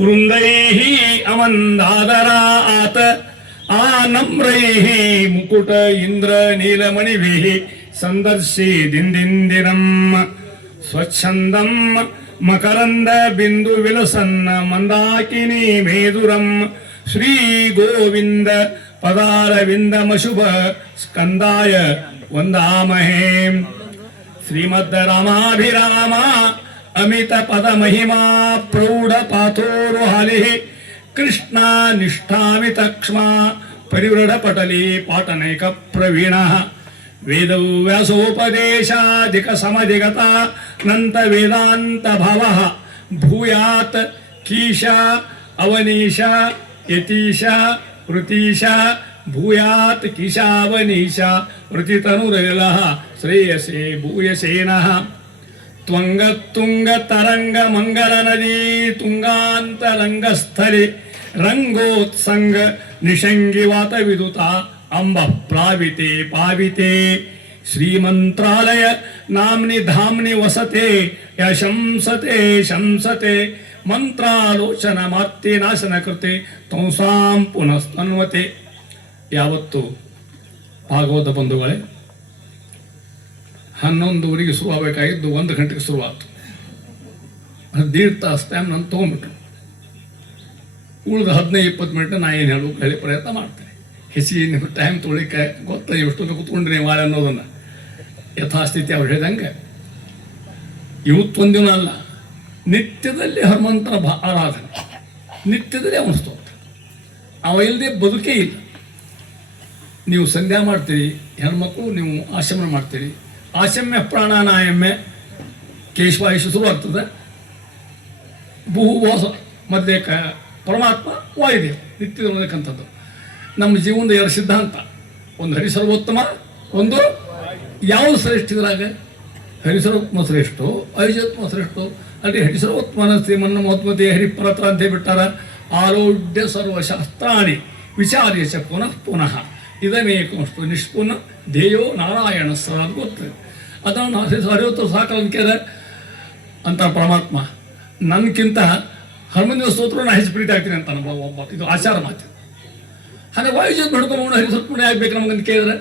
ವೃಂದೈಃ ಅಮಂದಾದರಾತ್ ಆನಮ್ರೈಃ ಮುಕುಟ ಇಂದ್ರ ನೀಲಮಣಿಭಿಃ ಸಂದರ್ಶಿ ದಿಂದಿಂದಿರಂ ಸ್ವಚ್ಛಂದಂ ಮಕರಂದ ಬಿಂದು ವಿಲಸನ್ನ ಮಂದಾಕಿನಿ ಮೇದುರಂ ಶ್ರೀ ಗೋವಿಂದ ಪದಾರವಿಂದಮಶುಭ ಸ್ಕಂದಾಯ ವಂದಾಮಹೇ. ಶ್ರೀಮದ್ ರಾಮಾಭಿರಾಮ ಅಮಿತ ಪದ ಮಹಿಮಾ ಪ್ರೌಢ ಪಾಥೋರುಹಾಲಿ ಕೃಷ್ಣ ನಿಷ್ಠಾಮಿತ ಕ್ಷ್ಮಾ ಪರಿವೃಢ ಪಟಲಿ ಪಾಟನೈಕ ಪ್ರವೀಣ ವೇದೌ ವ್ಯಾಸೋಪದೇಶಾಧಿಕ ಸಮಧಿಗತ ನಂತ ವೇದಾಂತ ಭಾವ ಭೂಯಾತ್ ಕೀಶ ಅವನೀಶ ಯತೀಶ ವೃತೀಶ ಭೂಯಾತ್ ಕೀಶಾವನೀಶ ವೃತಿತನುರವಿಲ ಶ್ರೇಯಸೇ ಭೂಯಸೇನಃ. ತ್ವಂಗತುಂಗ ತರಂಗ ಮಂಗಲ ನದೀ ತುಂಗಾಂತರಂಗಸ್ಥಲೆ ರಂಗೋತ್ಸಂಗ ನಿಷಂಗಿ ವಾತ ವಿದುತ ಅಂಬ ಪ್ಲಾವಿತೆ ಪಾವಿತೆ ಶ್ರೀಮಂತ್ರಾಲಯ ನಾಮ್ನಿ ಧಾಮ್ನಿ ವಸತೆ ಯಶಂಸತೆ ಶಂಸತೆ ಮಂತ್ರಾಲೋಚನ ಮಾರ್ತಿ ನಾಶನ ಕೃತೆ ತಂಸಾಂ ಪುನಸ್ತನ್ವತೆ. ಯಾವತ್ತು ಭಾಗವತ ಬಂಧುಗಳೇ 11:00 ಶುರುವಾಗಬೇಕಾಗಿದ್ದು 1 ಗಂಟೆಗೆ ಶುರುವಾಯಿತು. 15 ತಾಸು ಟೈಮ್ ನಾನು ತೊಗೊಂಡ್ಬಿಟ್ರು. ಉಳಿದ 15-20 ಮಿನಿಟ್ ನಾ ಏನು ಹೇಳಬೇಕು ಹೇಳಿ ಪ್ರಯತ್ನ ಮಾಡ್ತೇನೆ. ಹೆಚ್ಚಿಗೆ ನಿಮ್ಮ ಟೈಮ್ ತೊಳಿಕೆ ಗೊತ್ತ ಎಷ್ಟೊಂದು ಕೂತ್ಕೊಂಡ್ರಿ ನೀವು ಮಾಡಿ ಅನ್ನೋದನ್ನು ಯಥಾಸ್ಥಿತಿ ಅವ್ರು ಹೇಳಿದಂಗೆ ಇವತ್ತೊಂದಿನ ಅಲ್ಲ, ನಿತ್ಯದಲ್ಲಿ ಹನುಮಂತನ ಆರಾಧನೆ, ನಿತ್ಯದಲ್ಲಿ ಅವನ ಸ್ತೋತ್ರ. ಅವ ಇಲ್ಲದೆ ಬದುಕೇ ಇಲ್ಲ. ನೀವು ಸಂಧ್ಯಾ ಮಾಡ್ತೀರಿ, ಹೆಣ್ಮಕ್ಳು ನೀವು ಆಶಮನ ಮಾಡ್ತೀರಿ, ಆಶಮ್ಯ ಪ್ರಾಣಾನಾಯಮ್ಯ ಕೇಶವಾಯುಷ ಶುರುವಾಗ್ತದೆ. ಭೂವಾಸ ಮಧ್ಯೆ ಪರಮಾತ್ಮ ವಾಯುದೇವ ನಿತ್ಯದಕ್ಕಂಥದ್ದು. ನಮ್ಮ ಜೀವನದ 2 ಸಿದ್ಧಾಂತ, ಒಂದು ಹರಿಸರ್ವೋತ್ತಮ, ಒಂದು ಯಾವುದು ಶ್ರೇಷ್ಠ. ಇದ್ರಾಗ ಹರಿಸರ್ವೋತ್ತಮ ಶ್ರೇಷ್ಠ, ಐಜೋತ್ತಮ ಶ್ರೇಷ್ಠ. ಅಲ್ಲಿ ಹರಿಸರ್ವೋತ್ತಮನ ಶ್ರೀಮನ್ನ ಮಹತ್ಮತೆ ಹರಿಪರತ್ರ ಅಂತ ಬಿಟ್ಟಾರ. ಆರೋಗ್ಯ ಸರ್ವಶಾಸ್ತ್ರಾಣಿ ವಿಚಾರ್ಯ ಚ ಪುನಃ ಪುನಃ ಇದಮೇಕಮಷ್ಟು ನಿಷ್ಪುನ ಧ್ಯೇಯೋ ನಾರಾಯಣ ಸಹ ಅಂತ ಗೊತ್ತದೆ. ಅದನ್ನು ಹರಿವತ್ತು ಸಾಕಂಕೇದ ಅಂತ ಪರಮಾತ್ಮ ನನ್ಗಿಂತ ಹನುಮಂತ ಸ್ತೋತ್ರ ನಾ ಹೆಚ್ಚು ಪ್ರೀತಿ ಆಗ್ತೀನಿ ಅಂತ ಒಬ್ಬ. ಇದು ಆಚಾರ ಮಾತು. ಹಾಗೆ ವಾಯುಜೋತ್ ಹಿಡ್ಕೊಂಡು ಹರಿಸತ್ಮಣೆ ಆಗ್ಬೇಕು ನಮಗಂತ ಕೇಳಿದ್ರೆ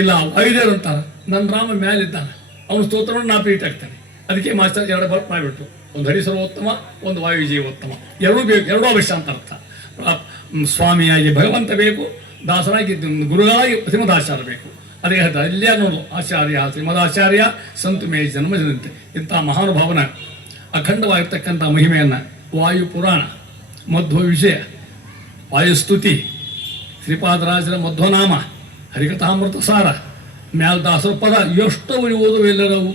ಇಲ್ಲ, ವಾಯುದೇವ್ರು ಅಂತಾರೆ ನನ್ನ ರಾಮ ಮ್ಯಾಲಿದ್ದಾನೆ, ಅವನ ಸ್ತೋತ್ರವನ್ನು ನಾ ಪ್ರೀತಿ ಆಗ್ತಾನೆ. ಅದಕ್ಕೆ ಮಾಸ್ಟರ್ 2 ಬರ್ಕ್ ಮಾಡಿಬಿಟ್ಟು, ಒಂದು ಹರಿಸರ್ವೋತ್ತಮ, ಒಂದು ವಾಯುಜೀವೋತ್ತಮ. ಎರಡೂ ಬೇಕು, ಎರಡೂ ಅವಶ್ಯ ಅಂತ ಅರ್ಥ. ಸ್ವಾಮಿಯಾಗಿ ಭಗವಂತ ಬೇಕು, ದಾಸರಾಗಿ ಗುರುಗಳಾಗಿ ಶ್ರೀಮದಾಚಾರ್ಯ ಬೇಕು. ಅದೇ ಹೇಳ್ತಾರೆ ಇಲ್ಲೇ ನೋಡು, ಆಚಾರ್ಯ ಶ್ರೀಮದಾಚಾರ್ಯ ಸಂತು ಮೇ ಜನ್ಮಜನಂತೆ. ಇಂಥ ಮಹಾನುಭಾವನ ಅಖಂಡವಾಗಿರ್ತಕ್ಕಂಥ ಮಹಿಮೆಯನ್ನು ವಾಯುಪುರಾಣ, ಮಧ್ವ ವಿಷಯ, ವಾಯುಸ್ತುತಿ, ಶ್ರೀಪಾದರಾಜರ ಮಧ್ವನಾಮ, ಹರಿಕಥಾಮೃತ ಸಾರ, ಮ್ಯಾಲ್ದಾಸರ ಪದ ಎಷ್ಟು ಓದುವಿಲ್ಲ ನಾವು,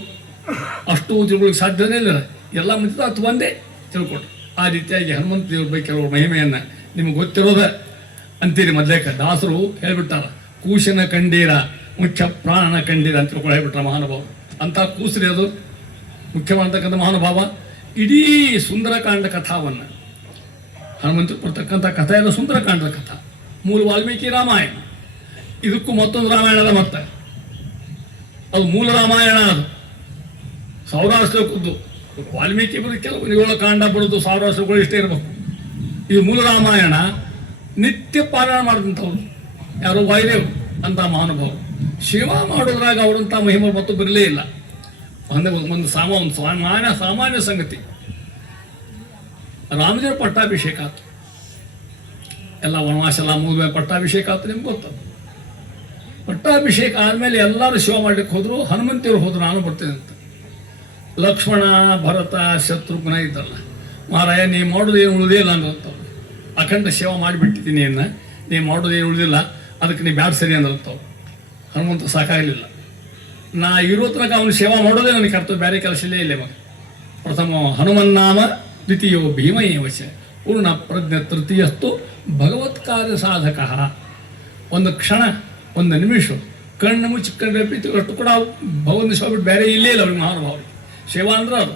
ಅಷ್ಟು ತಿಳ್ಕೊಳ್ಳಿಕ್ಕೆ ಸಾಧ್ಯನೇ ಇಲ್ಲ. ಎಲ್ಲ ಮುಂಚಿತ ಅದು ಒಂದೇ ತಿಳ್ಕೊಟ್ರು. ಆ ರೀತಿಯಾಗಿ ಹನುಮಂತ ದೇವ್ರ ಬಗ್ಗೆ ಕೆಲವರು ಮಹಿಮೆಯನ್ನು ನಿಮಗೆ ಗೊತ್ತಿರೋದ ಅಂತೀರಿ. ಮೊದಲೇಕ ದಾಸರು ಹೇಳ್ಬಿಟ್ಟಾರ, ಕೂಶನ ಕಂಡೀರ ಮುಖ್ಯ ಪ್ರಾಣನ ಕಂಡೀರ ಅಂತ ತಿಳ್ಕೊಂಡು ಹೇಳ್ಬಿಟ್ರ ಮಹಾನುಭಾವ. ಅಂಥ ಕೂಸರಿ ಅದು ಮುಖ್ಯವಾದತಕ್ಕಂಥ ಮಹಾನುಭಾವ. ಇಡೀ ಸುಂದರಕಾಂಡ ಕಥಾವನ್ನು ಹನುಮಂತ ಬರ್ತಕ್ಕಂಥ ಕಥೆ ಎಲ್ಲ ಸುಂದರಕಾಂಡದ ಕಥಾ. ಮೂಲ ವಾಲ್ಮೀಕಿ ರಾಮಾಯಣ, ಇದಕ್ಕೂ ಮತ್ತೊಂದು ರಾಮಾಯಣದ ಮತ್ತೆ ಅದು ಮೂಲ ರಾಮಾಯಣ. ಅದು ಸೌರಾಷ್ಟ್ರಕ್ಕದ್ದು. ವಾಲ್ಮೀಕಿ ಬರೋದು ಕೆಲವು 7 ಕಾಂಡ ಬರೋದು ಸೌರಾಷ್ಟ್ರಗಳು ಇಷ್ಟೇ ಇರಬೇಕು. ಇದು ಮೂಲ ರಾಮಾಯಣ. ನಿತ್ಯ ಪಾರಾಯಣ ಮಾಡಿದಂಥವ್ರು ಯಾರೋ ವಾಯುದೇವ್ ಅಂತ ಮಹಾನುಭಾವರು. ಶಿವ ಮಾಡೋದ್ರಾಗ ಅವರಂಥ ಮಹಿಮ ಮತ್ತು ಬರಲೇ ಇಲ್ಲ. ಒಂದು ಸಾಮಾನ್ಯ ಸಂಗತಿ. ರಾಮದೇವ್ರ ಪಟ್ಟಾಭಿಷೇಕ ಆಯ್ತು, ಎಲ್ಲ ವನವಾಸ ಎಲ್ಲ ಮುಗಿದ ಪಟ್ಟಾಭಿಷೇಕ ಆಯ್ತು. ನಿಮ್ಗೆ ಗೊತ್ತದು. ಪಟ್ಟಾಭಿಷೇಕ ಆದಮೇಲೆ ಎಲ್ಲರೂ ಶಿವ ಮಾಡ್ಲಿಕ್ಕೆ ಹೋದ್ರು. ಹನುಮಂತಿಯವರು ಹೋದ್ರು, ನಾನು ಬರ್ತೇನೆ ಅಂತ. ಲಕ್ಷ್ಮಣ, ಭರತ, ಶತ್ರುಘ್ನ ಇದ್ದಲ್ಲ, ಮಹಾರಾಯ ನೀ ಮಾಡೋದೇನು ಉಳಿದೇ ಇಲ್ಲ ಅಂದ್ರಂತವ್ರು. ಅಖಂಡ ಸೇವೆ ಮಾಡಿಬಿಟ್ಟಿದ್ದೀನಿ ಅನ್ನ, ನೀ ಮಾಡೋದೇನು ಉಳಿದಿಲ್ಲ, ಅದಕ್ಕೆ ನೀ ಬ್ಯಾಡ ಸರಿ ಅಂದ್ರಂತವ್ರು. ಹನುಮಂತ ಸಾಕಾಗಲಿಲ್ಲ. ನಾ ಇರೋದ್ರಾಗ ಅವನು ಸೇವಾ ಮಾಡೋದೇ ನನಗೆ ಕರ್ತವ್ಯ, ಬೇರೆ ಕೆಲಸ ಇಲ್ಲೇ ಇಲ್ಲ. ಮಗ ಪ್ರಥಮ ಹನುಮನ್ನಾಮ, ದ್ವಿತೀಯೋ ಭೀಮಯೇವಚ, ಪೂರ್ಣ ಪ್ರಜ್ಞ ತೃತೀಯಸ್ತು ಭಗವತ್ ಕಾರ್ಯ ಸಾಧಕ. ಒಂದು ಕ್ಷಣ, ಒಂದು ನಿಮಿಷ ಕಣ್ಣು ಮುಚ್ಚಿ ಅಷ್ಟು ಕೂಡ ಭಗವಂತ ಸೇವಾ ಬಿಟ್ಟು ಬೇರೆ ಇಲ್ಲೇ ಇಲ್ಲ ಅವ್ರಿಗೆ ಮಹಾನುಭಾವರಿಗೆ. ಸೇವಾ ಅಂದ್ರೆ ಅದು.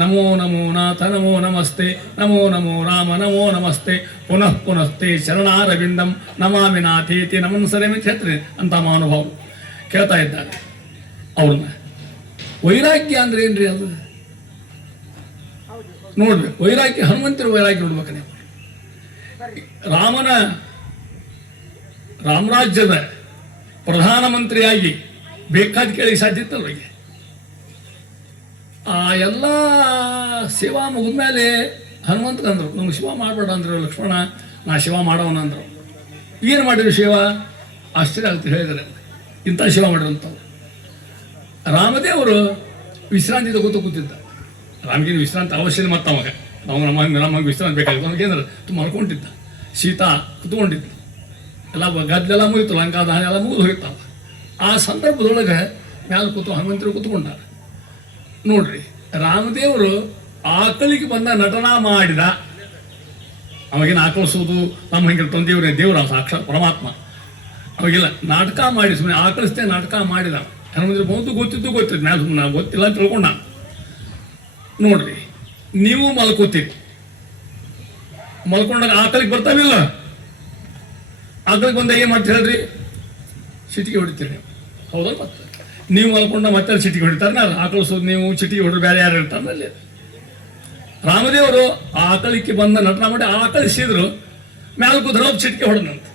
ನಮೋ ನಮೋ ನಾಥ ನಮೋ ನಮಸ್ತೆ, ನಮೋ ನಮೋ ರಾಮ ನಮೋ ನಮಸ್ತೆ, ಪುನಃ ಪುನಸ್ತೆ ಚರಣಾರವಿಂದಂ ನಮಾಮಿ ನಾಥೇತಿ ನಮನ್ ಸರೇಮಿ ಕ್ಷೇತ್ರ ಅಂತ ಮಹಾನುಭಾವರು ಕೇಳ್ತಾ ಇದ್ದಾರೆ ಅವ್ರನ್ನ. ವೈರಾಗ್ಯ ಅಂದ್ರೆ ಏನ್ರಿ? ಅದು ನೋಡ್ಬೇಕು. ವೈರಾಗ್ಯ, ಹನುಮಂತರ ವೈರಾಗ್ಯ ನೋಡ್ಬೇಕು ನೀವು. ರಾಮರಾಜ್ಯದ ಪ್ರಧಾನಮಂತ್ರಿಯಾಗಿ ಬೇಕಾದ ಕೇಳಿ ಸಾಧ್ಯ ಇತ್ತಲ್ಲ ಅವರಿಗೆ. ಆ ಎಲ್ಲ ಸೇವಾ ಮುಗಿದ ಮೇಲೆ ಹನುಮಂತಗಂದ್ರು, ನಮ್ಗೆ ಶಿವ ಮಾಡಬೇಡ ಅಂದರು ಲಕ್ಷ್ಮಣ, ನಾ ಶಿವ ಮಾಡೋಣ ಅಂದರು. ಏನು ಮಾಡಿದ್ರು ಶಿವ? ಆಶ್ಚರ್ಯ ಆಗುತ್ತೆ ಹೇಳಿದರೆ, ಇಂಥ ಶಿವ ಮಾಡಿರೋಂಥವ್ರು. ರಾಮದೇವರು ವಿಶ್ರಾಂತಿ ತಗೋತ ಕೂತಿದ್ದ. ರಾಮಗೇನು ವಿಶ್ರಾಂತಿ ಅವಶ್ಯ ಮತ್ತು ಅವಾಗ ನಮಗೆ ವಿಶ್ರಾಂತಿ ಬೇಕಾಗಿತ್ತು. ನಮಗೇನಾರು ತುಂಬ ಮಲ್ಕೊಂಡಿದ್ದ. ಸೀತಾ ಕುತ್ಕೊಂಡಿದ್ದ. ಎಲ್ಲ ಗದ್ದೆಲ್ಲ ಮುಗಿತು, ಲಂಕಾ ದಹನ ಎಲ್ಲ ಮುಗಿದು ಹೋಗಿರ್ತಾವ. ಆ ಸಂದರ್ಭದೊಳಗೆ ಮ್ಯಾಲೆ ಕೂತು ಹನುಮಂತರು ಕೂತ್ಕೊಂಡಾರ. ನೋಡ್ರಿ, ರಾಮದೇವರು ಆಕಳಿಗೆ ಬಂದ ನಟನ ಮಾಡಿದ. ಅವಾಗೇನು ಆಕಳಿಸೋದು ನಮ್ಮ ಹಿಂಗಿರ್ತಾನೆ ದೇವ್ರೆ, ದೇವ್ರ ಸಾಕ್ಷಾತ್ ಪರಮಾತ್ಮ. ಅವಾಗೆಲ್ಲ ನಾಟಕ ಮಾಡಿ ಸುಮ್ಮನೆ ಆಕಳಿಸ್ತೇ ನಾಟಕ ಮಾಡಿದ. ಹನುಮಂತರು ಬಂದು ಗೊತ್ತಿದ್ದು ಮ್ಯಾಲೆ ಸುಮ್ಮನೆ ಗೊತ್ತಿಲ್ಲ ಅಂತ ತಿಳ್ಕೊಂಡ. ನೋಡ್ರಿ, ನೀವು ಮಲ್ಕೋತೀರಿ, ಮಲ್ಕೊಂಡಾಗ ಆಕಳಿಗೆ ಬರ್ತಾವಿಲ್ಲ. ಆಕಳಿಗೆ ಬಂದಾಗ ಏನು ಮಾಡ್ತೀರಿ ಹೇಳ್ರಿ? ಸಿಟಿಗೆ ಹೊಡಿತೀರಿ ನೀವು, ಹೌದಲ್ಲ? ಮತ್ತೆ ನೀವು ಮಲ್ಕೊಂಡ ಮತ್ತೆ ಸಿಟಿಗೆ ಹೊಡಿತಾರೆ. ಆಕಳಿಸೋದು ನೀವು, ಸಿಟಿಗೆ ಹೊಡೆದು ಬೇರೆ ಯಾರು ಇರ್ತಾರೆ ಅಲ್ಲಿ. ರಾಮದೇವರು ಆಕಳಿಗೆ ಬಂದ ನಟನ ಮಾಡಿ ಆಕಳಿಸಿದ್ರು, ಮ್ಯಾಲ ಕೂತ್ರೆ ಸಿಟಿಗೆ ಹೊಡೆದಂತ.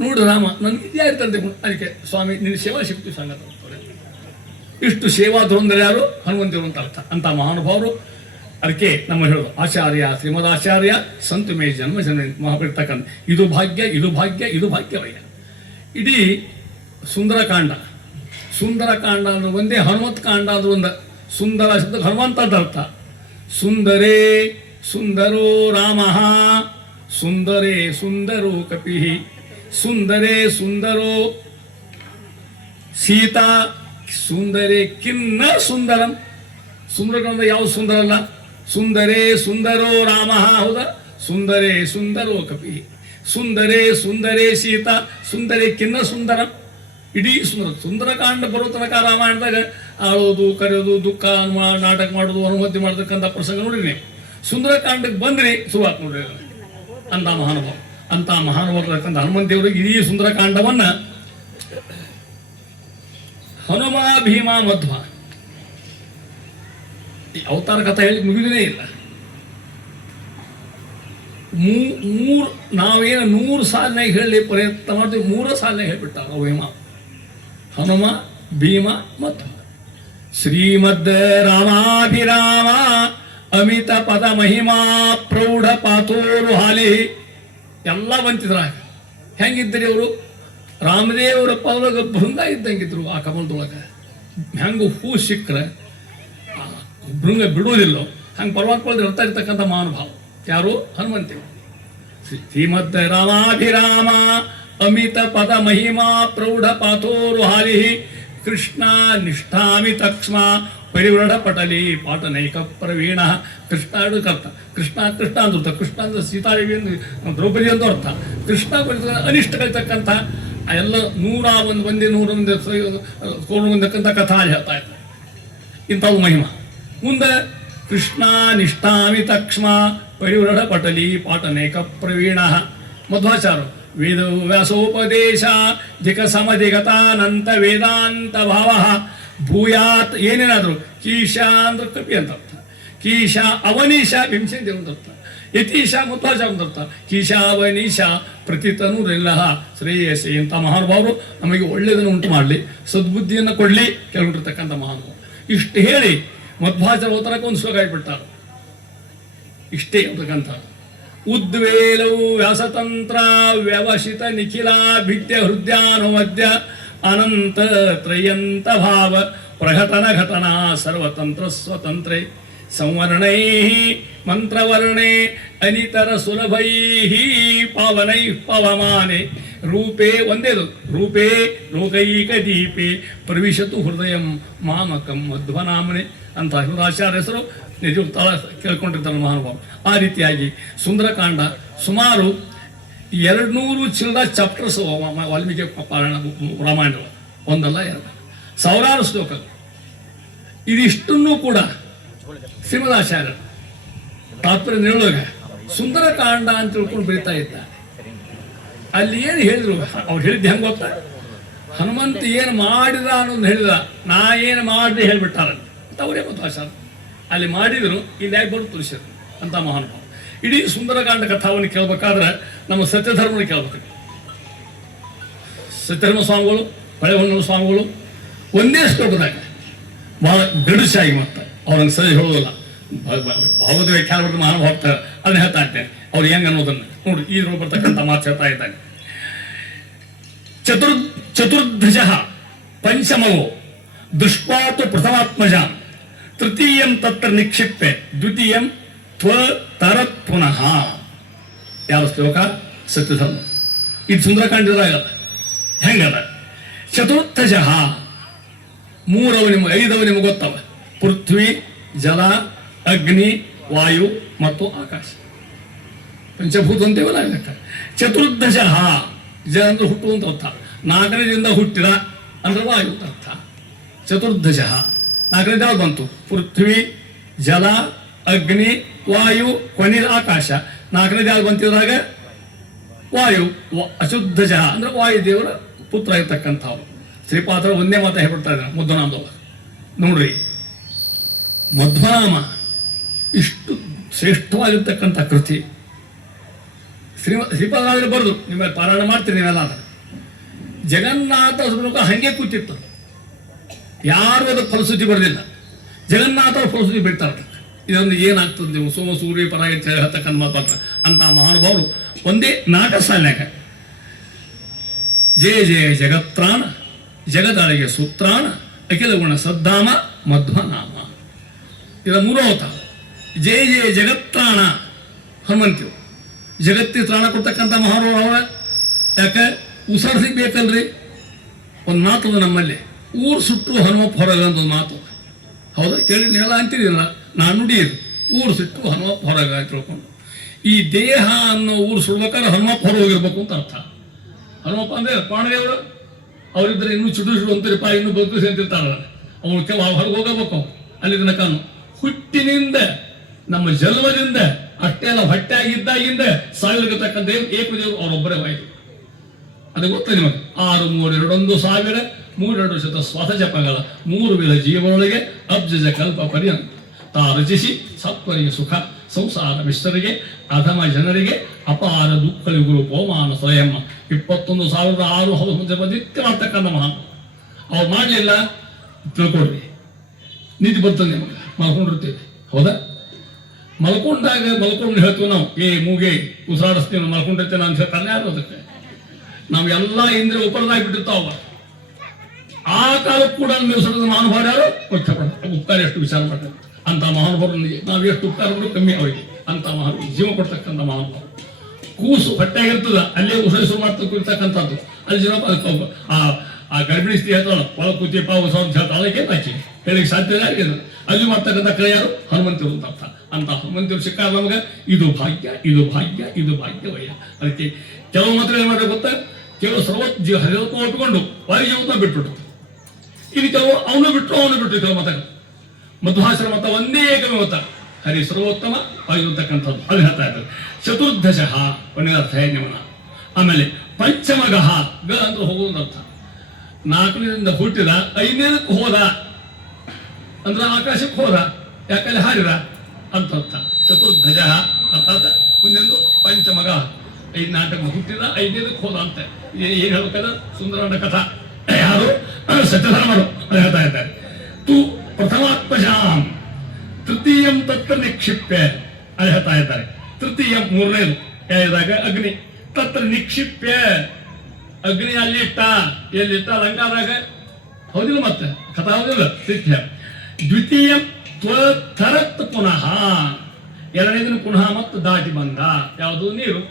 ನೋಡು ರಾಮ ನನಗೆ ಇದ್ಯಾರಿತಂತೆ. ಅದಕ್ಕೆ ಸ್ವಾಮಿ ನಿನ್ನ ಸೇವಾ ಶಕ್ತಿ ಸಂಗತ. ಇಷ್ಟು ಸೇವಾ ಧುರಂಧರ ಯಾರು? ಹನುಮಂತರು ಅಂತ ಅರ್ಥ. ಅಂತ ಮಹಾನುಭಾವರು. ಅದಕ್ಕೆ ನಮ್ಮ ಹೇಳೋದು ಆಚಾರ್ಯ ಶ್ರೀಮದ್ ಆಚಾರ್ಯ ಸಂತು ಮೇ ಜನ್ಮ ಜನ್ಮ ಮಹಾಬಿರ್ತಕ್ಕಂಥ ಇದು ಭಾಗ್ಯ, ಇದು ಭಾಗ್ಯ, ಇದು ಭಾಗ್ಯವಯ್ಯ. ಇಡೀ ಸುಂದರಕಾಂಡ ಅಂದ್ರೆ ಒಂದೇ, ಹನುಮತ್ ಕಾಂಡ ಅಂದ್ರೆ ಒಂದು. ಸುಂದರ ಶಬ್ದ ಹನುಮಂತದ ಅರ್ಥ. ಸುಂದರೇ ಸುಂದರೋ ರಾಮ, ಸುಂದರೇ ಸುಂದರೋ ಕಪಿ, ಸುಂದರೇ ಸುಂದರೋ ಸೀತಾ, ಸುಂದರೇ ಕಿನ್ನ ಸುಂದರಂ. ಸುಂದರಕಾಂಡ ಯಾವ ಸುಂದರ ಅಲ್ಲ? ಸುಂದರೇ ಸುಂದರೋ ರಾಮ, ಹೌದಾ? ಸುಂದರೇ ಸುಂದರೋ ಕಪಿ, ಸುಂದರೇ ಸೀತಾ, ಸುಂದರೇ ಕಿನ್ನ ಸುಂದರಂ. ಇಡೀ ಸುಂದರಕಾಂಡ ಬರೋ ತನಕ ರಾಮಾಯಣದಾಗ ಆಳೋದು, ಕರೆಯೋದು, ದುಃಖ ನಾಟಕ ಮಾಡೋದು, ಅನುಮತಿ ಮಾಡತಕ್ಕಂಥ ಪ್ರಸಂಗ ನೋಡ್ರಿ ನೀವು. ಸುಂದರಕಾಂಡಕ್ಕೆ ಬಂದ್ರಿ ಸುವಾತ್ ನೋಡ್ರಿ ಅಂತ ಮಹಾನುಭಾವ. ಅಂತ ಮಹಾನುಭಾವರ್ತಕ್ಕಂಥ ಹನುಮಂತೇವರಿಗೆ ಇಡೀ ಸುಂದರಕಾಂಡವನ್ನ ಹನುಮ ಭೀಮ ಮಧ್ವ ಈ ಅವತಾರ ಕಥೆ ಹೇಳಿ ಮುಗಿದೇ ಇಲ್ಲ. ನಾವೇನು 100 ಸಾಲಿನಾಗ ಹೇಳಿ ಪ್ರಯತ್ನ ಮಾಡ್ತೀವಿ, 3 ಸಾಲಿನಾಗ ಹೇಳಿಬಿಟ್ಟಾರ ಅವೇಮ ಹನುಮ ಭೀಮ ಮಧ್ವ. ಶ್ರೀಮದ್ ರಾಮಾಭಿರಾಮ ಅಮಿತ ಪದ ಮಹಿಮಾ ಪ್ರೌಢ ಪಾತೋರು ಹಾಲಿ ಎಲ್ಲ ಬಂತಿದ್ರಾಗ. ಹೆಂಗಿದ್ರಿ ಅವರು? ರಾಮದೇವರ ಪದೊಳಗೆ ಭೃಂಗ ಇದ್ದಂಗಿದ್ರು. ಆ ಕಮಲದೊಳಗೆ ಹೆಂಗೆ ಹೂ ಸಿಕ್ಕರೆ ಭೃಂಗ ಬಿಡೋದಿಲ್ಲ, ಹಂಗೆ ಪರಮಾತ್ಮದಲ್ಲಿ ಇರ್ತಾ ಇರ್ತಕ್ಕಂಥ ಮಹಾನುಭಾವ ಯಾರು? ಹನುಮಂತೇವರು. ಶ್ರೀಮದ್ ರಾಮಾಭಿರಾಮ ಅಮಿತ ಪದ ಮಹಿಮಾ ಪ್ರೌಢ ಪಾಥೋರು ಹಾಲಿ ಕೃಷ್ಣ ನಿಷ್ಠಾಮಿ ತಕ್ಷ್ಮ ಪರಿವೃಢ ಪಟಲಿ ಪಾಟನೈಕ ಪ್ರವೀಣ. ಕೃಷ್ಣ ಕರ್ತ, ಕೃಷ್ಣ ಅಂತ ಕೃಷ್ಣ ಅಂದ್ರೆ ಸೀತಾದೇವಿ ಅಂದ್ರೆ ದ್ರೌಪದಿ ಅಂತ ಅರ್ಥ. ಕೃಷ್ಣ ಅನಿಷ್ಟ ಕಲಿತಕ್ಕಂಥ ಎಲ್ಲ 101 ಮಂದಿ 100 ಮಂದಿ ಕೊಂಡ್ಬಂದಕ್ಕಂಥ ಕಥಾ ಹೇಳ್ತಾ ಇದ್ದಾರೆ. ಇಂಥವು ಮಹಿಮಾ. ಮುಂದೆ ಕೃಷ್ಣ ನಿಷ್ಠಾಮಿ ತಕ್ಷ್ಮ ಪರಿವೃಢ ಪಟಲಿ ಪಾಟನೇಕ ಪ್ರವೀಣ. ಮಧ್ವಾಚಾರ್ಯ ವೇದ ವ್ಯಾಸೋಪದೇಶ ಧಿಕ ಸಮಧಿಗತಾನಂತ ವೇದಾಂತ ಭಾವ ಭೂಯಾತ್. ಏನೇನಾದ್ರು ಕೀಶ ಅಂದ್ರೆ ಕಪಿ ಅಂತ ಅರ್ಥ. ಕೀಶ ಅವನೀಶ ಭೀಮಸೇನ ಅಂತ ಅರ್ಥ. ಯತೀಶ ಮಧ್ವಾಚಾರ್ಯ ಅಂತ ಅರ್ಥ. ಕೀಶಾವನೀಶ ಪ್ರತಿತನುರೆಲ್ಲ ಶ್ರೇಯಸ್ಸೆ. ಇಂಥ ಮಹಾನುಭಾವರು ನಮಗೆ ಒಳ್ಳೆಯದನ್ನು ಉಂಟು ಮಾಡಲಿ, ಸದ್ಬುದ್ಧಿಯನ್ನು ಕೊಡಲಿ ಕೆಲವಿರ್ತಕ್ಕಂಥ ಮಹಾನುಭಾವ. ಇಷ್ಟು ಹೇಳಿ ಮಧ್ವಾಚಾರ್ಯ ಅವತಾರಕ್ಕೆ ಒಂದು ಶ್ಲೋಕ ಆಗಿಬಿಟ್ಟಾರ. ಇಷ್ಟೇ ಇರ್ತಕ್ಕಂಥ ಉದ್ವೇಲವು ವ್ಯಾಸತಂತ್ರ ವ್ಯವಸಿತ ನಿಖಿಲ ಭಿದ್ಯ ಹೃದಯಾನು ಮಧ್ಯ ಅನಂತ ತ್ರಯಂತ ಭಾವ ಪ್ರಘಟನ ಘಟನಾ ಸರ್ವತಂತ್ರ ಸ್ವತಂತ್ರೇ ಸಂವರ್ಣೈ ಮಂತ್ರವರ್ಣೆ ಅನಿತರ ಸುಲಭೈ ಪಾವನೈ ಪವಮಾನೆ ರೂಪೇ ಒಂದೇದು ರೂಪೇ ಲೋಕೈಕ ದೀಪೆ ಪ್ರವಿಶತು ಹೃದಯಂ ಮಾಮಕಂ ಮಧ್ವನಾಮನೆ ಅಂತ ಆಚಾರ್ಯ ಹೆಸರು ನಿಜ ತಳ ಕೇಳ್ಕೊಂಡಿರ್ತಾರೆ ಮಹಾನುಭಾವ. ಆ ರೀತಿಯಾಗಿ ಸುಂದರಕಾಂಡ ಸುಮಾರು 200 ಚಿಲ್ಲದ ಚಾಪ್ಟರ್ಸ್ ವಾಲ್ಮೀಕಿ ರಾಮಾಯಣ, ಒಂದಲ್ಲ ಎರಡು, ಸಾವಿರಾರು ಶ್ಲೋಕ. ಇದಿಷ್ಟನ್ನೂ ಕೂಡ ಶ್ರೀಮದಾಚಾರ್ಯ ತಾತ್ಪರ್ಯ ಹೇಳುವಾಗ ಸುಂದರಕಾಂಡ ಅಂತ ತಿಳ್ಕೊಂಡು ಬರೀತಾ ಇದ್ದ. ಅಲ್ಲಿ ಏನು ಹೇಳಿದ್ರು, ಅವ್ರು ಹೇಳಿದ್ದು ಹೆಂಗೆ ಗೊತ್ತಾ? ಹನುಮಂತ ಏನು ಮಾಡಿದ ಅನ್ನೋದು ಹೇಳಿದ, ನಾ ಏನು ಮಾಡಿದೆ ಹೇಳಿಬಿಟ್ಟಾರ ಅಂತ ಅವರೇ ಮಧ್ವಾಚಾರ್ಯ. ಅಲ್ಲಿ ಮಾಡಿದ್ರು ಇಲ್ಲಿ ಯಾಕೆ ಬರು ತುಳಸಿರು ಅಂತ ಮಹಾನುಭಾವ. ಇಡೀ ಸುಂದರಕಾಂಡ ಕಥಾವನ್ನು ಕೇಳಬೇಕಾದ್ರೆ ನಮ್ಮ ಸತ್ಯಧರ್ಮನ ಕೇಳಬೇಕು. ಸತ್ಯಧರ್ಮ ಸ್ವಾಮಿಗಳು ಹೊಳೆಹೊನ್ನೂರು ಸ್ವಾಮಿಗಳು ಒಂದೇ ಶ್ಲೋಕದಾಗ ಭಾಳ ಗಡುಸಾಗಿ ಮತ್ತೆ ಅವ್ರಂಗೆ ಸರಿ ಹೇಳೋದಿಲ್ಲ. ಭಾಗವತ ವ್ಯಾಖ್ಯಾನ ಬರೆದು ಮಹಾನುಭಾವ ಅದನ್ನ ಹೇಳ್ತಾ ಇದ್ದೇನೆ ಅವ್ರು ಹೆಂಗೆ ಅನ್ನೋದನ್ನು ನೋಡಿ. ಈದ್ರೊಳಗೆ ಬರ್ತಕ್ಕಂಥ ಮಾತು ಹೇಳ್ತಾ ಇದ್ದಾನೆ. ಚತುರ್ಧಜ ಪಂಚಮವೋ ದೃಷ್ಟಾತು ಪ್ರಥಮಾತ್ಮಜ ತೃತೀಯಂ ತತ್ರ ನಿಕ್ಷಿಪ್ಯ ದ್ವಿತೀಯಂ ತರತ್ ಪುನಃ. ಯಾವ ಶ್ಲೋಕ? ಸತ್ಯಧರ್ಮ. ಇದು ಸುಂದರಕಾಂಡದಾಗಲ್ಲ. ಹೆಂಗದ? ಚತುರ್ಥಜ ಮೂರವ ನಿಮ್ಗೆ ಐದವ ನಿಮ್ಗೆ ಗೊತ್ತವ. ಪೃಥ್ವಿ, ಜಲ, ಅಗ್ನಿ, ವಾಯು ಮತ್ತು ಆಕಾಶ. ಪಂಚಭೂತ ಅಂತೇವಲ್ಲ ಲೆಕ್ಕ. ಚತುರ್ದಶ ಜ ಅಂದ್ರೆ ಹುಟ್ಟುವಂತ ಅರ್ಥ. ನಾಲ್ಕನೇದಿಂದ ಹುಟ್ಟಿದ ಅಂದ್ರೆ ವಾಯು ಅಂತ ಅರ್ಥ. ಚತುರ್ದಶ ನಾಲ್ಕನೇದು ಯಾವ್ದು ಬಂತು? ಪೃಥ್ವಿ, ಜಲ, ಅಗ್ನಿ, ವಾಯು, ಕೊನೆಯ ಆಕಾಶ. ನಾಲ್ಕನೇದು ಯಾವ್ದು ಬಂತಿದ್ರಾಗ? ವಾಯು. ಅಶುದ್ಧಜ ಅಂದ್ರೆ ವಾಯುದೇವರ ಪುತ್ರ ಆಗಿರ್ತಕ್ಕಂಥವ್ರು. ಶ್ರೀಪಾತ್ರ ಒಂದೇ ಮಾತು ಹೇಳ್ಬಿಡ್ತಾ ಇದ್ದಾರೆ ಮಧ್ವನಾಮದವ. ನೋಡ್ರಿ, ಮಧ್ವನಾಮ ಇಷ್ಟು ಶ್ರೇಷ್ಠವಾಗಿರ್ತಕ್ಕಂಥ ಕೃತಿ ಶ್ರೀಪಾದರಾಜರು ಬರೆದು ನಿಮ್ಮ ಪಾರಾಯಣ ಮಾಡ್ತೀರಿ ನೀವೆಲ್ಲ. ಅದನ್ನು ಜಗನ್ನಾಥ ಹಂಗೆ ಕೂತಿತ್ತು. ಯಾರು ಅದಕ್ಕೆ ಫಲಶ್ರುತಿ ಬರೆದಿಲ್ಲ. ಜಗನ್ನಾಥ ಫಲಶ್ರುತಿ ಬಿಡ್ತಾರೆ. ಇದೊಂದು ಏನಾಗ್ತದೆ ನೀವು ಸೋಮ ಸೂರ್ಯ ಪರ ಅಂತ ಹೇಳ್ತಕ್ಕಂಥ ಮಾತಾಡ್ತಾರೆ ಅಂತ ಮಹಾನುಭಾವರು ಒಂದೇ ನಾಟಕ ಸಾಲಿನಾಗ ಜಯ ಜಯ ಜಗತ್ರಾಣ ಜಗದಾಳಿಗೆ ಸೂತ್ರಾಣ ಅಖಿಲ ಗುಣ ಸದ್ದಾಮ ಮಧ್ವನಾಮ. ಇದ ಮೂರು ಅವತಾರ. ಜಯ ಜಯ ಜಗತ್ರಾಣ ಹನುಮಂತಿಯು ಜಗತ್ತಿಗೆ ತ್ರಾಣ ಕೊಡ್ತಕ್ಕಂಥ ಮಹಾನುಭಾವ. ಯಾಕೆ ಉಸಿರಿಸಿ ಬೇಕಲ್ರಿ. ಒಂದು ಮಾತು ನಮ್ಮಲ್ಲಿ ಊರು ಸುಟ್ಟು ಹನುಮಪ್ಪ ಹೊರಗೆ ಅಂತ ಒಂದು ಮಾತು. ಹೌದಾ? ಕೇಳಿ ನೀವೆಲ್ಲ ಅಂತಿದ್ದೀರಲ್ಲ, ನಾನು ನುಡಿಯಿರು ಊರು ಸುಟ್ಟು ಹನುಮಪ್ಪ ಹೊರಗೆ ಅಂತ ತಿಳ್ಕೊಂಡು. ಈ ದೇಹ ಅನ್ನೋ ಊರು ಸುಡ್ಬೇಕಾದ್ರೆ ಹನುಮಪ್ಪ ಹೊರ ಹೋಗಿರ್ಬೇಕು ಅಂತ ಅರ್ಥ. ಹನುಮಪ್ಪ ಅಂದ್ರೆ ಪ್ರಾಣದೇವರು. ಅವರಿದ್ರೆ ಇನ್ನೂ ಚುಡು ಅಂತಾರಪ್ಪ, ಇನ್ನೂ ಬದುಕಿಸಿ ಅಂತಿರ್ತಾರಲ್ಲ. ಅವ್ನು ಹೊರಗೆ ಹೋಗಬೇಕು. ಅಲ್ಲಿ ತನಕ ಹುಟ್ಟಿನಿಂದ ನಮ್ಮ ಜನ್ಮದಿಂದ ಅಷ್ಟೇ ಎಲ್ಲ ಹೊಟ್ಟೆ ಆಗಿದ್ದಾಗಿಂದ ಸಾವಿರತಕ್ಕಂಥ ಏಕದೇವರು ಅವರೊಬ್ಬರೇ ವಾಯ್ತು. ಅದು ಗೊತ್ತ ನಿಮಗೆ. 6 3 2 1 3 ಶತ ಸ್ವಥ ಜಪಗಳ 3 ವಿಧ ಜೀವನೊಳಗೆ ಅಬ್ಜಜ ಕಲ್ಪ ಪರ್ಯಂತ ತಾ ರಚಿಸಿ ಸತ್ವರಿಗೆ ಸುಖ ಸಂಸಾರ ಮಿಶ್ರರಿಗೆ ಅಧಮ ಜನರಿಗೆ ಅಪಾರ ದುಃಖಗಳಿಗುರು ಪೋಮಾನ ಸ್ವಯಂ 21,600 ನಿತ್ಯ ಮಾಡ್ತಕ್ಕಂಥ ಮಹಾನ್. ಅವ್ರು ಮಾಡಲಿಲ್ಲ ತಿಳ್ಕೊಡ್ರಿ, ನಿಧಿ ಬರ್ತದೆ ನಿಮಗೆ. ಮಲ್ಕೊಂಡಿರ್ತೀವಿ, ಹೌದಾ? ಮಲ್ಕೊಂಡು ಹೇಳ್ತೀವಿ ನಾವು, ಮೂಗೆ ಉಸಿರಾಡಿಸ್ತೀವಿ, ಮಲ್ಕೊಂಡಿರ್ತೇವೆ ಅಂತ ಹೇಳ್ತಾನೆ. ಯಾರು ಅದಕ್ಕೆ? ನಾವು ಎಲ್ಲ ಇಂದ್ರಿಯ ಉಪರದಾಗಿಬಿಟ್ಟಿರ್ತಾವ. ಆ ಕಾಲಕ್ಕೂ ಕೂಡ ಉಸಿರದ ಮಹಾನುಭಾವ ಯಾರು ಉಪಕಾರ ಎಷ್ಟು ವಿಚಾರ ಮಾಡ್ತಾರೆ ಅಂತ ಮಹಾನುಭಾವರಿಗೆ ನಾವು ಎಷ್ಟು ಉಪಕಾರ ಮಾಡೋದು ಕಮ್ಮಿ ಅವರಿಗೆ. ಅಂತ ಮಹಾನು ಜೀವ ಕೊಡ್ತಕ್ಕಂಥ ಮಹಾನುಭಾವ. ಕೂಸು ಹೊಟ್ಟೆಗಿರ್ತದ, ಅಲ್ಲೇ ಉಸಿರು ಮಾಡ್ತಿರ್ತಕ್ಕಂಥದ್ದು. ಅಲ್ಲಿ ಜೀವ ಆ ಗರ್ಭಿಣಿ ಸ್ತ್ರೀ ಹೇಳ್ತಾಳ, ಒಳ ಕೂತಿಯಪ್ಪ ಹೊಸ ಅಂತ ಹೇಳ್ತಾಳ. ಅದಕ್ಕೆ ಆಚೆ ಹೇಳಿಕ್ಕೆ ಸಾಧ್ಯ ಆಗಿದೆ. ಅಲ್ಲಿ ಮಾಡ್ತಕ್ಕಂಥ ಕೈ ಯಾರು? ಹನುಮಂತರು ಅಂತ ಅರ್ಥ. ಅಂತ ಹನುಮಂತರು ಸಿಕ್ಕಾಗ ನಮಗೆ ಇದು ಭಾಗ್ಯ, ಇದು ಭಾಗ್ಯ, ಇದು ಭಾಗ್ಯವಯ್ಯ. ಅದಕ್ಕೆ ಕೆಲವು ಮಾತ್ರ ಏನ್ ಮಾಡ್ಬೇಕು ಗೊತ್ತಾ? ಕೆಲವು ಹರಿವತ್ತು ಒಪ್ಪಿಕೊಂಡು ವಾಯುಜೀವನ ಬಿಟ್ಬಿಟ್ಟು, ಇಲ್ಲಿ ಕೆಲವು ಅವನು ಬಿಟ್ಟರು ಕೆಲವು ಮತ ಮಧ್ವಾಶ್ರಮ ಮತ ಒಂದೇ ಏಕಮೇ ಮತ ಹರಿ ಸರ್ವೋತ್ತಮ ಆಗಿರ್ತಕ್ಕಂಥದ್ದು. ಅದು ಹೇಳ್ತಾ ಇದ್ದಾರೆ. ಚತುರ್ದಶ ಕೊನೆಯ ಅರ್ಥ ನಿಮನ. ಆಮೇಲೆ ಪಂಚಮಗಹ ಗ ಅಂದ್ರೆ ಹೋಗುವಂತ ಅರ್ಥ. 4ನೇದಿಂದ ಹುಟ್ಟಿದ 5ನೇದಕ್ಕೆ ಹೋದ ಅಂದ್ರೆ ಆಕಾಶಕ್ಕೆ ಹೋದ, ಯಾಕಲ್ಲಿ ಹಾರಿದ ಅಂತ ಅರ್ಥ. ಚತುರ್ಧಜ ಅರ್ಥಾತ್ ಮುಂದೆಂದು ಪಂಚಮಗ 5 ನಾಟಕ ಹುಟ್ಟಿದ 5ನೇದಕ್ಕೆ ಹೋದ ಅಂತ. ಏನ್ ಹೇಳ್ಬೇಕಾದ್ರೆ ಸುಂದರವಾದ ಕಥಾ. ಯಾರು? ಸತ್ಯಧರ್ಮರು ಹೇಳ್ತಾ ಇದ್ದಾರೆ. ತು ಪ್ರಥಮಾತ್ಮಜಾಂ ತೃತೀಯಂ ತತ್ರ ನಿಕ್ಷಿಪ್ಯ ಅಲ್ಲಿ ಹೇಳ್ತಾ ಇದ್ದಾರೆ. ತೃತೀಯಂ 3ನೇದು ಹೇಳಿದಾಗ ಅಗ್ನಿ ತತ್ರ ನಿಕ್ಷಿಪ್ಯ ಅಗ್ನಿ ಅಲ್ಲಿಟ್ಟ. ಎಲ್ಲಿಟ್ಟ? ಲಂಕಾದಾಗ. ಹೌದಿಲ್ಲ? ಮತ್ತೆ ಕಥಾ ಹೌದಿಲ್ಲ? ಸಿದ್ಧ. ದ್ವಿತೀಯಂ ತರತ್ ಪುನಃ 2ನೇದಿನ ಪುನಃ ಮತ್ತು ದಾಟಿ ಬಂದ. ಯಾವುದು? ನೀರು,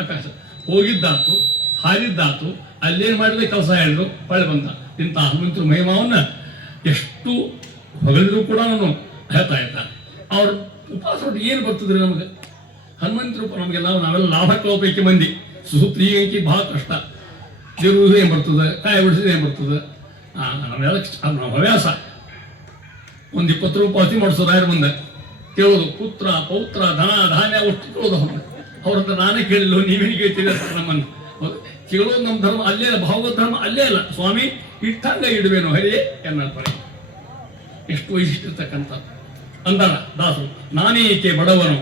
ಆಕಾಶ. ಹೋಗಿದ್ದಾತು, ಹಾರಿದ್ದಾತು, ಅಲ್ಲೇನು ಮಾಡಿದ್ರೆ ಕೆಲಸ ಹೇಳಿದ್ರು, ಹೊಳೆ ಬಂದ. ಇಂಥ ಹನುಮಂತರು ಮಹಿಮಾವನ್ನ ಎಷ್ಟು ಹೊಗಳಿದ್ರು ಕೂಡ ನಾನು ಹೇಳ್ತಾ ಇದ್ದಾರೆ. ಅವ್ರ ಉಪವಾಸ ಏನು ಬರ್ತದ್ರಿ ನಮಗೆ? ಹನುಮಂತ ರೂಪ ನಮಗೆಲ್ಲ ನಾವೆಲ್ಲ ಲಾಭಕ್ಕೆ ಹೋಗ್ಬೇಕು ಮಂದಿ. ಸುಸೂತ್ರ ಈ ಅಂಕಿ ಬಹಳ ಕಷ್ಟ. ದೇವರು ಏನು ಬರ್ತದೆ, ಕಾಯಿ ಬಿಡಿಸಿದ್ರೆ ಏನು ಬರ್ತದೆ? ನಮ್ಮೆಲ್ಲ ನಮ್ಮ ಹವ್ಯಾಸ. ಒಂದು 20 ರೂಪಾಯಿ ಮಾಡಿಸೋದು ರಾಯರ ಮುಂದೆ ಕೇಳೋದು. ಪುತ್ರ ಪೌತ್ರ ಧನ ಧಾನ್ಯ ಅಷ್ಟು ಕೇಳೋದು. ಅವ್ರಂತ ನಾನೇ ಕೇಳಿಲ್ಲ, ನೀವೇನು ಕೇಳ್ತೀರಿ ಅಂತ ನಮ್ಮನ್ನು ಕೇಳೋದು. ನಮ್ಮ ಧರ್ಮ ಅಲ್ಲೇ ಅಲ್ಲ, ಭಾಗವತ ಧರ್ಮ ಅಲ್ಲೇ ಅಲ್ಲ. ಸ್ವಾಮಿ ಇಟ್ಟಂಗ ಇಡಬೇನು ಹರಿಯೇ ಎನ್ನಲ್ಪಡೆ. ಎಷ್ಟು ವೈಶಿಷ್ಟ್ಯ ಇರ್ತಕ್ಕಂಥದ್ದು. ಅಂತಾರ ದಾಸರು. ನಾನೇಕೆ ಬಡವನು,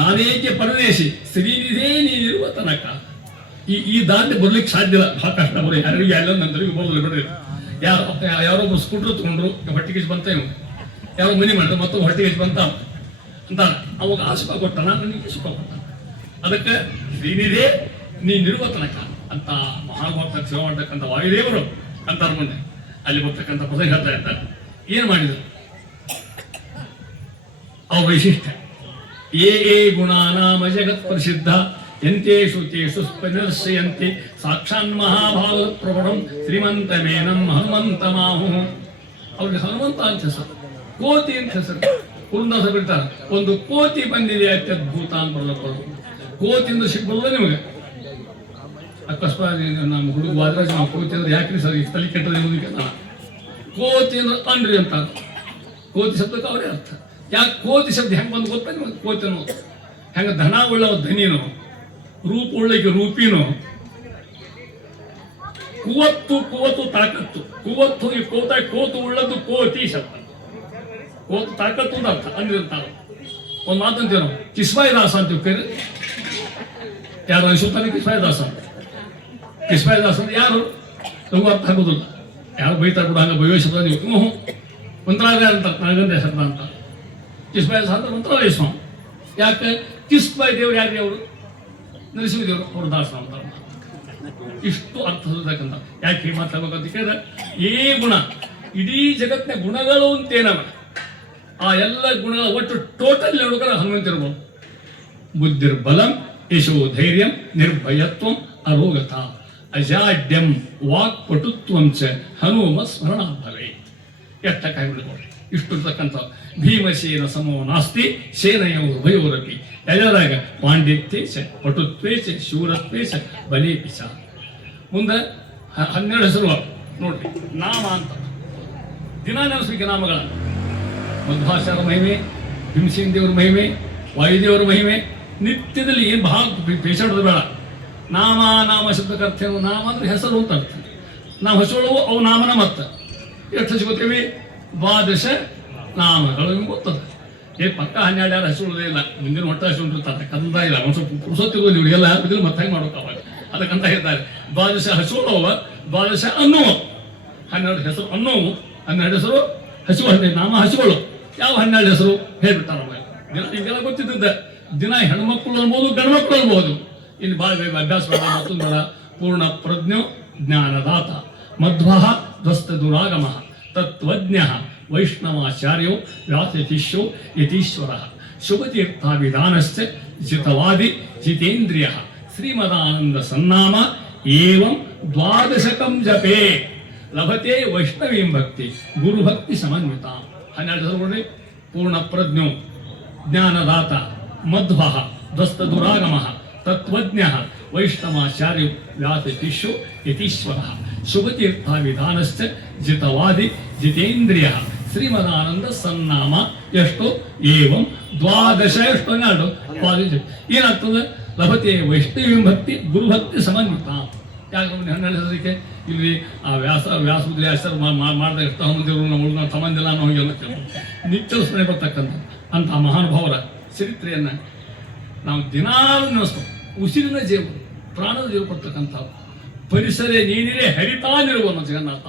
ನಾನೇಕೆ ಪರದೇಶಿ, ಶ್ರೀನಿಧೇ ನೀನಿರುವ ತನಕ. ಈ ದಾಂಡೆ ಬರ್ಲಿಕ್ಕೆ ಸಾಧ್ಯ ಇಲ್ಲ, ಬಹಳ ಕಷ್ಟ ಬರೀ ಯಾರಿಗೆ ಎಲ್ಲ ನಂತರಿಗೆ ಬರೋದಿಲ್ಲ ಬಿಡ್ರಿ. ಯಾರೊಬ್ಬರು ಸ್ಕೂಟ್ರ್ ತಗೊಂಡ್ರು, ಹೊಟ್ಟಿಗೆ ಬಂತ ಇವ್, ಯಾರೋ ಮನಿ ಮಾಡಿದ್ರು ಮತ್ತೊಬ್ಬ ಹೊಟ್ಟಿಗೆ ಬಂತ ಅಂತ ಅವಾಗ ಆ ಸುಖ ಕೊಟ್ಟಾನ, ನನಗೆ ಸುಖ ಕೊಟ್ಟ. ಅದಕ್ಕೆ ಶ್ರೀನಿಧೇ ನೀನಿರುವ ತನಕ ಅಂತ ಮಹಾಭಕ್ತ ಸೇವೆ ಮಾಡ್ತಕ್ಕಂಥ ವಾಯುದೇವರು ಅಂತಾರ ಮುಂದೆ ಅಲ್ಲಿ ಬರ್ತಕ್ಕಂಥ ಪ್ರಸಂಗ ಹೇಳ್ತಾ ಇರ್ತಾರೆ. ಏನ್ ಮಾಡಿದ್ರು ಅವ ವೈಶಿಷ್ಟ್ಯ. ಏ ಗುಣಾನಾಮ ಜಗತ್ ಪ್ರಸಿದ್ಧ ಎಂತೇಷು ತೇಷು ಸ್ಪರ್ಶಯಂತಿ ಸಾಕ್ಷಾನ್ ಮಹಾಭಾವ ಪ್ರಭುಂ ಶ್ರೀಮಂತ ಮೇನಂ ಹನುಮಂತ ಮಾಹು. ಅವ್ರಿಗೆ ಹನುಮಂತ ಅಂತ ಹೆಸರು, ಕೋತಿ ಅಂತ ಹೆಸರು. ಪುರಂದಾಸ ಬಿಡ್ತಾರೆ, ಒಂದು ಕೋತಿ ಬಂದಿದೆ ಅತ್ಯದ್ಭುತ ಅಂತ ಬರ್ಲಕ್ಕೋದು. ಕೋತಿಯಿಂದ ಸಿಗ್ಬಲ್ಲ ನಿಮಗೆ. ಅಕಸ್ಮಾತ್ ನಮ್ಮ ಹುಡುಗ ವಾದ್ರಾಜ್ ನಾವು ಕೋತಿ ಅಂದ್ರೆ ಯಾಕ್ರಿ ಸರ್ ಈ ತಲೆ ಕೆಟ್ಟದ ಕೋತಿ ಅಂದ್ರೆ ಅನ್ರಿ ಅಂತ. ಕೋತಿ ಶಬ್ದಕ್ಕೆ ಅವರೇ ಅರ್ಥ. ಯಾಕೆ ಕೋತಿ ಶಬ್ದ ಹೆಂಗೆ ಬಂದು ಗೊತ್ತಾ ನಿಮಗೆ? ಕೋತಿನೋ ಹೆಂಗೆ ಧನ ಉಳ್ಳವ ಧನಿನೋ, ರೂಪ ಉಳ್ಳಕ್ಕೆ ರೂಪಿನೋ, ಕುವತ್ತು ತಾಕತ್ತು. ಕುವತ್ತು ಈ ಕೋತು ಉಳ್ಳದ್ದು ಕೋತಿ ಶಬ್ದ. ಕೋತು ತಾಕತ್ತು ಅಂತ ಅರ್ಥ ಅಂದಿರ್ತ. ಒಂದು ಮಾತಂತೀವಿ ನಾವು, ಕಿಸ್ಬಾಯಿ ದಾಸ ಅಂತೀವಿ. ಕರೆ ಯಾರು ಅನಿಸುತ್ತಾನೆ ಕಿಸ್ಬಾಯಿ ದಾಸ ಅಂತ. ಕಿಸ್ಬಾಯಿ ದಾಸ ಅಂದ್ರೆ ಯಾರು ನಮಗೂ ಅರ್ಥ ಆಗೋದಿಲ್ಲ. ಯಾರು ಬೈತಾರೆ ಕೂಡ ಹಂಗೆ ಬೈಯೋ ಶಬ್ದ ನೀವು ಮಂತ್ರಾಲಯ ಅಂತ ನನಗಂದೆ ಶಬ್ದ ಅಂತ. ಕಿಸ್ಬಾಯಿ ದಾಸ ಅಂದ್ರೆ ಮಂತ್ರಾಲಯ ಸ್ವಾಮಿ. ಯಾಕೆ ಕಿಸ್ಬಾಯಿ ದೇವ್ರು ಯಾರು? ಅವರು ನರಸಿಂಹ ದೇವರು, ಅವ್ರ ದಾಸ ಅಂತ. ಇಷ್ಟು ಅರ್ಥ ಇರ್ತಕ್ಕಂಥ. ಯಾಕೆ ಮಾತಾಡ್ಬೇಕಂತ ಕೇಳಿದ್ರೆ, ಏ ಗುಣ, ಇಡೀ ಜಗತ್ತಿನ ಗುಣಗಳು ಅಂತೇನವ, ಆ ಎಲ್ಲ ಗುಣಗಳ ಒಟ್ಟು ಟೋಟಲ್ ನೋಡ್ಬೇಕಾದ್ರೆ ಹನುಮಂತ ಇರ್ಬೋದು. ಬುದ್ಧಿರ್ಬಲಂ ಯಶೋ ಧೈರ್ಯಂ ನಿರ್ಭಯತ್ವಂ ಅರೋಗತ ಅಜಾಡ್ಯಂ ವಾಕ್ ಪಟುತ್ವಂ ಚ ಹನುಮ ಸ್ಮರಣ ಭವೇ. ಎತ್ತ ಕೈ ಬಿಡ್ಬೋದು. ಇಷ್ಟು ಇರ್ತಕ್ಕಂಥ ಭೀಮಸೇನ ಸಮೋ ನಾಸ್ತಿ ಸೇನೆಯೋ ಉಭಯೋರಪಿ ಎಲ್ಲರಾಗ ಪಾಂಡಿತ್ಯೇ ಚ ಪಟುತ್ವೇ ಚ ಶೂರತ್ವೇ ಚ ಬಲೇಪಿ ಚ. ಮುಂದೆ 12 ಹೆಸರು ನೋಡ್ರಿ. ನಾಮ ಅಂತ ದಿನ ನೆನೆಸ್ಲಿಕ್ಕೆ ನಾಮಗಳ. ಮಧ್ವಾಚಾರ ಮಹಿಮೆ, ಭೀಮಸೇನ ದೇವರ ಮಹಿಮೆ, ವಾಯುದೇವರ ಮಹಿಮೆ ನಿತ್ಯದಲ್ಲಿ ಏನು ಭಾಳ ಪೇಷಂಟ್ ಬೇಡ. ನಾಮ ಶಬ್ದಕ್ಕೆ ಅರ್ಥ ಏನು? ನಾಮ ಅಂದ್ರೆ ಹೆಸರು ಅಂತ ಅರ್ಥ. ನಾವು ಹಸುಗಳು ಅವು ನಾಮನ ಮತ್ತ ಎಷ್ಟು ಹಚ್ಕೋತೀವಿ? 12 ನಾಮಗಳು ನಿಮ್ಗೆ ಗೊತ್ತದ. ಪಕ್ಕ 12 ಯಾರು ಹಸುಳದೇ ಇಲ್ಲ. ಮುಂದಿನ ಹೊಟ್ಟೆ ಹಸುಳಿರ್ತಾರೆ, ಕಂದ ಇಲ್ಲ. ಒಂದು ಸ್ವಲ್ಪ ಪುರುಸೊತ್ತಿಗೋದು ಇವರಿಗೆಲ್ಲ ಇದ್ರಲ್ಲಿ ಮತ್ತೆ ಹೆಂಗೆ ಮಾಡೋಕೆ ಅವಾಗ. ಅದಕ್ಕಂತ ಹೇಳ್ತಾರೆ 12 ಹಸುಳವ, 12 ಅನ್ನುವ. 12 ಹೆಸರು ಅನ್ನೋವು, 12 ಹೆಸರು ಹಸು. 15 ನಾಮ ಹಸುಗಳು. ಯಾವ 12 ಹೆಸರು ಹೇಳ್ಬಿಡ್ತಾರೆ ನಮಗೆ. ದಿನ ನಿಮಗೆಲ್ಲ ಗೊತ್ತಿದ್ದ. ದಿನ ಹೆಣ್ಮಕ್ಳು ಅನ್ಬೋದು, ಗಂಡ್ಮಕ್ಳು ಅನ್ಬೋದು. ಇನ್ನು ಭಾಳ ಅಭ್ಯಾಸ ಮಾಡ. ಮತ್ತೊಂದು ಬೇಡ. ಪೂರ್ಣ ಪ್ರಜ್ಞೋ ಜ್ಞಾನದಾತ ಮಧ್ವ ಧ್ವಸ್ತ ದುರಾಗಮ ತತ್ವಜ್ಞ ವೈಷ್ಣವಾಚಾರ್ಯೋ ವ್ಯಾಸತಿಷ್ಯೋ ಯತೀಶ್ವರ ಶುಭತೀರ್ಥಾಭಿಧಾನಶ್ಚ ಜಿತವಾದಿ ಜಿತೇಂದ್ರಿಯ ಶ್ರೀಮದಾನಂದ ಸನ್ನಾಮ ಏವಂ 12 ಜಪೇ ಲಭತೆ ವೈಷ್ಣವೀಂ ಭಕ್ತಿ ಗುರುಭಕ್ತಿ ಸಮನ್ವಿತ. 12 ಹೆಸರು ನೋಡ್ರಿ. ಪೂರ್ಣ ಪ್ರಜ್ಞೋ ಜ್ಞಾನದಾತ ಮಧ್ವ ಧ್ವಸ್ತ ದುರಾಗಮ ತತ್ವಜ್ಞ ವೈಷ್ಣವಾಚಾರ್ಯ ವ್ಯಾಸತಿಷ್ಯೋ ಯತೀಶ್ವರ ಶುಭತೀರ್ಥಾಭಿಧಾನಶ್ಚ ಜಿತವಾದಿ ಜಿತೇಂದ್ರಿಯ ಶ್ರೀಮದಾನಂದ ಸನ್ನಾಮ. ಎಷ್ಟು? ಏವಂ 12 ಎಷ್ಟು? 12 ಏನಾಗ್ತದೆ? ಲಭತೆ ವೈಷ್ಣವೀಂ ಭಕ್ತಿ ಗುರುಭಕ್ತಿ ಸಮನ್ವಿತ. ಯಾಕೆ 12 ಹೆಸರಿಗೆ ಇಲ್ಲಿ ಆ ವ್ಯಾಸರು ಮಾಡಿದ ಎಷ್ಟು ಹನುಮಂತಿರು ನಾವು ಸಂಬಂಧಿಲ್ಲ ಅನ್ನೋ ಹೋಗಿಲ್ಲ. ನಿತ್ಯ ಸ್ಮರಣೆ ಬರ್ತಕ್ಕಂಥ ಅಂತ ಮಹಾನುಭಾವರ ಚರಿತ್ರೆಯನ್ನು ನಾವು ದಿನಾಲು ನೆನೆಸ್ಬೇಕು. ಉಸಿರಿನ ಜೀವ, ಪ್ರಾಣದ ಜೀವ ಪಡ್ತಕ್ಕಂಥ ಪರಿಸರ ನೀನಿರೇ ಹರಿತಾನಿರುವನು ಜಗನ್ನಾಥ.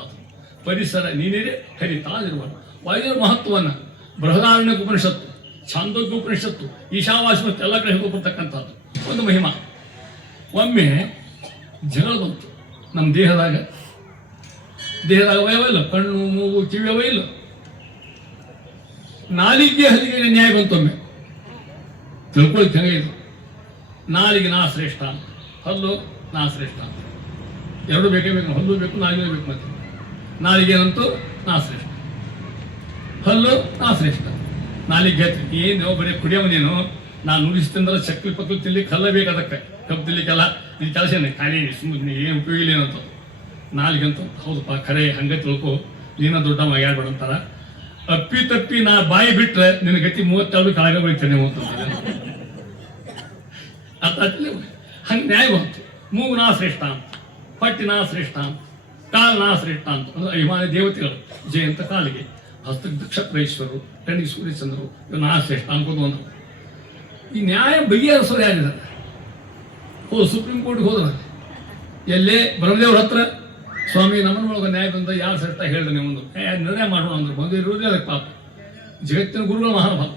ಪರಿಸರ ನೀನಿರೇ ಹರಿತಾನಿರುವನು. ವಾಯುದೇವರ ಮಹತ್ವವನ್ನು ಬೃಹದಾರಣ್ಯಕ ಉಪನಿಷತ್ತು, ಛಾಂದೋಗ್ಯ ಉಪನಿಷತ್ತು, ಈಶಾವಾಸ್ಯ ಎಲ್ಲ ಕಡೆ ಹೇಳ್ಕೊಡ್ತಕ್ಕಂಥದ್ದು ಒಂದು ಮಹಿಮಾ. ಒಮ್ಮೆ ಜಗಳ ಬಂತು ನಮ್ಮ ದೇಹದಾಗ ಅವಯವ ಇಲ್ಲ. ಕಣ್ಣು, ಮೂಗು, ಕಿವಿ ಅವ ಇಲ್ಲ. ನಾಲಿಗೆ ಹಲಿಗೆ ನ್ಯಾಯ ಬಂತೊಮ್ಮೆ. ತಿಳ್ಕೊಳಕ್ಕೆ ಹೆಂಗೆ? ನಾಲಿಗೆ ನಾ ಶ್ರೇಷ್ಠ ಅಂತ, ಹಲ್ಲು ನಾ ಶ್ರೇಷ್ಠ ಅಂತ. ಎರಡು ಬೇಕೇ ಬೇಕು. ಹಲ್ಲು ಬೇಕು, ನಾಲಿಗೆ ಬೇಕು. ಮತ್ತೆ ನಾಲಿಗೆನಂತೂ ನಾ ಶ್ರೇಷ್ಠ, ಹಲ್ಲು ನಾ ಶ್ರೇಷ್ಠ. ನಾಲಿಗೆ ಏನು ಬರೀ ಕುಡಿಯವ ನೀನು. ನಾನು ನುಡಿಸ್ತಂದ್ರೆ ಚಕ್ಲಿ ಪಕ್ಕಲು ತಿನ್ಲಿಕ್ಕೆ ಹಲ್ಲ ಬೇಕು. ಅದಕ್ಕೆ ಕಬ್ಬು ತಿನ್ಲಿಕ್ಕೆಲ್ಲ ಇದು ಕೆಲಸ ಖಾಲಿ ಸುಮ್ಮನೆ ಏನು ಉಪಯೋಗ ಇಲ್ಲ ಏನಂತ. ನಾಲಿಗಂತ ಹೌದಪ್ಪ ಖರೆ ಹಂಗೆ ತಿಳ್ಕೊ, ನೀನ ದೊಡ್ಡ ಮಗ್ಯಾಡ್ಬೇಡ ಅಂತಾರ. ಅಪ್ಪಿ ತಪ್ಪಿ ನಾ ಬಾಯಿ ಬಿಟ್ರೆ ನಿನ್ನ ಗತಿ 32 ಕೆಳಗೆ ಬೈತೇನೆ ಅಂತ. ಹಂಗೆ ನ್ಯಾಯ ಬಂತು. ಮೂಗು ನಾ ಶ್ರೇಷ್ಠ ಅಂತ, ಪಟ್ಟಿ ನಾ ಶ್ರೇಷ್ಠ ಅಂತ, ಕಾಲು ನಾ ಶ್ರೇಷ್ಠ ಅಂತ. ಅಭಿಮಾನಿ ದೇವತೆಗಳು ಜಯಂತ ಕಾಲಿಗೆ, ಹಸ್ತ ನಕ್ಷತ್ರೇಶ್ವರು, ಕಣ್ಣಿಗೆ ಸೂರ್ಯಚಂದ್ರರು ನಾ ಶ್ರೇಷ್ಠ ಅನ್ಕೋದು ಅಂದರು. ಈ ನ್ಯಾಯ ಬಗೆಹರಿಸೋರು ಯಾರಿದ್ದಾರೆ? ಸುಪ್ರೀಂ ಕೋರ್ಟ್ಗೆ ಹೋದ್ರ ಎಲ್ಲೇ ಬ್ರಹ್ಮದೇವ್ರ ಹತ್ರ ಸ್ವಾಮಿ ನಮ್ಮನ ಒಳಗೆ ನ್ಯಾಯ ಬಂದ ಯಾರು ಶ್ರೇಷ್ಠ ಹೇಳ್ರಿ ನೀವು ಒಂದು ನಿರ್ಣಯ ಮಾಡೋಣ ಅಂದ್ರು. ಬಂದು ಇರೋದೇ ಅದಕ್ಕೆ ಪಾಪ ಜಗತ್ತಿನ ಗುರುಗಳ ಮಹಾನುಭಾವ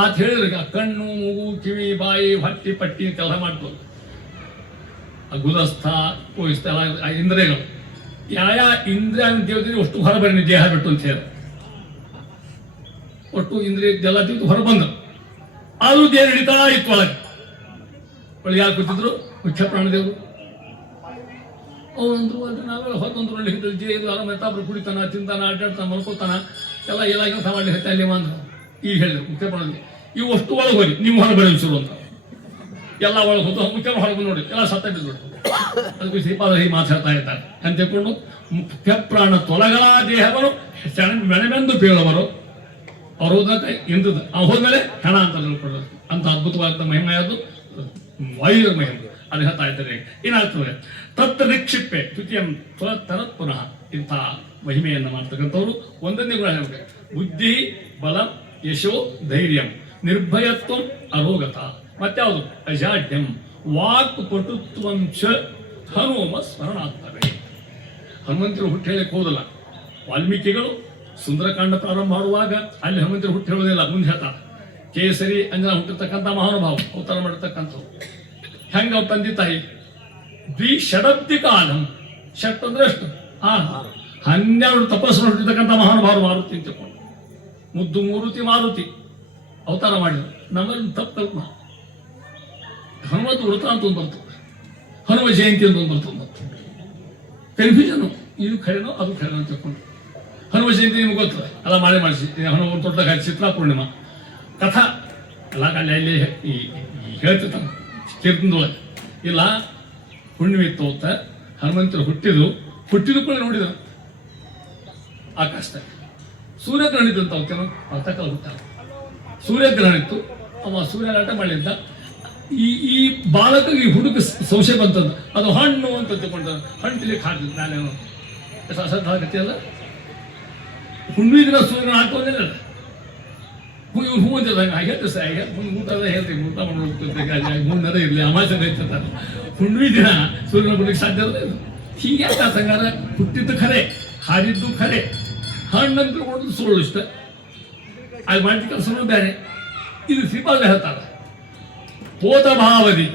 ಆತ ಹೇಳಿದ್ರೆ ಕಣ್ಣು ಮೂಗು ಕಿವಿ ಬಾಯಿ ಹೊಟ್ಟಿ ಪಟ್ಟಿ ಕೆಲಸ ಮಾಡ್ಬೋದು. ಗುದಸ್ಥ ಕೋಯಿಸ್ಥ ಎಲ್ಲ ಇಂದ್ರಿಯಗಳು ಯಾವ ಇಂದ್ರಿಯ ದೇವತೆ ಅಷ್ಟು ಹೊರ ಬರೀ ದೇಹ ಬಿಟ್ಟು ಅಂತ ಹೇಳಿ ಒಟ್ಟು ಇಂದ್ರಿಯ ಎಲ್ಲ ತೆಗೆದು ಹೊರ ಬಂದರು. ಆದರೂ ದೇಹ ಹಿಡಿತಾ ಇತ್ತು ಒಳಗೆ ಯಾರು ಕೂತಿದ್ರು ಮುಖ್ಯ ಪ್ರಾಣದೇವರು. ಅವರಂದ್ರು ಅಂದ್ರೆ ನಾವೆಲ್ಲ ಹೊತ್ತೊಂದ್ರು ಜೇದು ಅರಮೆತಾಬ್ರು ಕುಡಿತಾನ ತಿಂತಾನ ಅಡ್ಡಾಡ್ತಾನ ಮಲ್ಕೋತಾನ ಎಲ್ಲ ಎಲ್ಲ ಕೆಲಸ ಮಾಡ್ಲಿಕ್ಕೆ ಅಲ್ಲಿ ಅಂದ್ರು. ಈಗ ಹೇಳಿದ್ರು ಮುಖ್ಯ ಪ್ರಾಣದೇವರು ಇವು ಅಷ್ಟು ಒಳಗೆ ಹೋಗಿ ನೀವು ಹೊರ ಬರೀ ಶುರು ಅಂತ ಎಲ್ಲ ಒಳಗೆ ಹೋದ ಮುಖ್ಯ ಹೊರಗೆ ನೋಡಿ ಎಲ್ಲ ಸತ್ತ ಬಿದ್ದು ಅದಕ್ಕೆ ಶ್ರೀಪಾದ ಹೀಗೆ ಮಾತಾಡ್ತಾ ಇರ್ತಾರೆ ಅಂತ ತಿಳ್ಕೊಂಡು ಮುಖ್ಯ ಪ್ರಾಣ ತೊಲಗಳ ದೇಹವರು ಮೆಣಮೆಂದು ಬೀಳವರು ಅವ್ರು ಹೋದಾಗ ಎಂದದ್ದು ಅವ್ರು ಹೋದ್ಮೇಲೆ ಹೆಣ ಅಂತ ತಿಳ್ಕೊಳ್ಳೋದು ಅಂತ ಅದ್ಭುತವಾದ ಮಹಿಮೆಯಾದ್ದು ವಾಯು ಮಹಿಮೆ ಅದು ಹೇಳ್ತಾ ಇದ್ದಾರೆ. ಏನಾಗ್ತದೆ ತತ್ ನಿಕ್ಷಿಪ್ಪೆ ದ್ವಿತೀಯಂ ತರತ್ ಪುನಃ ಇಂಥ ಮಹಿಮೆಯನ್ನು ಮಾಡ್ತಕ್ಕಂಥವ್ರು ಒಂದೊಂದೇ ಗುಣ ಹೇಳ್ಬೇಕು. ಬುದ್ಧಿ ಬಲ ಯಶೋ ಧೈರ್ಯಂ ನಿರ್ಭಯತ್ವ ಅರೋಗತ ಮತ್ಯಾವುದು ಅಜಾಡ್ಯಂ ವಾಕ್ ಪಟುತ್ವಂಶ ಹನುಮ ಸ್ಮರಣಾಗ್ತವೆ. ಹನುಮಂತರು ಹುಟ್ಟು ಹೇಳಕ್ಕೆ ಹೋದಲ್ಲ. ವಾಲ್ಮೀಕಿಗಳು ಸುಂದರಕಾಂಡ ಪ್ರಾರಂಭ ಮಾಡುವಾಗ ಅಲ್ಲಿ ಹನುಮಂತರು ಹುಟ್ಟು ಹೇಳೋದಿಲ್ಲ, ಮುಂದೆ ಹೇಳ್ತಾ ಕೇಸರಿ ಅಂಜನ ಹುಟ್ಟಿರ್ತಕ್ಕಂಥ ಮಹಾನುಭಾವ ಅವತಾರ ಮಾಡಿರ್ತಕ್ಕಂಥವ್ರು. ಹೆಂಗ ಅವ್ರು ತಂದೆ ತಾಯಿ ದ್ವಿಷಡಬ್ದಿ ಕಾಲಂ ಷಟ್ ಅಂದ್ರೆ ಅಷ್ಟು 12 ತಪಸ್ಸು ಹೊರಟಿರ್ತಕ್ಕಂಥ ಮಹಾನುಭಾವರು ಮಾರುತಿ ಅಂತ ತಿಳ್ಕೊಂಡು ಮುದ್ದು ಮೂರುತಿ ಮಾರುತಿ ಅವತಾರ ಮಾಡಿದ್ರು. ನಮ್ಮಲ್ಲಿ ತಪ್ಪು ಕಲ್ಪನಾ ಹನುಮಂತ ವೃತ ಅಂತ ಒಂದು ಬರ್ತದೆ, ಹನುಮ ಜಯಂತಿ ಅಂತ ಒಂದು ಬರ್ತದೆ. ಕನ್ಫ್ಯೂಷನ್ ಇದು ಖರೇನೋ ಅದು ಖರೇನೋ ಅಂತ ತಿಳ್ಕೊಂಡು ಹನುಮ ಜಯಂತಿ ನಿಮ್ಗೆ ಗೊತ್ತದ ಎಲ್ಲ ಮಾಡೇ ಮಾಡಿಸಿ ಹನುಮ ತೊಟ್ಟದಾಗ ಚಿತ್ರಾ ಪೂರ್ಣಿಮಾ ಕಥಾ ಎಲ್ಲ ಅಲ್ಲಿ ಹೇಳ್ತಿರ್ತಾನೆ ಕೀರ್ತನದೊಳಗೆ. ಇಲ್ಲ ಹುಣ್ಣಿಮೆ ಇತ್ತು ಅಂತ ಹನುಮಂತರು ಹುಟ್ಟಿದ ಕೂಡ ನೋಡಿದ ಆಕಾಶದಾಗ ಸೂರ್ಯಗ್ರಹಣ ಇದ್ದಂತ ಅವತ್ತೇನೋ ಅರ್ಥಕಾಲ ಹುಟ್ಟ ಸೂರ್ಯಗ್ರಹಣ ಇತ್ತು. ಅವ ಸೂರ್ಯನಾಟ ಮಾಡಿದ್ದ. ಈ ಬಾಲಕ ಈ ಹುಡುಗ ಸಂಶಯ ಬಂತಂದ ಅದು ಹಣ್ಣು ಅಂತ ತಿಳ್ಕೊಂಡ ಹಣ್ಣು ತಿಲಿಕ್ಕೆ ಹಾಕಿದ್ ನಾನೇನು ಆಗತ್ತೆಲ್ಲ ಹುಣ್ಣಿಮೆ ದಿನ ಸೂರ್ಯನ ಹಾಕೋದಿಲ್ಲ ಇವ್ರು ಹೂ ಅಂತ ಹೇಳ್ತೀವಿ ಸರ್ ಊಟ ಹೇಳ್ತೀವಿ ಊಟ ಮಾಡೋದು ಮುಂದರ ಇರಲಿ ಅಮಾಸೆ ಹೇಳ್ತಾರೆ. ಹುಣ್ಣಿಮೆ ದಿನ ಸೂರ್ಯನ ಬಿಡಲಿಕ್ಕೆ ಸಾಧ್ಯ ಇಲ್ಲ. ಇದು ಹೀಗೆ ಸಂಗಾರ ಹುಟ್ಟಿದ್ದು ಖರೆ ಹಾರಿದ್ದು ಖರೆ ಹಣ್ಣಂತ ಕೊಡೋದು ಸುಳ್ಳು ಇಷ್ಟ ಅದು ಮಾಡಿದ ಕೆಲಸನೂ ಬೇರೆ. ಇದು ಶ್ರೀಪಾದ ಹೇಳ್ತಾರೆ ಪೋತ ಭಾವದಿ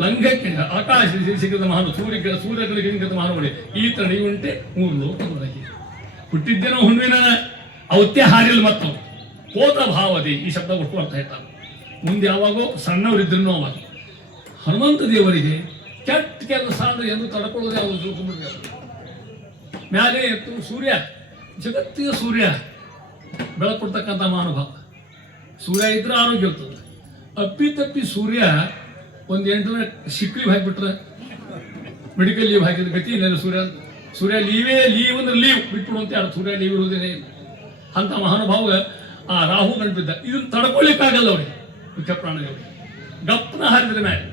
ಲಂಘಕ್ಕೆ ಆಕಾಶ ಸಿಗದ ಮಹಾನು ಸೂರ್ಯಗಳಿಗೆ ಮಹಾನುಡಿ ಈ ತಡಿ ಉಂಟೆ 3 ಲೋಕದೊಳಗೆ ಹುಟ್ಟಿದ್ದೇನೋ ಹುಣ್ಣಿನ ಔತ್ಯ ಹಾರಿಲ್ ಮತ್ತು ಪೋತ ಭಾವದಿ ಈ ಶಬ್ದ ಒಟ್ಟು ಅರ್ಥ ಹೇಳ್ತಾರೆ. ಮುಂದೆ ಯಾವಾಗೋ ಸಣ್ಣವರಿದ್ರೂ ಅವಾಗ ಹನುಮಂತ ದೇವರಿಗೆ ಕೆಟ್ಟ ಕೆಲಸ ಅಂದ್ರೆ ಎಂದು ತಡ್ಕೊಳ್ಳೋದು ಯಾವುದು ತಿಳ್ಕೊಂಡ್ಬಿಡ್ಬೇಕು. ಮ್ಯಾಲೆ ಎತ್ತು ಸೂರ್ಯ ಜಗತ್ತಿಗೆ ಸೂರ್ಯ ಬೆಳಕು ಕೊಡ್ತಕ್ಕಂಥ ಮಹಾನುಭಾವ. ಸೂರ್ಯ ಇದ್ರೆ ಆರೋಗ್ಯ ಇರ್ತದೆ. ಅಪ್ಪಿತಪ್ಪಿ ಸೂರ್ಯ ಒಂದು 8 ಸಿಕ್ಲಿ ಹಾಕಿಬಿಟ್ರೆ ಮೆಡಿಕಲ್ ಲೀವ್ ಹಾಕಿದ್ರೆ ಗತಿ ಇಲ್ಲ. ಸೂರ್ಯ ಲೀವ್ ಅಂದ್ರೆ ಲೀವ್ ಬಿಟ್ಬಿಡುವಂತೆ ಯಾರು ಸೂರ್ಯ ಲೀವ್ ಇರೋದೇನೇ ಇಲ್ಲ. ಅಂತ ಮಹಾನುಭಾವ ಆ ರಾಹು ಗಂಟಬಿದ್ದ ಇದನ್ನು ತಡ್ಕೊಳ್ಳಿಕ್ಕಾಗಲ್ಲ ಅವ್ರಿಗೆ ಮುಖ್ಯ ಪ್ರಾಣಿಗಳಿಗೆ ಗಪ್ಪನ ಹಾರಿದ್ರೆ ಮೇಲೆ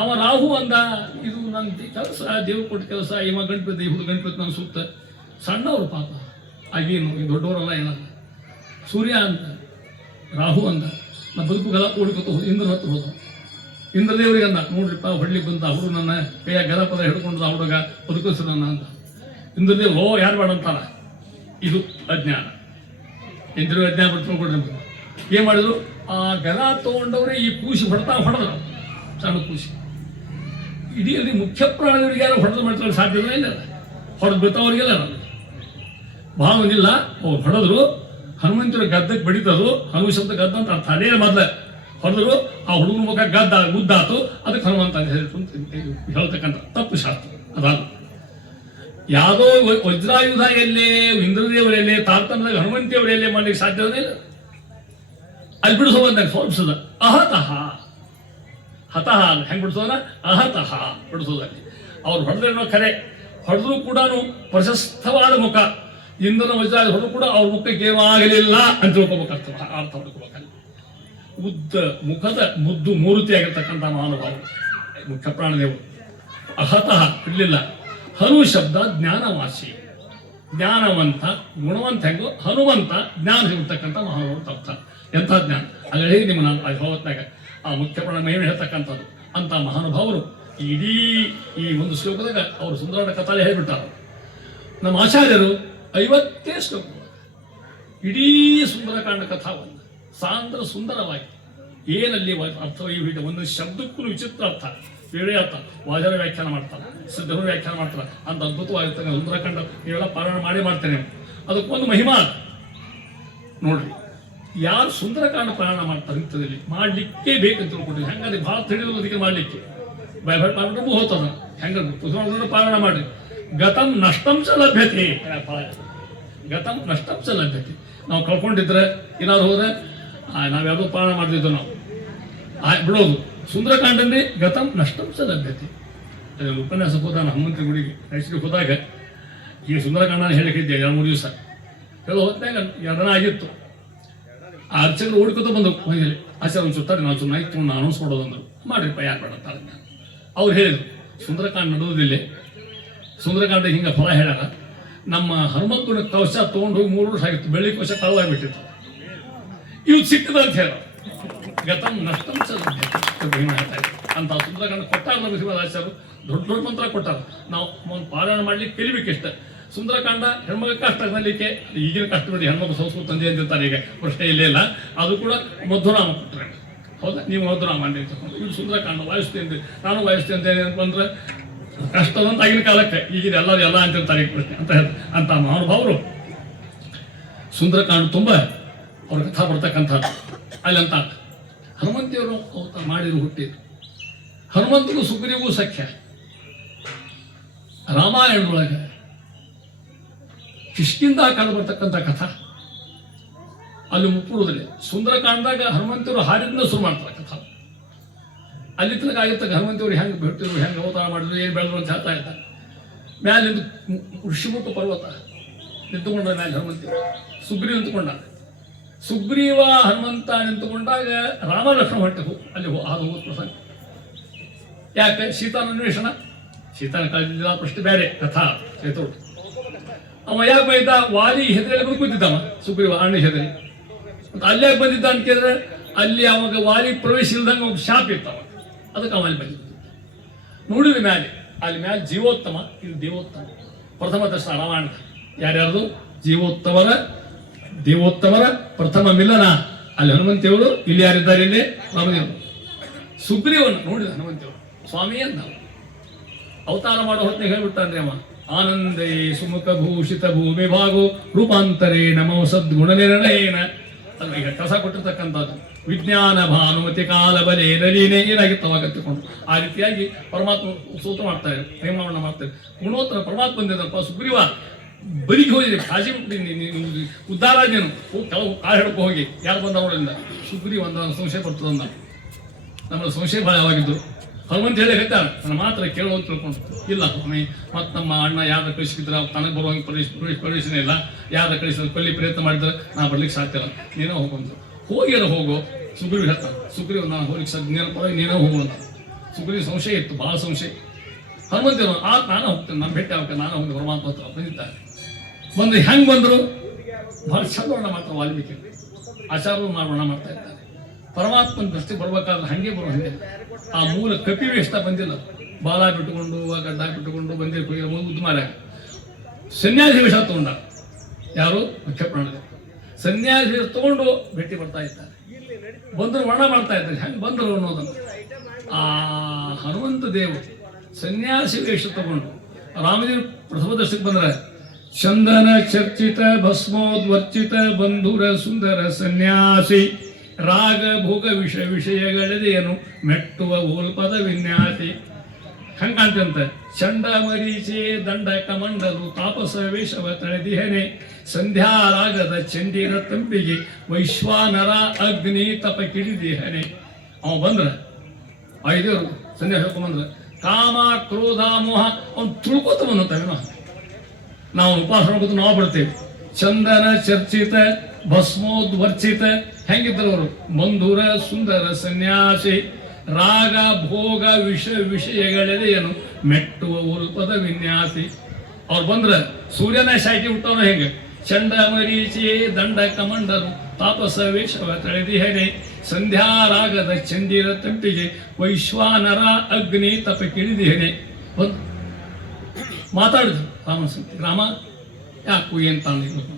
ಅವ ರಾಹು ಅಂದ ಇದು ನನ್ನ ಕೆಲಸ ದೇವ್ರು ಕೊಟ್ಟ ಕೆಲಸ ಇವ ಗಂಟಬಿದ್ದ ಇವ್ರು ಗಂಟಬಿದ್ದ ನನ್ನ ಸುತ್ತ ಸಣ್ಣವರು ಪಾಪ ಆಗೇನು ಈ ದೊಡ್ಡವರಲ್ಲ ಏನಲ್ಲ. ಸೂರ್ಯ ಅಂತ ರಾಹು ಅಂದ ನಾ ಬದುಕುಗಲ ಓಡ್ಕೊತ ಹೋದ ಇಂದ್ರ ಹತ್ರ ಹೋದ. ಇಂದ್ರದೇವರಿಗೆ ಅಂದ ನೋಡ್ರಿಪ್ಪ ಹೊಡ್ಲಿಕ್ಕೆ ಬಂದ ಅವರು ನನ್ನ ಕೈಯ ಗದ ಪದ ಹಿಡ್ಕೊಂಡು ಆ ಹುಡುಗ ಬದುಕಿಸ್ ನನ್ನ ಅಂತ. ಇಂದ್ರದೇವ್ ಯಾರು ಬೇಡ ಅಂತಾರ ಇದು ಅಜ್ಞಾನ. ಇಂದ್ರಿಯ ಅಜ್ಞಾನ ಬಿಟ್ಕೊಂಡ್ಕೊಡ್ರಿ ನಮಗೆ ಏನು ಮಾಡಿದ್ರು ಆ ಗದ ತಗೊಂಡವ್ರೆ ಈ ಕೂಸಿ ಹೊಡೆದ್ರು ಸಣ್ಣ ಕೂಸಿ. ಇಡೀ ಅಲ್ಲಿ ಮುಖ್ಯ ಪ್ರಾಣಿಗಳಿಗೆ ಯಾರು ಹೊಡೆದು ಮಾಡ್ತಾರೆ ಸಾಧ್ಯನೇ ಇಲ್ಲ. ಹೊಡೆದು ಬಿತ್ತವ್ರಿಗೆಲ್ಲ ಭಾಳ ಒಂದಿಲ್ಲ ಅವ್ರು ಹೊಡೆದ್ರು. ಹನುಮಂತರ ಗದ್ದಕ್ಕೆ ಬಡಿತದು ಹನುಮ ಶಬ್ದ ಗದ್ದ ಅಂತ ಅರ್ಥ ಅದೇ ಮೊದಲ ಹೊಡೆದ್ರು. ಆ ಹುಡುಗನ ಮುಖ ಗದ್ದ ಗುದ್ದಾತು ಅದಕ್ಕೆ ಹನುಮಂತ ಅಂತ ಹೇಳ್ತಕ್ಕಂಥ ತಪ್ಪು ಶಾಸ್ತ್ರ ಅದಾದ. ಯಾವುದೋ ವಜ್ರಾಯುಧ ಎಲ್ಲೇ ಇಂದ್ರದೇವರೆಲ್ಲೇ ತಾರತಮ್ಯದಾಗ ಹನುಮಂತಿಯವರೆಲ್ಲೇ ಮಾಡ್ಲಿಕ್ಕೆ ಸಾಧ್ಯನೇ ಇಲ್ಲ. ಅಲ್ಲಿ ಬಿಡಿಸೋ ಬಂದಾಗ ಸೋಲ್ಸದ ಅಹತಃ ಹತಃ ಹೆಂಗೆ ಬಿಡಿಸೋದ ಅಹತಃ ಬಿಡಿಸೋದಲ್ಲಿ ಅವ್ರು ಹೊಡೆದ್ರೇನೋ ಖರೆ ಹೊಡೆದ್ರು ಕೂಡ ಪ್ರಶಸ್ತವಾದ ಮುಖ ಇಂದ್ರನ ವಜ್ರಾಯುಧ ಹೊಡೆದು ಕೂಡ ಅವ್ರ ಮುಖಕ್ಕೆ ಏನೂ ಆಗಲಿಲ್ಲ ಅಂತ ತಿಳ್ಕೊಬೇಕಂತ ಅರ್ಥ ಹೊಡ್ಕೋಬೇಕಲ್ಲಿ. ಉದ್ದ ಮುಖದ ಮುದ್ದು ಮೂರ್ತಿ ಆಗಿರ್ತಕ್ಕಂಥ ಮಹಾನುಭಾವ ಮುಖ್ಯ ಪ್ರಾಣದೇವರು. ಅಹತಃ ಇರಲಿಲ್ಲ. ಹನು ಶಬ್ದ ಜ್ಞಾನವಾಸಿ ಜ್ಞಾನವಂತ, ಗುಣವಂತ ಹೆಂಗೋ ಹನುಮಂತ ಜ್ಞಾನ ಸಿಗ್ತಕ್ಕಂಥ ಮಹಾನುಭಾವ ಅರ್ಥ. ಎಂಥ ಜ್ಞಾನ ಅದು ಹೇಳಿ ನಿಮ್ಮ ನಾನು ಭಾಗವತ್ನಾಗ ಆ ಮುಖ್ಯ ಪ್ರಾಣ ಮಹಿಮೆ ಹೇಳ್ತಕ್ಕಂಥದ್ದು. ಅಂಥ ಮಹಾನುಭಾವರು ಇಡೀ ಈ ಒಂದು ಶ್ಲೋಕದಾಗ ಅವರು ಸುಂದರವಾದ ಕಥಾಲೆ ಹೇಳಿಬಿಟ್ಟಾರ. ನಮ್ಮ ಆಚಾರ್ಯರು 50 ಶ್ಲೋಕ ಇಡೀ ಸುಂದರಕಾಂಡ ಕಥಾವನ್ನು ಸಾಂದ್ರ ಸುಂದರವಾಗಿ ಏನಲ್ಲಿ ಅರ್ಥವ ಒಂದು ಶಬ್ದಕ್ಕೂ ವಿಚಿತ್ರ ಅರ್ಥ, ಬೇರೆ ಅರ್ಥ ವಾಜರ ವ್ಯಾಖ್ಯಾನ ಮಾಡ್ತಾರೆ, ಸಿದ್ಧರು ವ್ಯಾಖ್ಯಾನ ಮಾಡ್ತಾರೆ. ಅಂತ ಅದ್ಭುತವಾಗಿರ್ತಾನೆ ಸುಂದರಕಾಂಡ. ನೀವೆಲ್ಲ ಪಾರಾಯಣ ಮಾಡ್ತೇನೆ. ಅದಕ್ಕೊಂದು ಮಹಿಮಾ ನೋಡ್ರಿ. ಯಾರು ಸುಂದರಕಾಂಡ ಪಾರಾಯಣ ಮಾಡ್ತಾರೆ ಇಂಥದಲ್ಲಿ ಮಾಡಲಿಕ್ಕೆ ಬೇಕಂತ ತಿಳ್ಕೊಡ್ರಿ. ಹೆಂಗಂದ್ರೆ ಭಾಳ ತಿಳಿದು ಅದಕ್ಕೆ ಮಾಡಲಿಕ್ಕೆ ಮಾಡ್ಬಿಟ್ಟು ಹೋಗ್ತದ. ಹೆಂಗ ಪಾರಾಯಣ ಮಾಡ್ರಿ. ಗತಂ ನಷ್ಟಂ ಚ ಲಭ್ಯತೆ. ಗತಂ ನಷ್ಟಂ ಚ ಲಭ್ಯತೆ. ನಾವು ಕಳ್ಕೊಂಡಿದ್ರೆ ಏನಾದ್ರು ಹೋದ್ರೆ ನಾವ್ಯಾವುದೋ ಪಾರಾಯಣ ಮಾಡ್ತಿದ್ದೋ ನಾವು ಬಿಡೋದು. ಸುಂದರಕಾಂಡಲ್ಲಿ ಗತಂ ನಷ್ಟಂ ಚ ಲಭ್ಯತೆ. ಉಪನ್ಯಾಸಕ್ಕೆ ಹೋದ ಹನುಮಂತ ಗುಡಿಗೆ ನೈಸರ್ಗಿಕ ಹೋದಾಗ ಈ ಸುಂದರಕಾಂಡ ಹೇಳಿಕಿದ್ದೆ 2-3 ದಿವಸ ಹೇಳೋ ಹೊತ್ತಿನಾಗ ಎರಡನ ಆಗಿತ್ತು. ಆ ಅರ್ಚಕರು ಓಡ್ಕೊತ ಬಂದರು ಮನೆಯಲ್ಲಿ. ಆಚಾರ ಒಂದು ಸುತ್ತಾರೆ ನಾವು ಸುಮ್ಮನೆ ಆಯ್ತು ನಾನು ಅನೌನ್ಸ್ ಮಾಡೋದಂದ್ರು. ಮಾಡಿರಿಪ್ಪ ಯಾರು ಬೇಡತ್ತಾರ. ಅವ್ರು ಹೇಳಿದರು ಸುಂದರಕಾಂಡ ನಡುವುದಿಲ್ಲ. ಸುಂದರಕಾಂಡ ಹಿಂಗೆ ಫಲ ಹೇಳ್ಯಾರ. ನಮ್ಮ ಹನುಮಂತನ ಕವಚ ತೊಗೊಂಡು ಹೋಗಿ 3 ವರ್ಷ ಆಗಿತ್ತು. ಬೆಳ್ಳಿ ಕವಚ ಕಳವಾಗಿಬಿಟ್ಟಿತ್ತು. ಇವು ಸಿಕ್ಕದ ಅಂತ ಹೇಳ ಗತಂ ನಷ್ಟಂ ಚ ಹೇಳ್ತಾ ಇದ್ರು. ಅಂತ ಸುಂದರಕಾಂಡ ಕೊಟ್ಟಾರ ನಮ್ಮ ಶಿವಾಚಾರ್ಯರು. ದೊಡ್ಡ ದೊಡ್ಡ ಮಂತ್ರ ಕೊಟ್ಟಾರ. ನಾವು ಪಾರಾಯಣ ಮಾಡ್ಲಿಕ್ಕೆ ಕಲಿಬೇಕಿಷ್ಟ. ಸುಂದರಕಾಂಡ ಹೆಣ್ಮಗ ಕಷ್ಟ ನಲ್ಲಿಕ್ಕೆ ಈಗಿನ ಕಷ್ಟ ನೋಡಿ. ಹೆಣ್ಮಕ್ಳು ಸಂಸ್ಕೃತ ತಂದೆ ಅಂತಿರ್ತಾರೆ. ಈಗ ಪ್ರಶ್ನೆ ಇಲ್ಲೇ ಇಲ್ಲ. ಅದು ಕೂಡ ಮಧುರಾಮ ಕೊಟ್ಟರೆ ಹೌದಾ. ನೀವು ಮಧುರಾಮ ಮಾಡಿ ತಗೊಂಡು ಇವ್ರು ಸುಂದರಕಾಂಡ ವಾಯಿಸ್ತೇನೆ ನಾನು ವಾಯಿಸ್ತೇನೆ ಅಂತಂದ್ರೆ ಕಷ್ಟದಂತ ಆಗಿನ ಕಾಲಕ್ಕೆ. ಈಗಿನ ಎಲ್ಲರೂ ಎಲ್ಲ ಅಂತಿರ್ತಾರೆ ಪ್ರಶ್ನೆ ಅಂತ ಮಹಾನುಭಾವರು ಸುಂದರಕಾಂಡ ತುಂಬ ಅವ್ರ ಕಥಾ ಬರ್ತಕ್ಕಂಥದ್ದು. ಅಲ್ಲಂತ ಹನುಮಂತಿಯವರು ಅವತ ಮಾಡಿದ್ರು ಹುಟ್ಟಿದ್ರು. ಹನುಮಂತಗೂ ಸುಗ್ರೀವೂ ಸಖ್ಯ. ರಾಮಾಯಣದೊಳಗೆ ಕಿಷ್ಕಿಂದ ಕಂಡು ಬರ್ತಕ್ಕಂಥ ಕಥಾ ಅಲ್ಲಿ ಮುಪ್ಪುಡುವುದಿಲ್ಲ. ಸುಂದರಕಾಂಡದಾಗ ಹನುಮಂತಿಯವರು ಹಾಡಿದ್ನ ಶುರು ಮಾಡ್ತಾರೆ ಕಥಾ. ಅಲ್ಲಿ ತನಕ ಆಗಿರ್ತಕ್ಕ ಹನುಮಂತಿಯವರು ಹೆಂಗೆ ಬಿಟ್ಟಿದ್ರು, ಹೆಂಗೆ ಅವತಾರ ಮಾಡಿದ್ರು, ಏನು ಬೆಳೆದ್ರು ಅಂತ ಹೇಳ್ತಾ ಇರ್ತಾರೆ. ಮ್ಯಾಲಿಂದ ಋಷಿಮುಖ ಪರ್ವತ ನಿಂತುಕೊಂಡ ಮ್ಯಾಲೆ ಹನುಮಂತಿಯವರು ಸುಗ್ರೀವ ನಿಂತುಕೊಂಡ. ಸುಗ್ರೀವ ಹನುಮಂತ ನಿಂತುಕೊಂಡಾಗ ರಾಮ ಲಕ್ಷ್ಮಣ ಹೊಟ್ಟೆ ಅಲ್ಲಿ ಹಾದು ಹೋದ ಪ್ರಸಂಗ. ಯಾಕೆ ಸೀತಾನ ಅನ್ವೇಷಣ. ಸೀತಾನ ಕಳೆದಿದ್ದ ಪ್ರಶ್ನೆ ಬೇರೆ ಕಥಾ ಸೇತೋಡು. ಅವ ಯಾಕೆ ಬೈದ ವಾಲಿ ಹೆದರಲ್ಲಿ ಬಂದು ಕೂತಿದ್ದವ ಸುಗ್ರೀವ ಅಣ್ಣ ಹೆದರಿ. ಮತ್ತು ಅಲ್ಲಾಗ ಬಂದಿದ್ದ ಅಂತ ಕೇಳಿದ್ರೆ ಅಲ್ಲಿ ಅವಾಗ ವಾಲಿ ಪ್ರವೇಶ ಇಲ್ದಂಗೆ ಒಂದು ಶಾಪ್ ಇರ್ತಾವ. ಅದಕ್ಕೆ ಅವ ಅಲ್ಲಿ ಬಂದಿದ್ದ. ನೋಡಿದ ಮ್ಯಾಲೆ ಅಲ್ಲಿ ಮ್ಯಾಲೆ ಜೀವೋತ್ತಮ ಇದು ದೇವೋತ್ತಮ. ಪ್ರಥಮ ದರ್ಶನ ರಾಮಾಯಣ ಯಾರ್ಯಾರ್ದು ಜೀವೋತ್ತಮರ ದೇವೋತ್ತಮರ ಪ್ರಥಮ ಮಿಲನ. ಅಲ್ಲಿ ಹನುಮಂತಿಯವರು ಇಲ್ಲಿ ಯಾರಿದ್ದಾರೆ? ಇಲ್ಲಿ ರಾಮದೇವರು. ಸುಗ್ರೀವನು ನೋಡಿದ ಹನುಮಂತಿಯವರು ಸ್ವಾಮಿ ಅಂತ ಅವತಾರ ಮಾಡೋ ಹೊತ್ತಿಗೆ ಹೇಳ್ಬಿಟ್ಟಾನ್ರಿ ಅವ. ಆನಂದೇ ಸುಮುಖ ಭೂಷಿತ ಭೂಮಿ ಭಾಗೋ ರೂಪಾಂತರೇ ನಮೋ ಸದ್ಗುಣ ನಿರ್ಣಯೇನ. ಅಲ್ಲ ಈಗ ಕಸ ಕೊಟ್ಟಿರ್ತಕ್ಕಂಥದ್ದು ವಿಜ್ಞಾನ ಭಾನುಮತಿ ಕಾಲ ಬಲೆ ನಲೀನೆ ಏನಾಗಿತ್ತು ಅವಾಗ ತಿಳ್ಕೊಂಡು. ಆ ರೀತಿಯಾಗಿ ಪರಮಾತ್ಮ ಸ್ತೋತ್ರ ಮಾಡ್ತಾರೆ, ಪ್ರೇಮವನ್ನ ಮಾಡ್ತಾರೆ. ಗುಣೋತ್ತರ ಪರಮಾತ್ಮ ಬಂದಿದ್ದಪ್ಪ ಸುಗ್ರೀವ ಬಲಿಗೆ ಹೋಗಿದೆ. ಕಾಜಿ ಉದ್ಧಾರ ನೀನು ಕೆಲವು ಕಾಳು ಹಿಡ್ಕೊ ಹೋಗಿ ಯಾರು ಬಂದವರಿಂದ ಸುಗ್ರೀವ ಅಂದ ಸಂಶಯ ಬರ್ತದಂದ. ನಮ್ಮಲ್ಲಿ ಸಂಶಯ ಭಾಳ ಯಾವಾಗಿದ್ದು ಹನುಮಂತ ಹೇಳಿ ಹೇಳ್ತಾರೆ ನನ್ನ ಮಾತ್ರ ಕೇಳೋದು ತಿಳ್ಕೊಂಡು. ಇಲ್ಲ ಸ್ವಾಮಿ ಮತ್ತು ನಮ್ಮ ಅಣ್ಣ ಯಾರ ಕಳಿಸಿದ್ರೆ ತನಗೆ ಬರುವಂಗೆ ಪ್ರವೇಶನೇ ಇಲ್ಲ. ಯಾರ ಕಳಿಸಿದ್ರೆ ಕೊಲ್ಲಿ ಪ್ರಯತ್ನ ಮಾಡಿದ್ರೆ ನಾ ಬರ್ಲಿಕ್ಕೆ ಸಾಧ್ಯ ಇಲ್ಲ. ನೀನೇ ಹೋಗುವಂತ ಹೋಗಿರೋ ಹೋಗೋ ಸುಗ್ರೀವ್ ಹೇಳ್ತಾನೆ. ಸುಗ್ರೀವ್ ನಾನು ಹೋಗ್ಲಿಕ್ಕೆ ಸಾಧ್ಯ ನೀನೇ ಹೋಗುವಂತ. ಸುಗ್ರೀವ್ ಸಂಶಯ ಇತ್ತು, ಭಾಳ ಸಂಶಯ. ಹನುಮಂತನು ನಾನು ಹೋಗ್ತೇನೆ, ನಮ್ಮ ಭೇಟಿ ಆಗ್ಬೇಕು, ನಾನು ಹೋಗಿ ಪರಮಾತ್ಮ ಹತ್ರ ಬಂದಿದ್ದಾರೆ. ಬಂದು ಹೆಂಗೆ ಬಂದರು ಭಾಳ ಚಂದ ವರ್ಣ ಮಾಡ್ತಾರೆ ವಾಲ್ಮೀಕಿ. ಆಚಾರ್ಯರು ವರ್ಣ ಮಾಡ್ತಾ ಇದ್ದಾರೆ. ಪರಮಾತ್ಮನ ದೃಷ್ಟಿ ಬರ್ಬೇಕಾದ್ರೆ ಹಂಗೆ ಬರೋ ಹಂಗೆ ಆ ಮೂಲ ಕಪಿವೇಷ್ಟ ಬಂದಿಲ್ಲ. ಬಾಲ ಬಿಟ್ಟುಕೊಂಡು ಗಡ್ಡ ಬಿಟ್ಟುಕೊಂಡು ಬಂದಿರ್ತೀವಿ ಉದ್ಮಾರ ಸನ್ಯಾಸಿ ವೇಷ ತಗೊಂಡ. ಯಾರು ಮುಖ್ಯ ಪ್ರಾಣ ಸನ್ಯಾಸಿ ವೇಷ ತಗೊಂಡು ಭೇಟಿ ಬರ್ತಾ ಇದ್ದಾರೆ. ಬಂದರು ವರ್ಣ ಮಾಡ್ತಾ ಇದ್ದಾರೆ ಹೆಂಗೆ ಬಂದರು ಅನ್ನೋದನ್ನು. ಆ ಹನುಮಂತ ದೇವರು ಸನ್ಯಾಸಿ ವೇಷ ತಗೊಂಡು ರಾಮದೇವ್ ಪ್ರಥಮ ದರ್ಶನಕ್ಕೆ ಬಂದ್ರೆ ಚಂದನ ಚರ್ಚಿತ ಭಸ್ಮೋದ್ವರ್ಚಿತ ಬಂಧುರ ಸುಂದರ ಸನ್ಯಾಸಿ ರಾಗ ಭೋಗ ವಿಷಯಗಳದೇನು ಮೆಟ್ಟುವ ಓಲ್ಪದ ವಿನ್ಯಾಸಿ. ಹಂಗಂತಂತ ಚಂಡ ಮರೀಚೆ ದಂಡ ಕಮಂಡಲು ತಾಪಸ ವೇಷವ ತಳೆದಿಹನೆ ಸಂಧ್ಯಾರಾಗದ ಚಂಡಿರ ತಂಪಿಗೆ ವೈಶ್ವಾನರ ಅಗ್ನಿ ತಪ ಕಿಡಿದಿಹನೆ. ಅವ ಬಂದ್ರ ಐದೇವರು ಸಂಧ್ಯಾ ಹೇಳ್ಕೊಂಬಂದ್ರ ಕಾಮ ಕ್ರೋಧ ಮೋಹ ಅವ್ನು ತುಳ್ಕೋತ ಬಂದಂತಾವೇನೋ. ನಾವು ಉಪವಾಸ ಮಾಡ್ಕೋತ ನಾವು ಬಿಡ್ತೇವೆ. ಚಂದನ ಚರ್ಚಿತ ಭಸ್ಮೋದ್ವರ್ಚಿತ ಹೆಂಗಿದ್ರು ಅವರು ಬಂಧುರ ಸುಂದರ ಸನ್ಯಾಸಿ ರಾಗ ಭೋಗ ವಿಷಯಗಳೆದೆ ಏನು ಮೆಟ್ಟುವ ಉಲ್ಪದ ವಿನ್ಯಾಸಿ. ಅವ್ರು ಬಂದ್ರೆ ಸೂರ್ಯನ ಶಾಖೆ ಹುಟ್ಟವನ ಹೆಂಗೆ ಚಂಡ ಮರೀಚಿ ದಂಡ ಕಮಂಡಲು ತಾಪಸ ವೇಷವ ತಳೆದಿಹನೆ ಸಂಧ್ಯಾರಾಗದ ಚಂದಿರ ತಂಪಿಗೆ ವೈಶ್ವಾನರ ಅಗ್ನಿ ತಪ ಕಿಳಿದಿಹನೆ ಬಂದು ಮಾತಾಡಿದ್ರು ರಾಮನ ಸಂತಿ ರಾಮ ಯಾಕು ಏನ್ ತಾಂಡಿರ್ಬೇಕು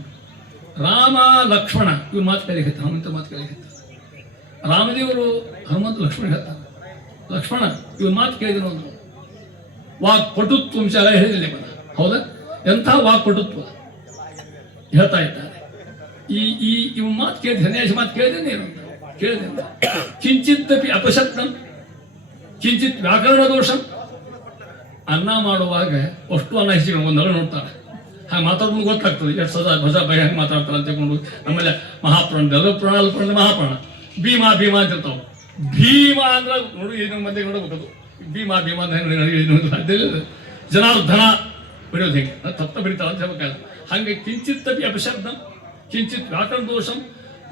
ರಾಮ ಲಕ್ಷ್ಮಣ ಇವ್ರು ಮಾತು ಕೇಳಿಕತ್ತ ಹನುಮಂತ ಮಾತು ಕೇಳಿಕತ್ತ ರಾಮದೇವರು ಹನುಮಂತ ಲಕ್ಷ್ಮಣ ಹೇಳ್ತಾರೆ ಲಕ್ಷ್ಮಣ ಇವ್ರ ಮಾತು ಕೇಳಿದ್ರು ಅಂದ್ರು ವಾಕ್ ಪಟುತ್ವ ಅಂಶ ಹೇಳಿಲ್ಲ ಬರ ಹೌದಾ ಎಂಥ ವಾಕ್ ಪಟುತ್ವ ಹೇಳ್ತಾ ಇದ್ದಾರೆ ಇವ್ ಮಾತು ಕೇಳಿದ ಸನ್ಯಾಸಿ ಮಾತು ಕೇಳಿದೇನೆ ಏನು ಕೇಳಿದೆ ಕಿಂಚಿತ್ತಪಿ ಅಪಶಬ್ದಂ ಕಿಂಚಿತ್ ವ್ಯಾಕರಣ ದೋಷಂ ಅನ್ನ ಮಾಡುವಾಗ ಅಷ್ಟು ಅನ್ನ ಹೆಚ್ಚಿಕೊಂಡು ಒಂದು ನೋಡ್ತಾರೆ ಹಾಗೆ ಮಾತಾಡ್ಕೊಂಡು ಗೊತ್ತಾಗ್ತದೆ ಎಷ್ಟು ಸದಾ ಭಜ ಭಯ ಹೆಂಗೆ ಮಾತಾಡ್ತಾರೆ ಅಂತ ತಿಳ್ಕೊಂಡು ಆಮೇಲೆ ಮಹಾಪ್ರಾಣ ಎಲ್ಲ ಪ್ರಾಣ ಪ್ರಾಣ ಮಹಾಪ್ರಾಣ ಭೀಮಾ ಭೀಮಾ ಅಂತ ಇರ್ತಾವ ಭೀಮಾ ಅಂದ್ರೆ ನೋಡಿ ಏನು ಮಂದಿ ನೋಡಬೇಕದು ಭೀಮಾ ಭೀಮಾ ಅಂತ ಸಾಧ್ಯ ಇಲ್ಲ ಜನಾರ್ದನ ಬರೆಯೋದು ಹೆಂಗೆ ತಪ್ಪ ಬರೀತಾವ ಅಂತ ಹೇಳ್ಬೇಕಲ್ಲ ಹಾಗೆ ಕಿಂಚಿತ್ತಪಿ ಅಪಶಬ್ದ ಕಿಂಚಿತ್ ವ್ಯಾಕರಣ ದೋಷಂ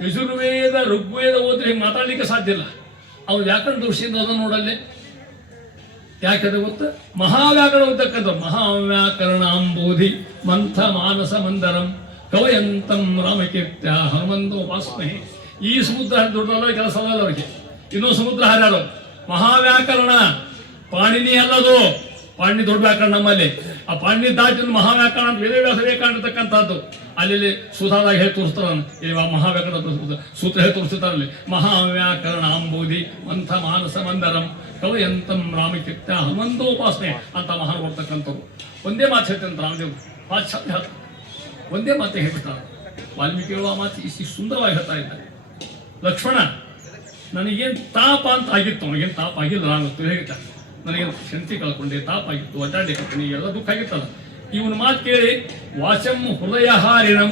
ಯಜುರ್ವೇದ ಋಗ್ವೇದ ಓದ್ರೆ ಹಿಂಗೆ ಮಾತಾಡ್ಲಿಕ್ಕೆ ಸಾಧ್ಯ ಇಲ್ಲ ಅವ್ರು ವ್ಯಾಕರಣ ದೋಷದಿಂದ ಅದನ್ನು ನೋಡಲ್ಲೇ ಯಾಕಂದ್ರೆ ಗೊತ್ತ ಮಹಾವ್ಯಾಕರಣ ಓದ್ತಕ್ಕಂಥ ಮಹಾವ್ಯಾಕರಣಾಂಬೋಧಿ ಮಂಥ ಮಾನಸ ಮಂದರಂ ಕವಯಂತಂ ರಾಮಕೀರ್ತ್ಯ ಹನುಮಂತೋ ವಾಸ್ಮಹಿ ಈ ಸಮುದ್ರ ದೊಡ್ಡಲ್ಲ ಕೆಲಸ ಅಲ್ಲ ಅವ್ರಿಗೆ ಇನ್ನೊಂದು ಸಮುದ್ರ ಹರ್ಯಾರು ಮಹಾವ್ಯಾಕರಣ ಪಾಣಿನಿ ಅಲ್ಲದು ಪಾಣಿನಿ ದೊಡ್ಡ ವ್ಯಾಕರಣ ನಮ್ಮಲ್ಲಿ ಆ ಪಾಣಿನಿ ದಾಟಿನ ಮಹಾವ್ಯಾಕರಣ ಅಂತ ವೇದವ್ಯಾಸ ಬೇಕಾಗಿರ್ತಕ್ಕಂಥದ್ದು ಅಲ್ಲಿ ಸುಧಾದಾಗ ಹೇಳಿ ತೋರಿಸ್ತಾರ ಇವಾಗ ಮಹಾವ್ಯಾಕರಣ ಸೂತ್ರ ಹೇಳಿ ತೋರಿಸ್ತಾರಲ್ಲಿ ಮಹಾವ್ಯಾಕರಣ ಅಂಬೋಧಿ ಮಂಥ ಮಾನಸ ಮಂದರಂ ಕವಯಂತಂ ರಾಮಕೀರ್ತ್ಯ ಹನುಮಂತೋಪಾಸನೆ ಅಂತ ಮಹಾನ್ ಬರ್ತಕ್ಕಂಥವ್ರು ಒಂದೇ ಮಾತು ಹೇಳ್ತಂತ ರಾಮದೇವ್ ಮಾತು ಶಬ್ದ ಹೇಳ್ತಾರೆ ಒಂದೇ ಮಾತೆ ಹೇಳ್ಬಿಡ್ತಾರೆ ವಾಲ್ಮೀಕಿ ಹೇಳುವ ಮಾತು ಇಷ್ಟು ಸುಂದರವಾಗಿ ಹೇಳ್ತಾ ಇದ್ದಾರೆ ಲಕ್ಷ್ಮಣ ನನಗೇನು ತಾಪ ಅಂತ ಆಗಿತ್ತು ಅವನಿಗೇನು ತಾಪ ಆಗಿಲ್ಲ ನಾನು ಹೇಳ್ತಾರೆ ನನಗೇನು ಶಂತಿ ಕಳ್ಕೊಂಡೆ ತಾಪ ಆಗಿತ್ತು ಅಡ್ಡಾಡಿ ಕಳ್ಕೊಂಡು ಎಲ್ಲ ದುಃಖ ಆಗಿತ್ತಲ್ಲ ಇವನ ಮಾತು ಕೇಳಿ ವಾಚಂ ಹೃದಯ ಹಾರಿಣಂ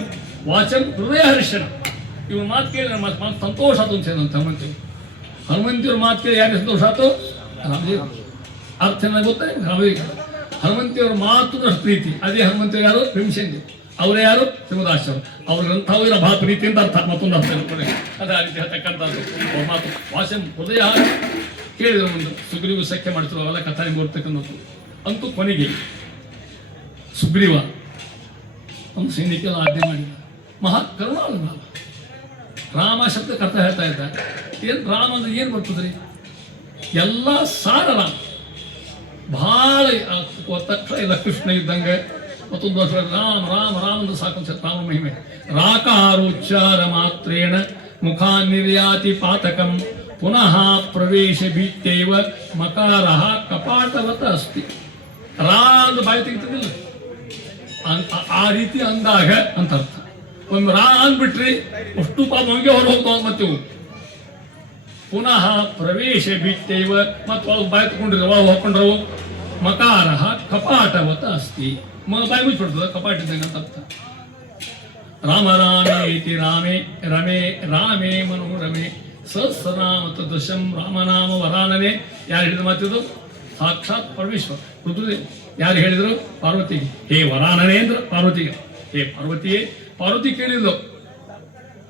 ವಾಚಂ ಹೃದಯ ಹರ್ಷಣ ಇವನ ಮಾತು ಕೇಳಿ ನನ್ನ ಮಾತು ಸಂತೋಷ ಆಯ್ತು ಅಂತ ಹನುಮಂತಿಯವ್ರ ಮಾತು ಕೇಳಿ ಯಾರಿಗೆ ಸಂತೋಷ ಆಯ್ತು ರಾಮದೇವ್ ಅರ್ಥ ಏನಾಗ ಗೊತ್ತಾ ಹನುಮಂತಿಯವ್ರ ಮಾತು ಪ್ರೀತಿ ಅದೇ ಹನುಮಂತಿಯವ್ರು ಯಾರು ಭೀಮಸೇನ ಅವರೇ ಯಾರು ಶ್ರೀಮದಾಶ್ರಮ ಅವ್ರ ಗ್ರಂಥವೂ ಇರೋ ಭಾಳ ಪ್ರೀತಿಯಿಂದ ಅರ್ಥ ಮತ್ತೊಂದು ಅರ್ಥ ಇರ್ತಾರೆ ಅದೇ ಆ ರೀತಿ ಹೇಳ್ತಕ್ಕಂಥದ್ದು ಅವ್ರ ಮಾತು ವಾಚಂ ಹೃದಯ ಕೇಳಿದ್ರು ಒಂದು ಸುಗ್ರೀವ ಸಖ್ಯ ಮಾಡ್ತಿರೋ ಅವೆಲ್ಲ ಕಥಾ ಬರ್ತಕ್ಕಂಥದ್ದು ಅಂತೂ ಕೊನೆಗೆ ಸುಗ್ರೀವ ಒಂದು ಸೈನಿಕರ ಆಜ್ಞೆ ಮಾಡಿದ ಮಹಾ ಕರುಣಾಳು ರಾಮ ಶಬ್ದಕ್ಕೆ ಅರ್ಥ ಹೇಳ್ತಾ ಇದ್ದ ಏನು ರಾಮ ಅಂದ್ರೆ ಏನು ಬರ್ತದ್ರಿ ಎಲ್ಲ ಸಾರ ರಾಮ ಭಾಳ ತಕ್ಷಣ ಇಲ್ಲ ಕೃಷ್ಣ ಇದ್ದಂಗೆ ಮತ್ತೊಂದು ವರ್ಷ ರಾಮ ರಾಮ ರಾಮ ಅಂದ್ರೆ ಸಾಕು ರಾಮ ಮಹಿಮೆ ರಾಕಾರೋಚ್ಚಾರ ಮಾತ್ರೇಣ ಮುಖಾ ನಿರ್ಯಾತಿ ಪಾತಕಂ ಪುನಃ ಪ್ರವೇಶ ಭೀತ್ಯೈವ ಮಕಾರ ಕಪಾಟವತ ಅಸ್ತಿ ರಾ ಅಂದ್ರೆ ಬಾಯಿ ತೆಗಿತದಿಲ್ಲ ಆ ರೀತಿ ಅಂದಾಗ ಅಂತ ಅರ್ಥ ಒಮ್ಮೆ ರಾ ಅಂದ್ಬಿಟ್ರಿ ಅಷ್ಟು ಪಾಪ ಹಂಗೆ ಹೊರ ಹೋಗ್ತಾವ ಮತ್ತೆ ಪುನಃ ಪ್ರವೇಶ ಭೀತ್ಯೈವ ಮತ್ತು ಬಾಯಿ ತಗೊಂಡ್ರಿ ಒಳಗೆ ಹೋಗ್ಕೊಂಡ್ರವು ಮಕಾರ ಕಪಾಟವತ ಅಸ್ತಿ ಬಾಯಿ ಮುಚ್ಚಿಬಿಡ್ತದ ಕಪಾಟ ಇದ್ದಂಗೆ ಅಂತ ಅರ್ಥ ರಾಮ ರಾಮೇತಿ ರಾಮೇ ರಮೇ ರಾಮೇ ಮನೋರಮೆ ಸಹಸ್ರನಾಮ ತದೃಶಂ ರಾಮನಾಮ ವರಾನನೆ ಯಾರು ಹೇಳಿದ ಮಾತಿದ್ದು ಸಾಕ್ಷಾತ್ ಪರಮೇಶ್ವರ ರುದ್ರದೇವ್ ಯಾರು ಹೇಳಿದ್ರು ಪಾರ್ವತಿಗೆ ಹೇ ವರಾನನೆ ಅಂದ್ರ ಪಾರ್ವತಿಗೆ ಹೇ ಪಾರ್ವತಿಯೇ ಪಾರ್ವತಿ ಕೇಳಿದ್ಲು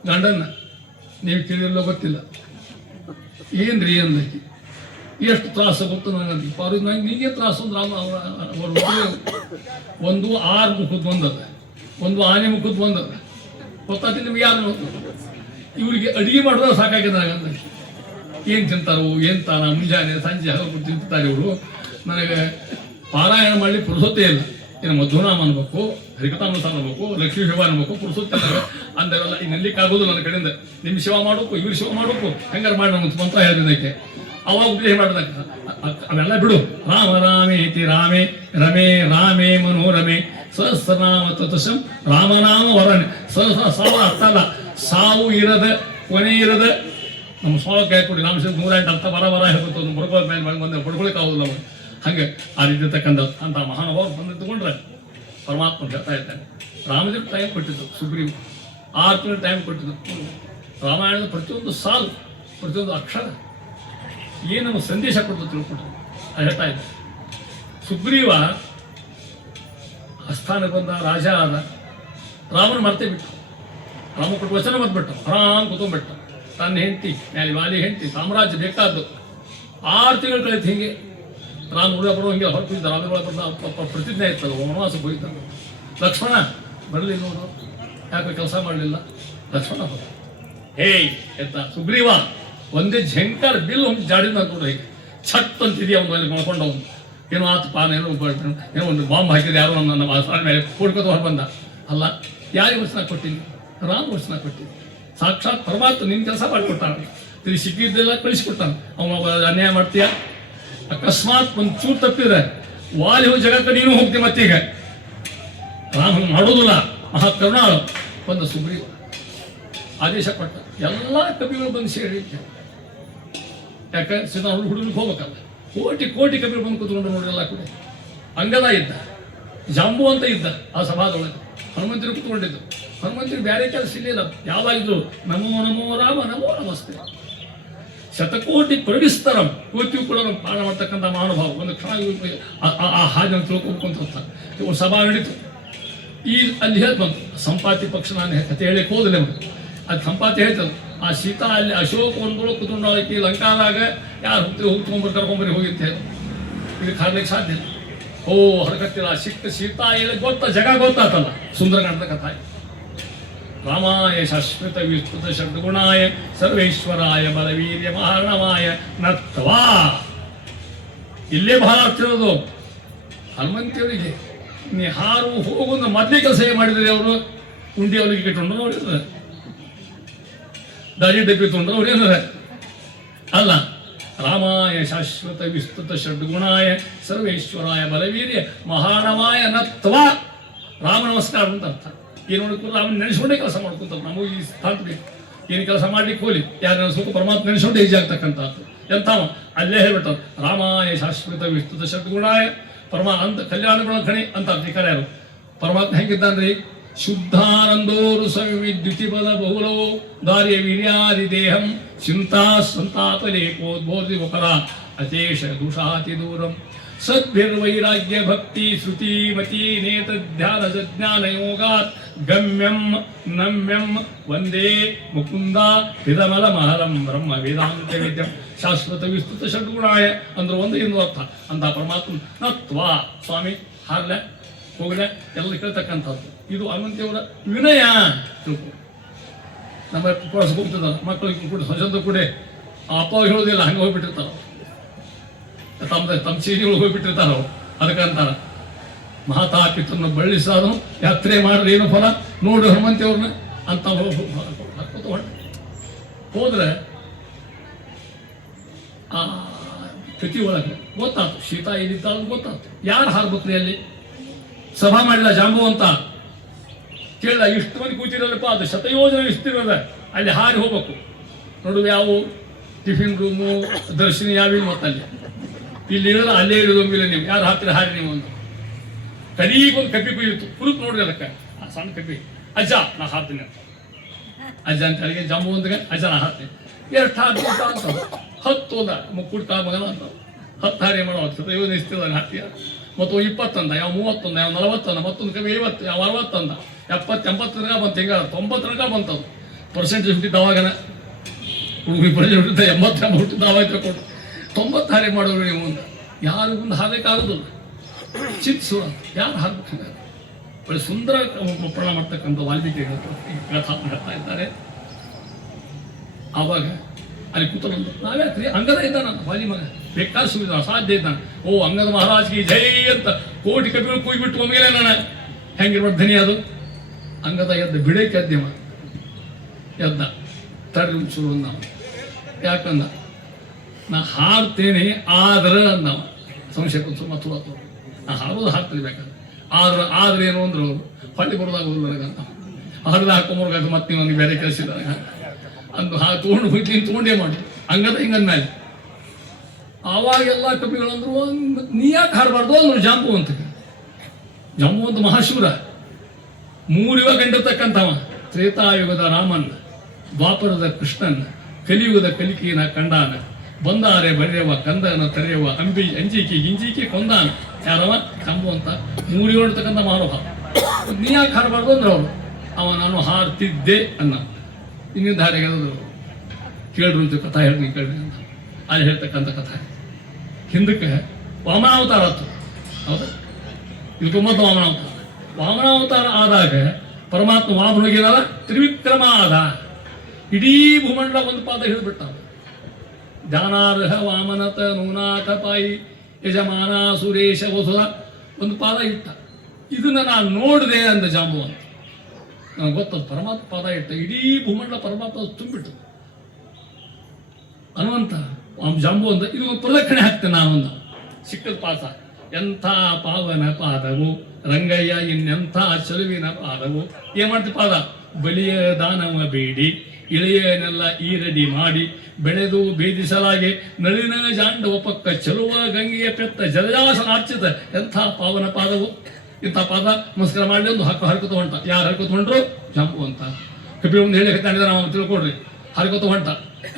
ಗಂಡನ್ನ ನೀವು ಕೇಳಿರ್ಲೋ ಗೊತ್ತಿಲ್ಲ ಏನ್ರಿ ಅಂದಕ್ಕೆ ಎಷ್ಟು ತ್ರಾಸ ಗೊತ್ತು ನನಗೆ ಪಾರ್ವತಿ ನಂಗೆ ನಿಮಗೆ ತ್ರಾಸು ಅಂದ್ರೆ ಒಂದು 6 ಮುಖದ ಬಂದದ ಒಂದು ಆನೆ ಮುಖದ ಬಂದದ ಗೊತ್ತಾಗ್ತಿ ನಿಮ್ಗೆ ಯಾರು ಇವ್ರಿಗೆ ಅಡಿಗೆ ಮಾಡಿದ್ರೆ ಸಾಕಾಗಿದೆ ನನಗೆ ಏನು ತಿಂತಾರೋ ಏನು ತಾನ ಮುಂಜಾನೆ ಸಂಜೆ ಹಲವು ತಿಂತಾರೆ ಇವರು ನನಗೆ ಪಾರಾಯಣ ಮಾಡಲಿ ಪುರುಸೊತ್ತೇ ಇಲ್ಲ ಇನ್ನು ಮಧ್ವನಾಮ ಅನ್ಬೇಕು ಹರಿಕಥಾಮೃತ ಅನ್ಬೇಕು ಲಕ್ಷ್ಮೀ ಶಿವ ಅನ್ಬೇಕು ಪುರುಸೊತ್ತೆ ಅಂದವೆಲ್ಲ ಈ ನಲ್ಲಿಕ್ಕಾಗೋದು ನನ್ನ ಕಡೆಯಿಂದ ನಿಮ್ಮ ಶಿವ ಮಾಡಬೇಕು ಇವ್ರು ಶಿವ ಮಾಡಬೇಕು ಹೆಂಗಾರು ಮಾಡಿ ನಮ್ಮ ಮಂತ್ರ ಹೇಳಿದ್ದಕ್ಕೆ ಅವಾಗ ಉಪದೇಶ ಮಾಡಿದಾಗ ಅವೆಲ್ಲ ಬಿಡು ರಾಮ ರಾಮೇತಿ ರಾಮೇ ರಮೇ ರಾಮೇ ಮನೋರಮೆ ಸಹಸ್ರನಾಮ ತತುಶಂ ರಾಮನಾಮ ವರನೆ ಸಾವಿರ ಅರ್ಥ ಅಲ್ಲ ಸಾವು ಇರದ ಕೊನೆ ಇರದ ನಮ್ಮ ಸ್ವಾಮಿ ಕೈ ಕೊಡಿ ರಾಮಚಂದ್ರ 108 ಅರ್ಥ ಬರ ಹೇಳ್ಬೋದು ಬಡ್ಕೊಳ್ಳೋ ಮೇಲೆ ಬಂದು ಬಡ್ಕೊಳಕ್ಕೆ ಆಗೋದಿಲ್ಲ ಅವ್ರು ಹಂಗೆ ಆ ರೀತಿ ಇರ್ತಕ್ಕಂಥ ಅಂತ ಮಹಾನುಭಾವರು ಬಂದಿದ್ದುಕೊಂಡ್ರೆ ಪರಮಾತ್ಮ ಹೇಳ್ತಾ ಇದ್ದಾನೆ ರಾಮದೇವ್ ಟೈಮ್ ಕೊಟ್ಟಿದ್ದು ಸುಗ್ರೀವ್ 6 ತಿಂಗಳು ಟೈಮ್ ಕೊಟ್ಟಿದ್ದು ರಾಮಾಯಣದ ಪ್ರತಿಯೊಂದು ಸಾಲು ಪ್ರತಿಯೊಂದು ಅಕ್ಷರ ಏನು ನಮ್ಮ ಸಂದೇಶ ಕೊಟ್ಟು ತಿಳ್ಕೊಟ್ರು ಅದು ಹೇಳ್ತಾ ಇದ್ದ ಸುಗ್ರೀವ ಆಸ್ಥಾನಕ್ಕೆ ಬಂದ ರಾಜ ಆದ ರಾಮನ ಮರ್ತೇ ಬಿಟ್ಟು ರಾಮ ಕೊಟ್ಟು ವಚನ ಬಂದ್ಬಿಟ್ಟು ಆರಾಮ್ ಕೂತ್ಕೊಂಡ್ಬಿಟ್ಟು ತನ್ನ ಹೆಂಡತಿ ಮ್ಯಾಲಿ ವಾಲಿ ಹೆಂಡತಿ ಸಾಮ್ರಾಜ್ಯ ಬೇಕಾದ್ದು 6 ತಿಂಗಳು ಕಳೆದು ಹಿಂಗೆ ರಾಮ ಉಳಿದ ಬರೋ ಹಿಂಗೆ ಹೊರಟಿದ್ದ ರಾಮಗಳ ಪ್ರತಿಜ್ಞೆ ಇರ್ತದೆ, ವನವಾಸಕ್ಕೆ ಹೋಗಿದ್ದ. ಲಕ್ಷ್ಮಣ ಬರಲಿ ನೋಡು, ಯಾಕೆ ಕೆಲಸ ಮಾಡಲಿಲ್ಲ? ಲಕ್ಷ್ಮಣ ಹೋದ. ಹೇಯ್ ಎತ್ತ ಸುಗ್ರೀವ ಒಂದೇ ಝಂಕಾರ ಬಿಲ್ ಒಂದು ಜಾಡಿದ ನೋಡ್ರಿ, ಛಟ್ ಅಂತಿದೆಯಾ ಒಂದು ಅಲ್ಲಿ ಮಾಡ್ಕೊಂಡು ಅವನು ಏನೋ ಆತ ಪಾನ ಏನೋ ಒಂದು ಬಾಂಬ್ ಹಾಕಿದ್ರೆ ಯಾರೋ ನನ್ನ ಸಾಲ ಮೇಲೆ ಕೂಡ್ಕೊತ ಹೊರ ಬಂದ. ಅಲ್ಲ, ಯಾರಿಗೆ ವಚನ ಕೊಟ್ಟಿನಿ? ರಾಮ ವಚನ ಕೊಟ್ಟಿನಿ. ಸಾಕ್ಷಾತ್ ಪರಮಾತ್ಮ ನಿನ್ನ ಕೆಲಸ ಮಾಡಿಕೊಟ್ಟಾನ, ತಿರುಗಿ ಸಿಕ್ಕಿದ್ದೆಲ್ಲ ಕಳಿಸಿಕೊಟ್ಟಾನ. ಅವನು ಅನ್ಯಾಯ ಮಾಡ್ತೀಯ? ಅಕಸ್ಮಾತ್ ಒಂದು ಚೂರು ತಪ್ಪಿದ್ರೆ ವಾಲಿ ಹೋಗಿ ಜಗಕ್ಕೆ ನೀನು ಹೋಗ್ತೀವಿ. ಮತ್ತೀಗ ರಾಮನ ಮಾಡೋದಿಲ್ಲ, ಮಹಾಕರುಣಾಳು. ಬಂದ ಸುಗ್ರೀವ ಆದೇಶ ಕೊಟ್ಟ, ಎಲ್ಲ ಕವಿಗಳು ಬಂದು ಸೇರಿ. ಯಾಕೆ ಸೀತಾ ಹುಡುಗನಿಗೆ ಹೋಗ್ಬೇಕಲ್ಲ, ಕೋಟಿ ಕೋಟಿ ಕವಿಗಳು ಬಂದು ಕೂತ್ಕೊಂಡು ನೋಡಿರಲ್ಲ ಕೂಡ. ಅಂಗದ ಇದ್ದ, ಜಾಂಬು ಅಂತ ಇದ್ದ ಆ ಸಭಾದೊಳಗೆ. ಹನುಮಂತರು ಕೂತ್ಕೊಂಡಿದ್ದು. ಹನುಮಂತರು ಬೇರೆ ಕೆಲಸ ಇರಲಿಲ್ಲ, ಯಾವಾಗಿದ್ರು ನಮೋ ನಮೋ ರಾಮ ನಮೋ ನಮಸ್ತೆ. ಶತಕೋಟಿ ಪರಿಡಿಸ್ತರಂ ಕೋಟಿಯು ಕೂಡ ಪಾಠ ಮಾಡ್ತಕ್ಕಂಥ ಮಹಾನುಭಾವ. ಒಂದು ಕ್ಷಣ ಆ ಹಾಜನ್ನು ತಿಳ್ಕೊಬೇಕಂತ ಸಭಾ ನಡೀತು. ಈ ಅಲ್ಲಿ ಹೇಳ್ ಬಂತು ಸಂಪಾತಿ ಪಕ್ಷ. ನಾನು ಕತೆ ಹೇಳಕ್ಕೆ ಹೋದಿಲ್ಲ ಅದು. ಸಂಪಾತಿ ಹೇಳ್ತದೆ, ಆ ಸೀತಾ ಅಲ್ಲಿ ಅಶೋಕ ಒಂದೊಳಗೆ ಕೂತ್ಕೊಂಡಾಕಿ ಲಂಕಾದಾಗ ಯಾರು ಹೋಗ್ಕೊಂಬರ್ ಕರ್ಕೊಂಬರಿ ಹೋಗಿ ಅಂತ ಹೇಳಿ ಇದು ಕಾಡ್ಲಿಕ್ಕೆ ಸಾಧ್ಯ ಇಲ್ಲ. ಓ ಹರಕತ್ತಿಲ್ಲ ಸಿಕ್ಕ ಸೀತಾ ಹೇಳಿ ಗೊತ್ತ, ಜಗ ಗೊತ್ತಾತಲ್ಲ. ಸುಂದರಕಾಂಡದ ಕಥಾಯ. ರಾಮಾಯ ಶಾಶ್ವತ ವಿಸ್ತೃತ ಷಡ್ಗುಣಾಯ ಸರ್ವೇಶ್ವರಾಯ ಬಲವೀರ್ಯ ಮಹಾರಣವಾಯ ನತ್ವಾ. ಇಲ್ಲೇ ಬಹಳ ಆಗ್ತಿರೋದು ಹನುಮಂತಿಯವರಿಗೆ. ನೀ ಹಾರು ಹೋಗುವ ಮೊದಲೇ ಕೆಲಸ ಮಾಡಿದರೆ ಅವರು ಉಂಡಿ ಅವರಿಗೆ ಕೆಟ್ಟುಂಡ್ರು ನೋಡಿದ್ರೆ ದಾರಿ ಡಬ್ಬಿ ತೊಗೊಂಡ್ರು ಅವ್ರು ಏನಾರ ಅಲ್ಲ. ರಾಮಾಯ ಶಾಶ್ವತ ವಿಸ್ತೃತ ಷಡ್ಗುಣಾಯ ಸರ್ವೇಶ್ವರಾಯ ಬಲವೀರ್ಯ ಮಹಾಣವಾಯ ನತ್ವ. ರಾಮ ನಮಸ್ಕಾರ ಅಂತ ಅರ್ಥ. ಏನು ಮಾಡ್ಕೊಂಡು ರಾಮನ ನೆನೆಸ್ಕೊಂಡೇ ಕೆಲಸ ಮಾಡ್ಕೊಂತ ನಮಗೂ ಈ ಸ್ಥಾನ ಬೇಕು. ಏನು ಕೆಲಸ ಮಾಡ್ಲಿಕ್ಕೆ ಹೋಲಿ ಯಾರು ನೆನೆಸ್ಬೇಕು? ಪರಮಾತ್ಮ ನೆನೆಸ್ಕೊಂಡೇ ಈಜಿ ಆಗ್ತಕ್ಕಂಥ ಎಂಥವ ಅಲ್ಲೇ ಹೇಳ್ಬಿಟ್ಟು ರಾಮಾಯ ಶಾಶ್ವತ ವಿಸ್ತೃತ ಷಡ್ಗುಣಾಯ ಅಂತ ಕಲ್ಯಾಣಗಳ ಖಣಿ ಅಂತ ಅಧಿಕಾರ ಯಾರು? ಪರಮಾತ್ಮ ಹೆಂಗಿದ್ದಾನ್ರಿ? ಶುದ್ಧಾನಂದೋರು ಸವಿದ್ಯುತಿ ಬಲ ಬಹುಲವೋ ದಾರ್ಯ ವೀರ್ಯಾದಿ ದೇಹಂ ಚಿಂತಾ ಸಂತಾಪಲೇಕೋದ್ಬೋಧಿ ಮುಖರ ಅಶೇಷ ದುಷಾತಿ ದೂರಂ ಸದ್ಭಿರ್ವೈರಾಗ್ಯ ಭಕ್ತಿ ಶ್ರುತಿ ಮತಿ ನೇತ ಧ್ಯಾನ ಸಜ್ಞಾನ ಯೋಗಾತ್ ಗಮ್ಯಂ ನಮ್ಯಂ ವಂದೇ ಮುಕುಂದ ವಿಧಮಲ ಮಹಲಂ ಬ್ರಹ್ಮ ವೇದಾಂತ ವಿದ್ಯಂ ಶಾಶ್ವತ ವಿಸ್ತೃತ ಷಡ್ಗುಣಾಯ ಅಂದ್ರೆ ಒಂದು ಇನ್ನೂ ಅರ್ಥ ಅಂತ ಪರಮಾತ್ಮ ನತ್ವಾ. ಸ್ವಾಮಿ ಹಾರ್ಲೆ ಹೋಗಲೆ ಎಲ್ಲ ಕೇಳ್ತಕ್ಕಂಥದ್ದು ಇದು ಹನುಮಂತಿಯವರ ವಿನಯ. ತಿಳ್ಕೊ ನಮ್ಮ ಪ್ರವಾಸ ಹೋಗ್ತಿದ್ದಾರೆ ಮಕ್ಕಳಿಗೆ ಕೂಡ ಸ್ವಚಂದ ಕೂಡ ಅಪ್ಪ ಹೇಳೋದಿಲ್ಲ, ಹಂಗೆ ಹೋಗ್ಬಿಟ್ಟಿರ್ತಾರ. ತಮ್ಮ ಚೀನಿಗಳು ಹೋಗ್ಬಿಟ್ಟಿರ್ತಾರ. ಅದಕ್ಕಂತಾರ ಮಹಾತಾಪಿತರನ್ನು ಬಳ್ಳಿಸಾದನು ಯಾತ್ರೆ ಮಾಡಿದ್ರೆ ಏನು ಫಲ ನೋಡು ಹನುಮಂತಿಯವ್ರನ್ನ ಅಂತ ಹೋದ್ರೆ ಆ ಕೃತಿ ಒಳಗೆ ಗೊತ್ತಾಯ್ತು ಸೀತಾ ಏನಿದ್ದಾಳ ಗೊತ್ತಾಯ್ತು. ಯಾರು ಹಾರ್ಬೇಕ್ರಿ ಅಲ್ಲಿ? ಸಭಾ ಮಾಡಿಲ್ಲ ಜಾಂಬು ಅಂತ ಕೇಳಿದ. ಇಷ್ಟು ಮಂದಿ ಕೂತಿರಲ್ಲಪ್ಪ, ಅದು ಶತಯೋಜನೆ ಇಷ್ಟಿರೋದ, ಅಲ್ಲಿ ಹಾರಿ ಹೋಗ್ಬೇಕು. ನೋಡು ಯಾವ ಟಿಫಿನ್ ರೂಮು ದರ್ಶನ ಯಾವಿಲ್ಲ ಮತ್ತಲ್ಲಿ ಇಲ್ಲಿ ಇರೋದು ಅಲ್ಲೇ ಇರೋದಂಗಿಲ್ಲ. ನೀವು ಯಾರು ಹಾಕ್ತೀರ ಹಾರಿ ನೀವು ಒಂದು ಕಡೀಗೊಂದು ಕಪ್ಪಿ ಕುಯ್ಯಿತ್ತು ಕುರುಕ್ ನೋಡ್ರಿ ಅದಕ್ಕೆ ಆ ಸಣ್ಣ ಕಪ್ಪಿ. ಅಜ್ಜ ನಾ ಹಾಕ್ತೀನಿ ಅಂತ ಅಜ್ಜ ಅಂತ ಅಲ್ಲಿಗೆ ಜಾಂಬು ಒಂದಿಗೆ ಅಜ್ಜ ನಾ ಹಾಕ್ತೀನಿ. ಎಷ್ಟು ಹಾಕ್ತ ಅಂತ 10 ಹೋದ ಮುಕ್ಕುಡ್ ಕಾ ಮಗನ ಅಂತ 10 ಹಾರಿ ಮಾಡೋ ಶತಯೋಜನೆ ಇಷ್ಟಿರೋದಾಗ ಹಾಕ್ತೀಯ. ಮತ್ತು 20 ಅಂದ, ಯಾವ 30 ಅಂದ, ಯಾವ 40 ಅಂದ, ಮತ್ತೊಂದು ಕಮ್ಮಿ 50, ಯಾವ 60 ಅಂದ, 70, 80 ತನಕ ಬಂತು. ಹಿಂಗ 90 ತನಕ ಬಂತದು. ಪರ್ಸೆಂಟೇಜ್ ಹುಟ್ಟಿದ್ದ ಅವಾಗನ ಹುಡುಗಿ ಪರ್ಸೆಂಟ್ ಹುಟ್ಟಿದ್ದ 80 ಹುಟ್ಟಿದ್ದ ಅವಾಗ ಕೊಟ್ಟು 90 ಹಾರಿ ಮಾಡೋರು ನೀವು ಅಂತ. ಯಾರು ಮುಂದೆ ಹಾರಬೇಕಾಗೋದಿಲ್ಲ. ಚಿತ್ಸು ಯಾರು ಹಾರ್ಬೇಕು? ಒಳ್ಳೆ ಸುಂದರ ಪ್ರಣ ಮಾಡ್ತಕ್ಕಂಥ ವಾಲ್ಮೀಕಿ ಕಥಾ ಹೇಳ್ತಾ ಇದ್ದಾರೆ. ಆವಾಗ ಅಲ್ಲಿ ಕೂತಂದು ನಾವ್ಯಾಕ್ರಿ ಅಂಗದ ಇದ್ದಾನ ವಾಲಿ ಮಗ ಬೇಕಾದ ಸುವಿಧ ಅಸಾಧ್ಯ ಇದ್ದಾನೆ. ಓ ಅಂಗದ ಮಹಾರಾಜ್ಗೆ ಜೈ ಅಂತ ಕೋಟಿ ಕಪಿಗಳು ಕೂಗಿಬಿಟ್ಟು ಒಮ್ಮೆಲೆ ನಾನು ಹೆಂಗಿರ್ಬಾರ್ದು ಧನಿ ಅದು. ಅಂಗದ ಎದ್ದ ಬಿಡಕ್ಕೆ ಎದ್ದೇವ ಎದ್ದ ತಡ್ರಿ ಚೂರು ಅಂದವ. ಯಾಕಂದ ನಾ ಹಾರ್ತೇನೆ ಆದ್ರೆ ಅಂದವ. ಸಂಶಯಕ್ಕೆ ಸ್ವಲ್ಪ ತುಳತ್ತು ನಾ ಹಾರೋದು ಹಾಕ್ತೀನಿ ಬೇಕಾದ್ರೆ ಆದ್ರೆ ಏನು ಅಂದ್ರು ಅವರು ಹೊಳ್ಳಿ ಬರೋದಾಗ ಅಂತ ಹರಿದ ಹಾಕೊಂಬರ್ಗಾಗ ಮತ್ತೆ ನನಗೆ ಬೇರೆ ಕೆಲಸ ಇದ್ದಾಗ ಅಂದು ತೊಗೊಂಡು ಹೋಯ್ತೀನಿ ತೊಗೊಂಡೇ ಮಾಡಿ ಅಂಗದ ಹಿಂಗಂದ್ಮೇಲೆ ಆವಾಗೆಲ್ಲ ಕಪಿಗಳಂದ್ರು ನೀ ಯಾಕೆ ಹಾರಬಾರ್ದು ಅಂದ್ರು. ಜಾಂಬು ಅಂತ ಜಾಂಬು ಅಂತ ಮಹಾಶೂರ 3 ಯುಗ ಕಂಡಿರ್ತಕ್ಕಂಥವ. ತ್ರೇತಾಯುಗದ ರಾಮನ್, ದ್ವಾಪರದ ಕೃಷ್ಣನ್, ಕಲಿಯುಗದ ಕಲಿಕೆಯನ್ನ ಕಂಡಾನ. ಬಂದಾರೆ ಬರೆಯವ ಕಂದನ ತರೆಯವ ಅಂಜಿಕೆ ಗಿಂಜಿಕೆ ಕೊಂದಾನ. ಯಾರವ? ಕಂಬು ಅಂತ 3 ಯುಗ ಇರ್ತಕ್ಕಂಥ ಮಹಾನುಭಾವ. ನೀ ಯಾಕೆ ಹಾರಬಾರ್ದು ಅಂದ್ರೆ ಅವರು ನಾನು ಹಾರ್ತಿದ್ದೆ ಅನ್ನ. ಇನ್ನೊಂದು ಹಾರಿಗೆ ಕೇಳ್ರು ಕಥಾ ಹೇಳ್ತೀನಿ ಕೇಳ್ರಿ ಅಂತ ಅಲ್ಲಿ ಹೇಳ್ತಕ್ಕಂಥ ಕಥಾ. ಹಿಂದಕ್ಕೆ ವಾಮನಾವತಾರ ಆಯ್ತು. ಹೌದಾ? ಇದಕ್ಕೆ ಮೊದಲು ವಾಮನಾವತಾರ ಆದಾಗ ಪರಮಾತ್ಮ ವಾಮನಿಗೇನಲ್ಲ ತ್ರಿವಿಕ್ರಮ ಆದ. ಇಡೀ ಭೂಮಂಡಲ ಒಂದು ಪಾದ ಹಿಡಿದ್ಬಿಟ್ಟ. ಧ್ಯಾನಾರ್ಹ ವಾಮನತ ನೂನಾಥ ಪಾಯಿ ಯಜಮಾನ ಸುರೇಶ ವಸುಧ ಒಂದು ಪಾದ ಇಟ್ಟ. ಇದನ್ನ ನಾನು ನೋಡಿದೆ ಅಂದ ಜಾಂಬುವಂತ. ನನಗೆ ಗೊತ್ತದು ಪರಮಾತ್ಮ ಪಾದ ಇಟ್ಟ. ಇಡೀ ಭೂಮಂಡಲ ಪರಮಾತ್ಮ ತುಂಬಿಟ್ಟು ಹನುಮಂತ ಜಾಂಬು ಅಂದ. ಇದು ಪ್ರದಕ್ಷಿಣೆ ಹಾಕ್ತೇನೆ ನಾನೊಂದು ಸಿಕ್ಕದ ಪಾಸ. ಎಂಥ ಪಾವನ ಪಾದವು ರಂಗಯ್ಯ, ಇನ್ನೆಂಥ ಚಲುವಿನ ಪಾದವು. ಏನ್ ಮಾಡ್ತಿ ಪಾದ? ಬಲಿಯ ದಾನವ ಬೇಡಿ ಇಳೆಯನೆಲ್ಲ ಈರಡಿ ಮಾಡಿ ಬೆಳೆದು ಭೇದಿಸಲಾಗಿ ನಳಿನ ಜಾಂಡವ ಪಕ್ಕ ಚಲುವ ಗಂಗೆಯ ಪೆತ್ತ ಜಲಜಾಸನ ಆರ್ಚಿತ. ಎಂಥ ಪಾವನ ಪಾದವು. ಇಂಥ ಪಾದ ನಮಸ್ಕಾರ ಮಾಡಿ ಒಂದು ಹರ್ಕೋತ ಹೊಂಟ. ಯಾರು ಹರ್ಕೋತ ಹೊಂಟ್ರು? ಜಾಂಬು ಅಂತ. ಕಪಿಲ್ ಒಂದು ಹೇಳಿ ನಾವು ತಿಳ್ಕೊಡ್ರಿ. ಹರ್ಕೋತ ಹೊಂಟ.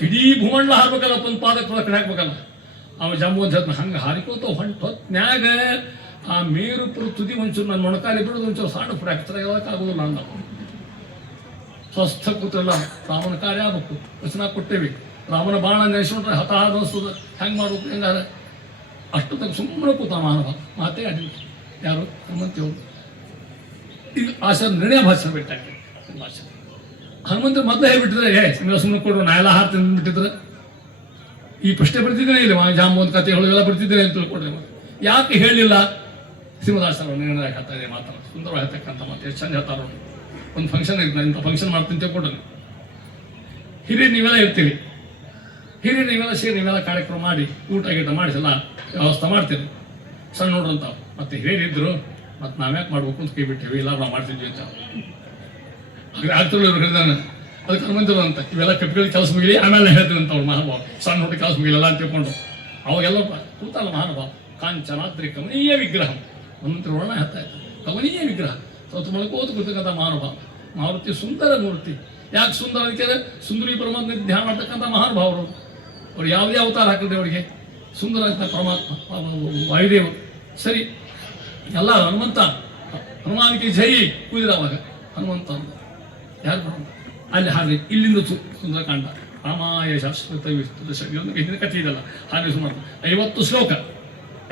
ಇಡೀ ಭೂಮಂಡಲ ಹಾರ್ಬೇಕಲ್ಲ, ಒಂದು ಪಾದಕ್ಕೆ ಪ್ರದಕ್ಷಿಣೆ ಹಾಕ್ಬೇಕಲ್ಲ. ಅವ ಜಾಂಬು ಅಂತ ಹೇಳ್ತಾನೆ. ಹಂಗೆ ಹಾರಿಕೋತ ಹೊಂಟೊತ್ನ್ಯಾಗ ಆ ಮೇರುಪುರ ತುದಿ ಒಂಚೂರು ನನ್ನ ಮೊಣಕಾಲಿ ಬಿಡೋದು ಒಂಚೂರು ಸಣ್ಣ ಫ್ರ್ಯಾಕ್ಚರ್ ಆಗೋದಿಲ್ಲ ಅಂದ. ಸ್ವಸ್ಥ ಕೂತ್ರಲ್ಲ, ರಾಮನ ಕಾರ್ಯ ಆಗ್ಬೇಕು. ವಚನ ಕೊಟ್ಟೇವಿ. ರಾಮನ ಬಾಣ ನೆನೆಸ್ಕೊಂಡ್ರೆ ಹತಾಹತ ಅನಿಸ್ತದ. ಹೆಂಗೆ ಮಾಡ್ಬೇಕು ಹೆಂಗಾರ ಅಷ್ಟು ತಗ ಸುಮ್ಮನೆ ಕೂತ ಮಾನವ. ಮಾತೇ ಅಡಿ ಯಾರು ಹನುಮಂತಿಯವರು. ಈಗ ಆಶಾ ನಿರ್ಣಯ ಭಾಷೆ ಬಿಟ್ಟಾಗೆ ಭಾಷೆ ಹನುಮಂತ ಮೊದಲೇ ಹೇಳ್ಬಿಟ್ಟಿದ್ರೆ ನೀವು ಸುಮ್ಮನೆ ಕೊಡು ನಾ ಎಲ್ಲ ಹಾರ್ತೀನಿ ಬಿಟ್ಟಿದ್ರೆ ಈ ಪ್ರಶ್ನೆ ಬರ್ತಿದ್ದೇನೆ ಇಲ್ಲ. ಜಾಂಬು ಒಂದು ಕಥೆಗಳು ಎಲ್ಲ ಬರ್ತಿದ್ದೇನೆ ಅಂತ ತಿಳ್ಕೊಡ್ರಿ. ಯಾಕೆ ಹೇಳಿಲ್ಲ? ಶ್ರೀಮದಾಸರು ನಿರ್ಣಯ ಹೇಳ್ತಾ ಇದೆ ಮಾತಾಡ ಸುಂದರವಾಗಿ ಹೇಳ್ತಕ್ಕಂಥ ಮಾತು. ಎಷ್ಟು ಚಂದ ಹೇಳ್ತಾರೋ. ಒಂದು ಫಂಕ್ಷನ್ ಇರ್ತದೆ, ಇಂಥ ಫಂಕ್ಷನ್ ಮಾಡ್ತೀನಿ ತಿಳ್ಕೊಡ್ರಿ. ಹಿರಿಯರು ನೀವೆಲ್ಲ ಇರ್ತೀವಿ. ಹಿರಿಯರು ನೀವೆಲ್ಲ ಸೇರಿ ನೀವೆಲ್ಲ ಕಾರ್ಯಕ್ರಮ ಮಾಡಿ ಊಟ ಗೀಟ ಮಾಡಿಸಲ್ಲ ವ್ಯವಸ್ಥೆ ಮಾಡ್ತೀರಿ. ಸಣ್ಣ ನೋಡ್ರಂತಾವ್ ಮತ್ತೆ ಹಿರಿಯರು ಇದ್ರು ಮತ್ತೆ ನಾವ್ಯಾಕೆ ಮಾಡ್ಬೇಕು ಅಂತ ಕೈ ಬಿಟ್ಟೇವಿ. ಇಲ್ಲ ನಾವು ಮಾಡ್ತಿದ್ವಿ ಅಂತ ಹಾಗೆ ಆಗ್ತಿರ್ಲಿ ಅವ್ರು ಹೇಳಿದಾನೆ. ಅದಕ್ಕೆ ಹನುಮಂತರು ಅಂತ ಇವೆಲ್ಲ ಕಪಿಗಳಿಗೆ ಕೆಲಸ ಮುಗಿಲಿ ಆಮೇಲೆ ಹೇಳ್ತೀನಿ ಅಂತ ಅವ್ರು ಮಹಾನುಭಾವ. ಸಣ್ಣ ಹುಟ್ಟಿ ಕೆಲಸ ಮುಗಿಲಿಲ್ಲ ಅಂತ ತಿಳ್ಕೊಂಡು ಅವಾಗೆಲ್ಲ ಕೂತಲ್ಲ ಮಹಾನುಭಾವ. ಕಾಂಚನಾದ್ರಿ ಕಮನೀಯ ವಿಗ್ರಹ ಹನುಮಂತರು ವರ್ಣ ಹೇಳ್ತಾ ಇತ್ತು. ಕಮನೀಯ ವಿಗ್ರಹ ಸ್ವತ್ತು ಮೊಳಕೋತ ಕೂತಕ್ಕಂಥ ಮಹಾನುಭಾವ. ಮಾರುತಿ ಸುಂದರ ಮೂರ್ತಿ. ಯಾಕೆ ಸುಂದರ ಅದಕ್ಕೆ ಸುಂದರಿ ಪರಮಾತ್ಮ ಧ್ಯಾನ ಮಾಡ್ತಕ್ಕಂಥ ಮಹಾನುಭಾವರು. ಅವ್ರು ಯಾವುದೇ ಅವತಾರ ಹಾಕಿದ್ರೆ ಅವರಿಗೆ ಸುಂದರ ಅಂತ ಪರಮಾತ್ಮ ವಾಯುದೇವರು. ಸರಿ ಎಲ್ಲ ಹನುಮಂತ ಹನುಮಾನಿಗೆ ಜೈ ಕೂದಿರ ಅವಾಗ ಹನುಮಂತ ಅಂತ ಯಾರು ಬರೋದು ಅಲ್ಲಿ ಹಾಗೆ ಇಲ್ಲಿಂದ ಸುಂದರಕಾಂಡ ರಾಮಾಯ ಶಾಶ್ವತ ವಿಸ್ತೃತ ಹಿಂದಿನ ಕಥೆ ಇದಲ್ಲ. ಹಾಗೆ ಸುಮಾರು 50 ಶ್ಲೋಕ.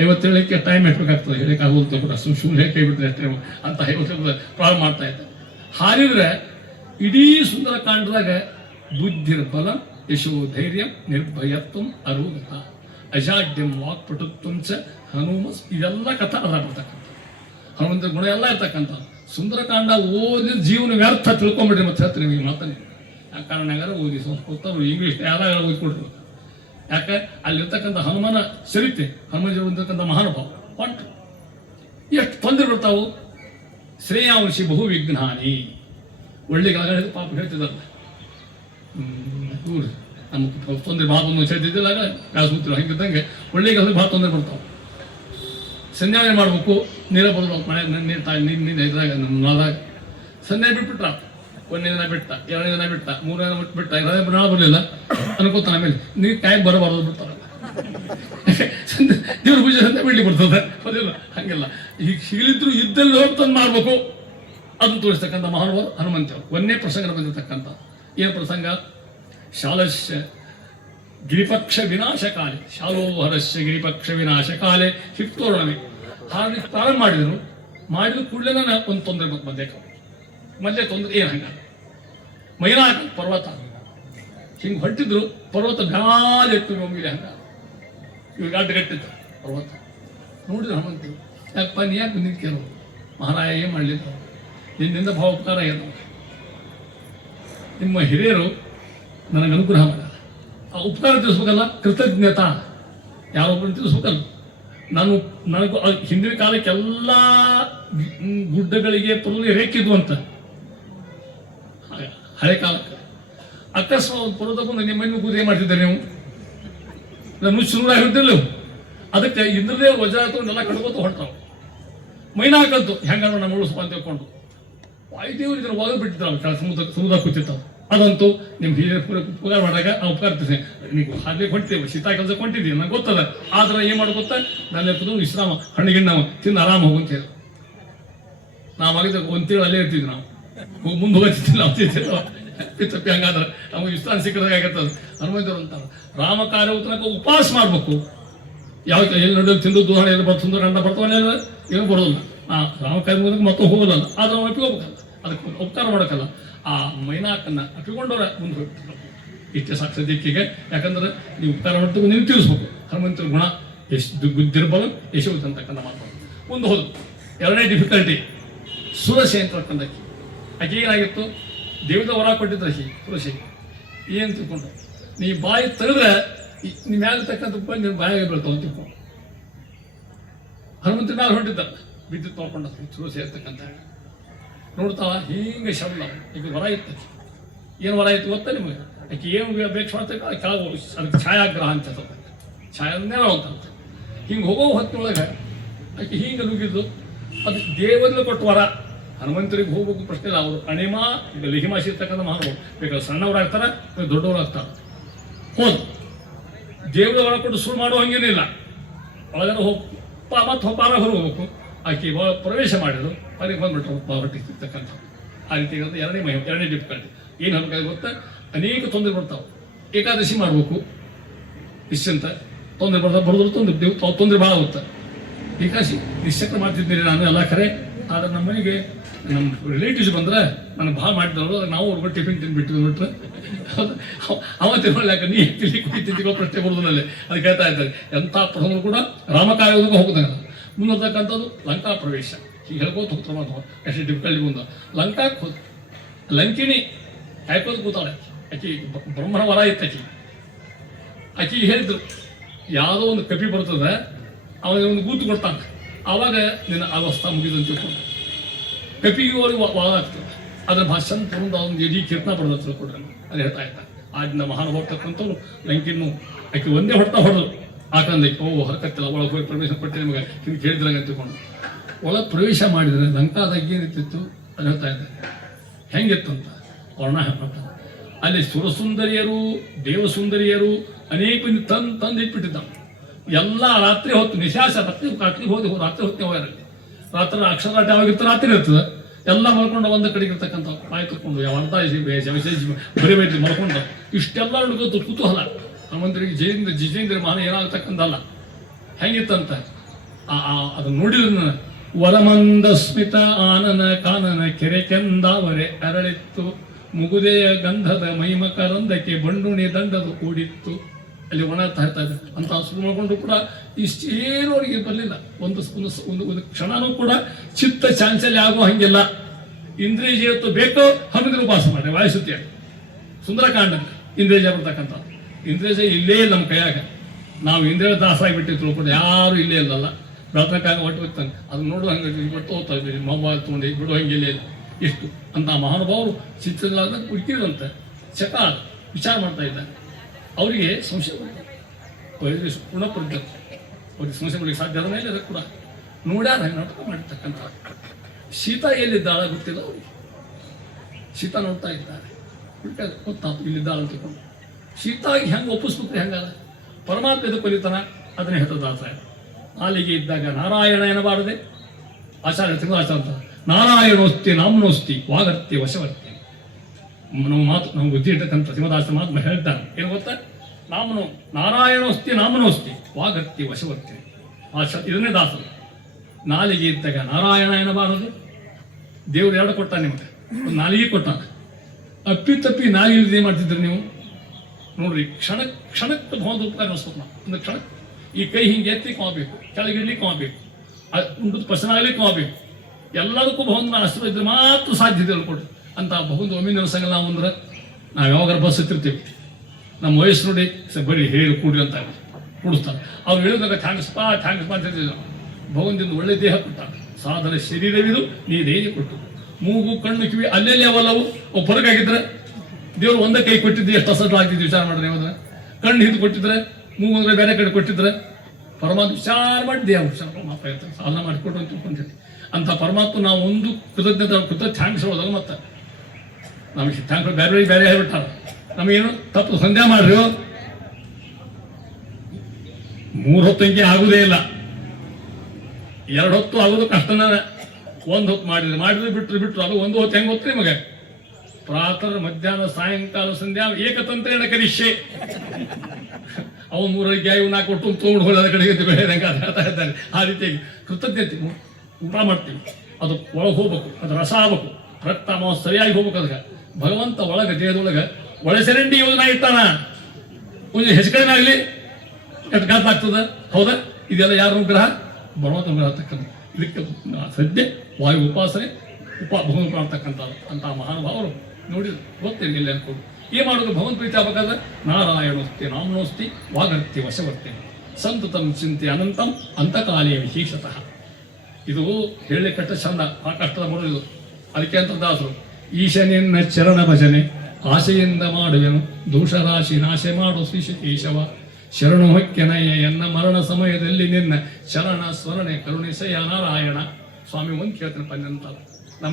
50 ಹೇಳಕ್ಕೆ ಟೈಮ್ ಎಷ್ಟಬೇಕಾಗ್ತದೆ. ಹೇಳಕ್ಕೆ ಆಗೋದು ಕೂಡ ಸುಮ್ಮನೆ ಕೈ ಬಿಟ್ಟರೆ ಅಷ್ಟೇ ಅಂತ 50 ಪ್ರಾರಂಭ ಮಾಡ್ತಾ ಇದ್ದೆ. ಹಾರಿದ್ರೆ ಇಡೀ ಸುಂದರಕಾಂಡದಾಗ ಬುದ್ಧಿರ್ಬಲ ಯಶೋ ಧೈರ್ಯ ನಿರ್ಭಯತ್ವ ಅರೋಗತ ಅಜಾಡ್ಯಂ ವಾಕ್ಪಟುತ್ವ ಚ ಹನುಮಸ್ ಇದೆಲ್ಲ ಕಥಾ ಅದ ಬರ್ತಕ್ಕಂಥ ಹನುಮಂತ ಗುಣ ಎಲ್ಲ ಇರ್ತಕ್ಕಂಥ ಸುಂದರಕಾಂಡ ಓದಿ ಜೀವನ ವ್ಯರ್ಥ ತಿಳ್ಕೊಂಬಿಡ್ರಿ. ಮತ್ತೆ ಹೇಳ್ತೀನಿ ನಿಮಗೆ ಮಾತಾಡಿ ಆ ಕಾರಣಗಾರ ಓದಿ ಸಂಸ್ಕೃತ ಇಂಗ್ಲೀಷ್ ಎಲ್ಲ ಓದ್ಕೊಡ್ರಿ. ಯಾಕೆ ಅಲ್ಲಿರ್ತಕ್ಕಂಥ ಹನುಮನ ಚರಿತ್ರೆ ಹನುಮಂತ ಇರ್ತಕ್ಕಂಥ ಮಹಾನುಭಾವ ಹೊಂಟು ಎಷ್ಟು ತೊಂದರೆ ಬರ್ತಾವು. ಶ್ರೇಯಾಂಶಿ ಬಹು ವಿಘ್ನಾನಿ ಒಳ್ಳೆ ಪಾಪ ಹೇಳ್ತಿದ್ದಾರಲ್ಲ ಇವ್ರು ನಮ್ಮ ತೊಂದರೆ ಭಾಳ ಒಂದು ಚೈತಿದ್ದಿಲ್ಲ ಕಾಸ್ಮೂತ್ರ ಹಂಗಿದ್ದಂಗೆ ಒಳ್ಳೆ ಭಾಳ ತೊಂದರೆ ಬರ್ತಾವೆ. ಸಂಧ್ಯಾವನೆ ಮಾಡಬೇಕು ನೀರ ಬರೋದು ಮಳೆ ನೀರು ಇದ್ರಾಗ ನಮ್ಮ ನಾದಾಗ ಸಂಧ್ಯಾ ಬಿಟ್ಬಿಟ್ರ. 1ನೇ ದಿನ ಬಿಟ್ಟ, 2ನೇ ದಿನ ಬಿಟ್ಟ, 3ನೇ ದಿನ ಬಿಟ್ಟ, ನಾಳೆ ಬರಲಿಲ್ಲ ಅನ್ಕೋತಾನೆ. ಆಮೇಲೆ ನೀರು ಕಾಯಿ ಬರಬಾರದು ಬಿಡ್ತಾರೆ. ದೇವ್ರ ಪೂಜೆ ಸಂಧ್ಯಾ ಬಿಡ್ಲಿ ಬರ್ತದೆ ಬರಲಿಲ್ಲ. ಹಂಗಿಲ್ಲ ಈಗ ಸಿಗಲಿದ್ರು ಇದ್ದಲ್ಲಿ ಹೋಗ್ತಂದು ಮಾಡ್ಬೇಕು ಅದನ್ನು ತೋರಿಸ್ತಕ್ಕಂಥ ಮಹಾನುಭಾವ ಹನುಮಂತವರು. ಒಂದೇ ಪ್ರಸಂಗ ಬಂದಿರತಕ್ಕಂಥ ಏನು ಪ್ರಸಂಗ? ಶಾಲಸ್ಯ ಗಿರಿಪಕ್ಷ ವಿನಾಶ ಕಾಲೆ ಶಾಲೋಹರಸ್ಯ ಗಿರಿಪಕ್ಷ ವಿನಾಶ ಕಾಲೆ ಹಿಕ್ತೋರಣೆ ಹಾಗೆ ಪ್ರಾರಂಭ ಮಾಡಿದ್ರು ಕೂಡಲೇ ನಾನು ಒಂದು ತೊಂದರೆ ಮಧ್ಯೆ ತೊಂದರೆ ಏನು ಹಂಗ ಮೈನಾಕ ಪರ್ವತ ಹಿಂಗೆ ಹೊಟ್ಟಿದ್ರು ಪರ್ವತ ಗಾಲೆಟ್ಟು ಒಮ್ಮಿಲೆ ಹಂಗ ಇವ್ರಿಗೆ ಅಡ್ಡಗಟ್ಟಿತ್ತು ಪರ್ವತ. ನೋಡಿದ್ರು ಹನುಮಂತ ಯಾಕಪ್ಪ ನೀ ಯಾಕೆ ಬಂದಿದ್ಕೇನು ಮಹಾರಾಯ ಏನು ಮಾಡಲಿಲ್ಲ ನಿನ್ನಿಂದ ಭಾವೋಪಕಾರ ಏನು ನಿಮ್ಮ ಹಿರಿಯರು ನನಗೆ ಅನುಗ್ರಹ ಮಾಡ ಆ ಉಪಕಾರ ತಿಳಿಸ್ಬೇಕಲ್ಲ ಕೃತಜ್ಞತಾ ಯಾರೊಬ್ಬರನ್ನು ತಿಳಿಸ್ಬೇಕಲ್ಲ. ನನಗೂ ಹಿಂದಿನ ಕಾಲಕ್ಕೆಲ್ಲ ಗುಡ್ಡಗಳಿಗೆ ಪರ್ವತ ರೇಖಿದ್ವು ಅಂತ ಹಳೆ ಕಾಲಕ್ಕೆ ಅಕಸ್ಮಾತ್ ಪರ್ವತ ಬಂದು ನಿಮ್ಮ ಮಣ್ಣು ಕೂತು ಏನು ಮಾಡ್ತಿದ್ದಾರೆ ನೀವು ನಾನು ಶುರುವಾಗಿ ಹೇಳ್ತಿಲ್ಲ. ಅದಕ್ಕೆ ಇಂದ್ರದೇವ್ ವಜ್ರ ತಗೊಂಡೆಲ್ಲ ಕಡ್ಕೋತ ಹೊಂಟಾವು. ಮೈನಾಕಂತು ಹೆಂಗ ನಮ್ಮ ಉಳಿಸ್ಪ ಅಂತ ತಿಳ್ಕೊಂಡು ವಾಯುದೇವರು ಇದನ್ನು ಒಳಗೆ ಬಿಟ್ಟಿದ್ದಾವೆ ಸಮುದ್ರ ಕೂತಿರ್ತಾವೆ. ಅದಂತೂ ನಿಮ್ಮ ಹಿರಿಯರ ಉಪಕಾರ ಮಾಡಿದಾಗ ನಾವು ಉಪಕಾರ ನೀವು ಹಾಗೆ ಹೊಂಟಿದ್ದೇವೆ ಶೀತ ಕೆಲಸಕ್ಕೆ ಹೊಂಟಿದ್ದೀವಿ ನಂಗೆ ಗೊತ್ತದ. ಆದ್ರೆ ಏನು ಮಾಡೋದು ಗೊತ್ತಾ ನನ್ನ ವಿಶ್ರಾಮ ಹಣ್ಣಿಗಿಣ್ಣವ ತಿಂದು ಆರಾಮ ಹೋಗುವಂತ ಹೇಳಿ ನಾವು ಆಗಿದ್ದ ಒಂದು ತಿಂಗಳು ಅಲ್ಲೇ ಇರ್ತಿದ್ವಿ. ನಾವು ಮುಂದೆ ಹೋಗ್ತಿದ್ವಿ ನಾವು ತಪ್ಪಿ ಹಂಗಾದ್ರೆ ನಮಗೆ ವಿಶ್ರಾಂತಿ ಸಿಕ್ಕದಾಗ ಆಗತ್ತದ. ಹನುಮಂತರು ಅಂತಾರೆ ರಾಮ ಕಾರ್ಯ ತನಕ ಉಪವಾಸ ಮಾಡ್ಬೇಕು. ಯಾವ ಎಲ್ಲಿ ನಡೆಯೋದು ತಿಂದು ದೂರ ಎಲ್ಲಿ ಬರ್ತಂದು ಗಂಡ ಬರ್ತಾವನ್ನೆಲ್ಲ ಏನು ಬರೋದಿಲ್ಲ. ರಾಮಕಾಯ ಮುಗಿದಕ್ಕೆ ಮತ್ತೆ ಹೋಗೋದಲ್ಲ, ಆದ್ರೆ ನಾವು ಅಪ್ಪಿಕೋಬೇಕಲ್ಲ, ಅದಕ್ಕೆ ಉಪಕಾರ ಮಾಡೋಕ್ಕಲ್ಲ. ಆ ಮೈನಾಕನ್ನು ಅಪ್ಪಿಕೊಂಡವ್ರೆ ಮುಂದೆ ಹೋಗ್ತಿದ್ರು. ಇಷ್ಟೇ ಸಾಕು ಸದ್ಯಕ್ಕಿಗೆ. ಯಾಕಂದ್ರೆ ನೀವು ಉಪಕಾರ ಮಾಡ್ತೀವಿ ನೀವು ತಿಳಿಸ್ಬೇಕು. ಹನುಮಂತರ ಗುಣ ಎಷ್ಟು ಗುದ್ದಿರ್ಬಲ ಯಶೋಧ ಅಂತಕ್ಕಂಥ ಮಾತು ಮುಂದೆ ಹೋದ್ರು. ಎರಡನೇ ಡಿಫಿಕಲ್ಟಿ ಸುರಸೆ ಅಂತಕ್ಕಂಥಕ್ಕೆ. ಆಕೆ ಏನಾಗಿತ್ತು, ದೇವದ ವರ ಕೊಟ್ಟಿದ್ರು ಆಕೆ ಸುರಸೆ. ಏನು ತಿಳ್ಕೊಂಡು ನೀ ಬಾಯಿ ತೆಗೆದ್ರೆ ನಿಮ್ಮ ಮ್ಯಾಗತಕ್ಕಂಥ ಬಂದು ನಿಮ್ಮ ಬಾಯಿಗೆ ಬೀಳ್ತಾವ ಅಂತ ತಿಳ್ಕೊಂಡು ಹನುಮಂತ ಮ್ಯಾಲೆ ಹೊಂಟಿದ್ದಾರೆ. ವಿದ್ಯುತ್ ನೋಡ್ಕೊಂಡ ಸುರಸೆ ಇರ್ತಕ್ಕಂಥ ನೋಡ್ತಾವ ಹಿಂಗೆ ಶಬ್ದ. ಈಗ ವರ ಇತ್ತು. ಏನು ವರ ಇತ್ತು ಗೊತ್ತಾ ನಿಮಗೆ? ಆಕೆ ಏನು ಬೇಕು ಮಾಡ್ತಕ್ಕ ಕೆಳಗೆ ಅದಕ್ಕೆ ಛಾಯಾಗ್ರಹ ಅಂತ ಛಾಯಾನೇ ಅಂತ ಹಿಂಗೆ ಹೋಗೋ ಹೊತ್ತಿನೊಳಗೆ ಆಕೆ ಹಿಂಗೆ ನುಗ್ಗಿದ್ದು. ಅದು ದೇವರಲ್ಲಿ ಕೊಟ್ಟು ವರ. ಹನುಮಂತರಿಗೆ ಹೋಗ್ಬೇಕು ಪ್ರಶ್ನೆ ಇಲ್ಲ. ಅವರು ಅಣಿಮ ಈಗ ಲಿಹಿಮಾಸಿ ಇರ್ತಕ್ಕಂಥ ಮಹಾನುಭಾವರು ಬೇಕಾದ್ರೆ ಸಣ್ಣವರಾಗ್ತಾರೆ, ದೊಡ್ಡವರಾಗ್ತಾರೆ. ಹೋದ್ ದೇವರ ವರ ಕೊಟ್ಟು ಸುಳ್ಳು ಮಾಡೋ ಹಂಗೇನಿಲ್ಲ. ಒಳಗಡೆ ಮತ್ತೆ ಪಾರ ಹೊರಗೆ ಹೋಗ್ಬೇಕು. ಆಕೆ ಪ್ರವೇಶ ಮಾಡಿದ್ರು, ಅದಕ್ಕೆ ಬಂದ್ಬಿಟ್ರು ಹೊರಟಿರ್ತಕ್ಕಂಥ. ಆ ರೀತಿ ಎರಡನೇ ಡಿಫಿಕಲ್ಟಿ ಏನು ಹಬ್ಬ ಗೊತ್ತಾ? ಅನೇಕ ತೊಂದರೆ ಬರ್ತಾವೆ. ಏಕಾದಶಿ ಮಾಡ್ಬೇಕು ನಿಶ್ಚಿಂತ, ತೊಂದರೆ ಬರ್ತಾ ಬರೋದ್ರು ತೊಂದರೆ ಭಾಳ ಆಗುತ್ತೆ. ಏಕಾದಶಿ ನಿಶ್ಚಕ್ರ ಮಾಡ್ತಿದ್ದೀರಿ ನಾನು ಎಲ್ಲ ಖರೆ. ಆದರೆ ನಮ್ಮ ಮನೆಗೆ ನಮ್ಮ ರಿಲೇಟಿವ್ಸ್ ಬಂದ್ರೆ ನನಗೆ ಭಾಳ ಮಾಡಿದ್ರು. ನಾವು ಅವ್ರಿಗೆ ಟಿಫಿನ್ ತಿನ್ಬಿಟ್ಟು ಬಿಟ್ರೆ ಅವ ತಿಳ್ಕೊಳ್ಳಾಕ ನೀ ತಿಳ್ತಿದ್ದೀರೋ ಪ್ರಶ್ನೆ ಬರೋದ್ರಲ್ಲಿ ಅದಕ್ಕೆ ಹೇಳ್ತಾ ಇದ್ದಾರೆ. ಎಂಥ ಪ್ರಸಂಗರು ಕೂಡ ರಾಮಕಾರ್ಯದಾಗ ಹೋಗ್ತಾನೆ. ಮುಂದಿರ್ತಕ್ಕಂಥದ್ದು ಲಂಕಾ ಪ್ರವೇಶ. ಹೀಗೆ ಹೇಳ್ಕೋತ ಹೋಗ್ತಾರೆ ಮಾತು. ಎಷ್ಟು ಡಿಫಿಕಲ್ಟಿ ಮುಂದೆ ಲಂಕಾಕ್ಕೆ ಹೋದ. ಲಂಕಿನಿ ಕಾಯ್ಕೋದು ಕೂತಾಳೆ. ಆಕಿ ಬ್ರಹ್ಮನ ವರ ಇತ್ತು. ಆಕಿ ಹೇಳಿದ್ರು ಯಾವುದೋ ಒಂದು ಕಪಿ ಬರ್ತದೆ, ಅವನಿಗೆ ಒಂದು ಗೂತು ಕೊಡ್ತಾನೆ, ಆವಾಗ ನಿನ್ನ ಅವಸ್ಥಾ ಮುಗಿದಂತ ತಿಳ್ಕೊಂಡು ಕಪಿಗೆ ಅವ್ರಿಗೆ ವಾದ ಆಗ್ತದೆ. ಅದರ ಭಾಷೆ ತಗೊಂಡು ಅವ್ನು ಇಡೀ ಕೀರ್ತನ ಪಡೆದ ತಿಳ್ಕೊಡ್ರೆ ಅದು ಹೇಳ್ತಾ ಇರ್ತಾನೆ. ಆಗಿನ ಮಹಾನುಭಾವ ತಕ್ಕಂಥವ್ರು ಲಂಕಿನ್ನು ಆಕೆ ಒಂದೇ ಹೊಡೆದು ಆಕಂದಕ್ಕೆ ಹೊರಕತ್ತಿಲ್ಲ, ಒಳಗೆ ಹೋಗಿ ಪ್ರವೇಶ ಕೊಟ್ಟೆ ನಿಮಗೆ ಹಿಂಗೆ ಕೇಳಿದ್ರಾಗ ತಿಳ್ಕೊಂಡು ಒಳಗೆ ಪ್ರವೇಶ ಮಾಡಿದರೆ ಲಂಕಾದಾಗ ಏನಿತ್ತಿತ್ತು ಅದು ಹೇಳ್ತಾ ಇದ್ದಾರೆ. ಹೆಂಗಿತ್ತು ಅಂತ ವರ್ಣ ಹೇಳ್ತಾರೆ. ಅಲ್ಲಿ ಸುರಸುಂದರಿಯರು ದೇವಸುಂದರಿಯರು ಅನೇಕ ತಂದಿಟ್ಬಿಟ್ಟಿದ್ದಾವೆ. ಎಲ್ಲ ರಾತ್ರಿ ಹೊತ್ತು ನಿಶಾಸ ರಾತ್ರಿ ಹೋಗಿ ರಾತ್ರಿ ಹೊತ್ತೆ ಹೋಗಿರಲ್ಲಿ. ರಾತ್ರಿ ಅಕ್ಷರಾಟ ಯಾವಾಗಿತ್ತು ರಾತ್ರಿ ಇರ್ತದೆ. ಎಲ್ಲ ಮಲ್ಕೊಂಡು ಒಂದು ಕಡೆಗೆ ಇರ್ತಕ್ಕಂಥ ಬಾಯಿ ತಕ್ಕೊಂಡು ಯಾವಂತ ಬರೀ ಮಲ್ಕೊಂಡು ಇಷ್ಟೆಲ್ಲ ಗೊತ್ತು ಕುತೂಹಲ. ಹನುಮಂತರಿಗೆ ಜಿಜೇಂದ್ರ ಮಹಾನ ಏನಾಗ್ತಕ್ಕಂಥಲ್ಲ ಹೆಂಗಿತ್ತಂತ ಅದನ್ನು ನೋಡಿದ್ರು. ವರಮಂದ ಸ್ಮಿತ ಆನನ ಕಾನನ ಕೆರೆ ಕೆಂದಾವರೆ ಅರಳಿತ್ತು, ಮುಗುದೆಯ ಗಂಧದ ಮೈಮಕರಂದಕ್ಕೆ ಬಂಡುಣಿ ದಂಡದ ಕೂಡಿತ್ತು. ಅಲ್ಲಿ ಒಣ ಹೇಳ್ತಾ ಇದ್ದಾರೆ. ಅಂತ ಸುರು ಮಾಡ್ಕೊಂಡು ಕೂಡ ಇಷ್ಟೇನು ಅವರಿಗೆ ಬರಲಿಲ್ಲ. ಒಂದು ಕ್ಷಣನೂ ಕೂಡ ಚಿತ್ತ ಚಾಂಚಲ್ಯ ಆಗೋ ಹಂಗಿಲ್ಲ. ಇಂದ್ರಿಯ ಜೀವತ್ತು ಬೇಕೋ ಹನುಮಂತರು ಉಪವಾಸ ಮಾಡಿ ವಾಯುಸುತ್ತಿ ಸುಂದರಕಾಂಡ ಇಂದ್ರಿಯ ಜಯ ಬರ್ತಕ್ಕಂಥ. ಇಂದ್ರಿಯ ಜಯ ಇಲ್ಲೇ ಇಲ್ಲ ನಮ್ಮ ಕೈಯಾಗ. ನಾವು ಇಂದ್ರಿಯ ದಾಸಾಗಿಬಿಟ್ಟು ತಿಳ್ಕೊಂಡು ಯಾರು ಇಲ್ಲೇ ಇಲ್ಲಲ್ಲ. ಬೆಳತನಕಾಗ ಒಟ್ಟು ಹೋಗ್ತಾನೆ ಅದನ್ನ ನೋಡು ಹಂಗೆ ಬಿಟ್ಟು ಹೋಗ್ತಾ ಇದ್ದೀವಿ. ಮೊಬೈಲ್ ತೊಗೊಂಡು ಬಿಡು ಹಂಗಿಲ್ಲ ಇಷ್ಟು ಅಂತ ಮಹಾನುಭಾವರು ಚಿತ್ರದಾಗ ಹುಡುಕಿದಂತೆ ಚಕಾರ ವಿಚಾರ ಮಾಡ್ತಾ ಇದ್ದಾರೆ. ಅವರಿಗೆ ಸಂಶಯ ಅವರಿಗೆ ಪೂರ್ಣಪಡಿದ್ದ ಅವ್ರಿಗೆ ಸಂಶಯ ಮಾಡಲಿಕ್ಕೆ ಸಾಧ್ಯ ಆದ ಮೇಲೆ ಅದಕ್ಕೆ ಕೂಡ ನೋಡ್ಯಾರ ನಾಟಕ ಮಾಡಿರ್ತಕ್ಕಂಥ. ಸೀತಾ ಎಲ್ಲಿದ್ದಾಳ ಗೊತ್ತಿಲ್ಲ ಅವ್ರಿಗೆ. ಸೀತಾ ನೋಡ್ತಾ ಇದ್ದಾರೆ, ಗೊತ್ತಾಯ್ತು ಇಲ್ಲಿದ್ದಾಳ ಅಂತ ತಿಳ್ಕೊಂಡು. ಸೀತಾಗಿ ಹೆಂಗೆ ಒಪ್ಪಿಸ್ಬೇಕು ಹೆಂಗಾದ ಪರಮಾತ್ಮ ಎದು ಕಲಿತಾನ ಅದನ್ನೇ ಹೇಳ್ತದ ಆಚಾರ್ಯ. ನಾಲಿಗೆ ಇದ್ದಾಗ ನಾರಾಯಣ ಎನ್ನಬಾರದೆ ಆಚಾರ್ಯ ಆಚಾರ ನಾರಾಯಣೋಸ್ತಿ ನಾಮನೋಸ್ತಿ ವಾಗರ್ತಿ ವಶವರ್ತಿ. ನಾವು ಮಾತು ನಾವು ಬುದ್ಧಿ ಇರ್ತಕ್ಕಂಥ ಶ್ರೀಮದಾಸ ಮಾತು ಹೇಳ್ತಾರೆ ಏನು ಗೊತ್ತಾ? ನಾಮನು ನಾರಾಯಣೋಸ್ತಿ ನಾಮನೋಸ್ತಿ ವಾಗರ್ತಿ ವಶವರ್ತಿ. ಇದನ್ನೇ ದಾಸರು. ನಾಲಿಗೆ ಇದ್ದಾಗ ನಾರಾಯಣ ಎನ್ನಬಾರದು. ದೇವ್ರು ಎರಡು ಕೊಟ್ಟಾನೆ ನಿಮಗೆ, ಒಂದು ನಾಲಿಗೆ ಕೊಟ್ಟಾನ. ಅಪ್ಪಿ ನಾಲಿಗೆ ಏನು ಮಾಡ್ತಿದ್ರಿ ನೀವು ನೋಡ್ರಿ. ಕ್ಷಣಕ್ಕೆ ಭಗವಂತ ಉಪಕಾರ ಅನಿಸ್ಬೇಕು. ನಾವು ಒಂದು ಕ್ಷಣಕ್ಕೆ ಈ ಕೈ ಹಿಂಗೆ ಎತ್ತಿ ಕಾಣಬೇಕು, ಕೆಳಗಿಡ್ಲಿಕ್ಕೆ ಕಾಣಬೇಕು, ಉಂಟದ ಪಸನ ಆಗ್ಲಿಕ್ಕೆ ಕಾಣಬೇಕು. ಎಲ್ಲದಕ್ಕೂ ಭಗವಂತನ ಆಶ್ರಯ ಇದ್ರೆ ಮಾತ್ರ ಸಾಧ್ಯತೆ ಕೊಡ್ರಿ ಅಂತ ಭಗವಂತ ಒಮ್ಮೆ ನೆನಸಂಗಲ್ಲ. ನಾವು ಅಂದ್ರೆ ನಾವು ಯಾವಾಗ ಬಸ್ ಹತ್ತಿರ್ತೀವಿ ನಮ್ಮ ವಯಸ್ಸು ನೋಡಿ ಬರೀ ಹೇಳಿ ಕೂಡ್ರಿ ಅಂತ ಕೂಡಿಸ್ತಾರೆ. ಅವ್ರು ಹೇಳಿದಾಗ ಥ್ಯಾಂಕ್ಸ್ ಪಾ ಅಂತ ಹೇಳ್ತಿದ್ರು. ಭಗವಂತದಿಂದ ಒಳ್ಳೆ ದೇಹ ಕೊಟ್ಟ, ಸಾಧನ ಶರೀರವಿದು ನೀ ದೇಹ ಕೊಟ್ಟು. ಮೂಗು ಕಣ್ಣು ಕಿವಿ ಅಲ್ಲೆಲ್ಲಿ ಅವಲ್ಲವು ಅವು ಹೊರಗಾಗಿದ್ರೆ ದೇವರು ಒಂದೇ ಕೈ ಕೊಟ್ಟಿದ್ದು ಎಷ್ಟು ಅಸಡ್ಲು ಆಗ್ತಿದ್ದು ವಿಚಾರ ಮಾಡಿದ್ರೆ. ಯಾವ್ದು ಕಣ್ಣು ಹಿಡಿದು ಕೊಟ್ಟಿದ್ರೆ, ಮೂಗು ಅಂದ್ರೆ ಬೇರೆ ಕಡೆ ಕೊಟ್ಟಿದ್ರೆ, ಪರಮಾತ್ಮ ವಿಚಾರ ಮಾಡಿ ದೇಹ ಮಾಪ ಇರ್ತಾರೆ ಸಾಧನ ಮಾಡಿಕೊಟ್ಟು ಅಂತ ತಿಳ್ಕೊಂತೀವಿ. ಅಂತ ಪರಮಾತ್ಮ ನಾವು ಒಂದು ಕೃತಜ್ಞತೆ ಥ್ಯಾಂಕ್ಸ್ ಹೋದಾಗ ಮತ್ತೆ ನಮಗೆ ಥ್ಯಾಂಕ್ಸ್ ಬೇರೆ ಹೇಳ್ಬಿಟ್ಟಾರ. ನಮಗೇನು ತಪ್ಪು ಸಂಧ್ಯಾ ಮಾಡ್ರಿ 3 ಹೊತ್ತಂಗೆ ಆಗುದೇ ಇಲ್ಲ. 2 ಹೊತ್ತು ಆಗೋದು ಕಷ್ಟನ. 1 ಹೊತ್ತು ಮಾಡಿದ್ರೆ ಬಿಟ್ರು ಅದು 1 ಹೊತ್ತು ಹೆಂಗೆ ಗೊತ್ತ್ರಿ ಮಗ? ಪ್ರಾತಃ ಮಧ್ಯಾಹ್ನ ಸಾಯಂಕಾಲ ಸಂಧ್ಯಾ ಏಕತಂತ್ರೇಣ ಕರಿಷ್ಯೆ. ಅವನು 3 ಗ್ಯಾಯು 4 ಕೊಟ್ಟು ತೊಗೊಂಡು ಹೋಗೋದ ಕಡೆಗೆ ಬೆಳೆದಂಗೆ ಅದು ಹೇಳ್ತಾ ಇದ್ದಾರೆ. ಆ ರೀತಿಯಾಗಿ ಕೃತಜ್ಞತೆ ಊಟ ಮಾಡ್ತೀವಿ, ಅದು ಒಳಗೆ ಹೋಗ್ಬೇಕು, ಅದು ರಸ ಆಗ್ಬೇಕು, ರಕ್ತ ಮಾಂಸ ಸರಿಯಾಗಿ ಹೋಗ್ಬೇಕು. ಅದಕ್ಕೆ ಭಗವಂತ ಒಳಗೆ ದೇಹದೊಳಗೆ ಒಳಚರಂಡಿ ಯೋಜನೆ ಇರ್ತಾನ. ಒಂದು ಹೆಚ್ಚು ಕಡಿಮೆ ಆಗಲಿ ಎಷ್ಟು ಗಾತ್ರ ಆಗ್ತದೆ, ಹೌದಾ? ಇದೆಲ್ಲ ಯಾರ ಗ್ರಹ? ಭಗವಂತನ ಗ್ರಹ ತಕ್ಕಂಥ. ಇದಕ್ಕೆ ಸದ್ಯ ವಾಯು ಉಪಾಸನೆ ಭಗವಂತ ಮಾಡ್ತಕ್ಕಂಥದ್ದು ಅಂತ ಮಹಾನುಭಾವರು ನೋಡಿ ಗೊತ್ತಿಲ್ಲ ಇಲ್ಲಿ ಅನ್ಕೊಂಡು ಏನು ಮಾಡೋದು. ಭಗವಂತ ಪ್ರೀತಿ ಆಗ್ಬೇಕಾದ್ರೆ ನಾರಾಯಣೋಸ್ತಿ ನಾಮನೋಸ್ತಿ ವಾಗರ್ತಿ ವಶವರ್ತಿ ಸಂತತಂ ಚಿಂತೆ ಅನಂತಂ ಅಂತಕಾಲೀಯ ವಿಶೇಷತಃ. ಇದು ಹೇಳಲಿಕ್ಕೆ ಚಂದ, ಆ ಕಷ್ಟದ ಬರೋದು. ಅದಕ್ಕೆ ಅಂತ ದಾಸರು ಈಶನಿನ್ನ ಚರಣ ಭಜನೆ ಆಶೆಯಿಂದ ಮಾಡುವೆನು ದೋಷರಾಶಿ ನಾಶ ಮಾಡು ಶ್ರೀ ಕೇಶವ ಶರಣು ಹೊಕ್ಕೆನಯ್ಯ ಎನ್ನ ಮರಣ ಸಮಯದಲ್ಲಿ ನಿನ್ನ ಶರಣ ಸ್ವರಣೆ ಕರುಣಿಸಯ್ಯ ನಾರಾಯಣ. ಸ್ವಾಮಿ ಒಂದು ಕೇಳ್ತಾನೆ ಪಂಜಂತ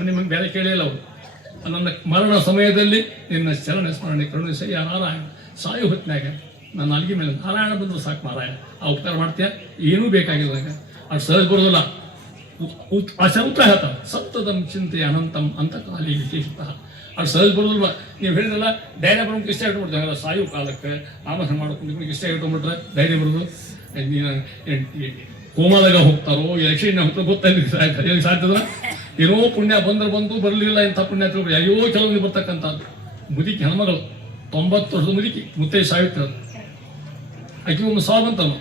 ನಿಮಗೆ ಬೇರೆ ಕೇಳಿಲ್ಲ ಅವರು. ನನ್ನ ಮರಣ ಸಮಯದಲ್ಲಿ ನಿನ್ನ ಶರಣ ಸ್ಮರಣೆ ಕರುಣಿಸಯ್ಯ ನಾರಾಯಣ. ಸಾಯು ಹೊತ್ತಿನಾಗ ನನ್ನ ಅಲ್ಲಿಗೆ ಮೇಲೆ ನಾರಾಯಣ ಬಂದರೂ ಸಾಕು ಮಾರಾಯ, ಆ ಉಪಕಾರ ಮಾಡ್ತೀಯ, ಏನೂ ಬೇಕಾಗಿಲ್ಲ ನನಗೆ. ಅದು ಸಹಜ ಬರೋದಿಲ್ಲ. ಆಚಾರ ಉತ್ತರ ಹೇಳ್ತಾನೆ ಸಪ್ತದಂ ಚಿಂತೆ ಅನಂತಂ ಅಂತಕಾಲಿ ವಿಶೇಷತಃ. ಅದು ಸಹಜ ಬರೋದಿಲ್ವ? ನೀವು ಹೇಳಿದ್ರಲ್ಲ ಧೈರ್ಯ ಬರೋಕ್ಕೆ ಇಷ್ಟ ಇಟ್ಬಿಡ್ತಾಗಲ್ಲ, ಸಾಯು ಕಾಲಕ್ಕೆ ಆಮರಣ ಮಾಡ್ಕೊಂಡು ನಿಮಗೆ ಇಷ್ಟ ಇಟ್ಕೊಂಡ್ಬಿಟ್ರೆ ಧೈರ್ಯ ಬರೋದು. ಕೋಮಾದಾಗ ಹೋಗ್ತಾರೋ ಯಕ್ಷಿಣ ಹೋಗ್ತಾರೋ ಗೊತ್ತಿಲ್ಲ, ಸಾಧ್ಯದ ಏನೋ ಪುಣ್ಯ ಬಂದ್ರೆ ಬಂತು, ಬರಲಿಲ್ಲ ಇಂಥ ಪುಣ್ಯ ತಿಳ್ಕೊಂಡು ಅಯ್ಯೋ ಕೆಲವೊಂದು ಬರ್ತಕ್ಕಂಥದ್ದು. ಮುದುಕಿ ಹೆಣ್ಮಗಳು 90 ವರ್ಷದ ಮುದುಕಿ ಮುತ್ತೈ ಸಾವಿತ್ರ ಆಕೆ ಒಮ್ಮೆ ಸಾವಂತನು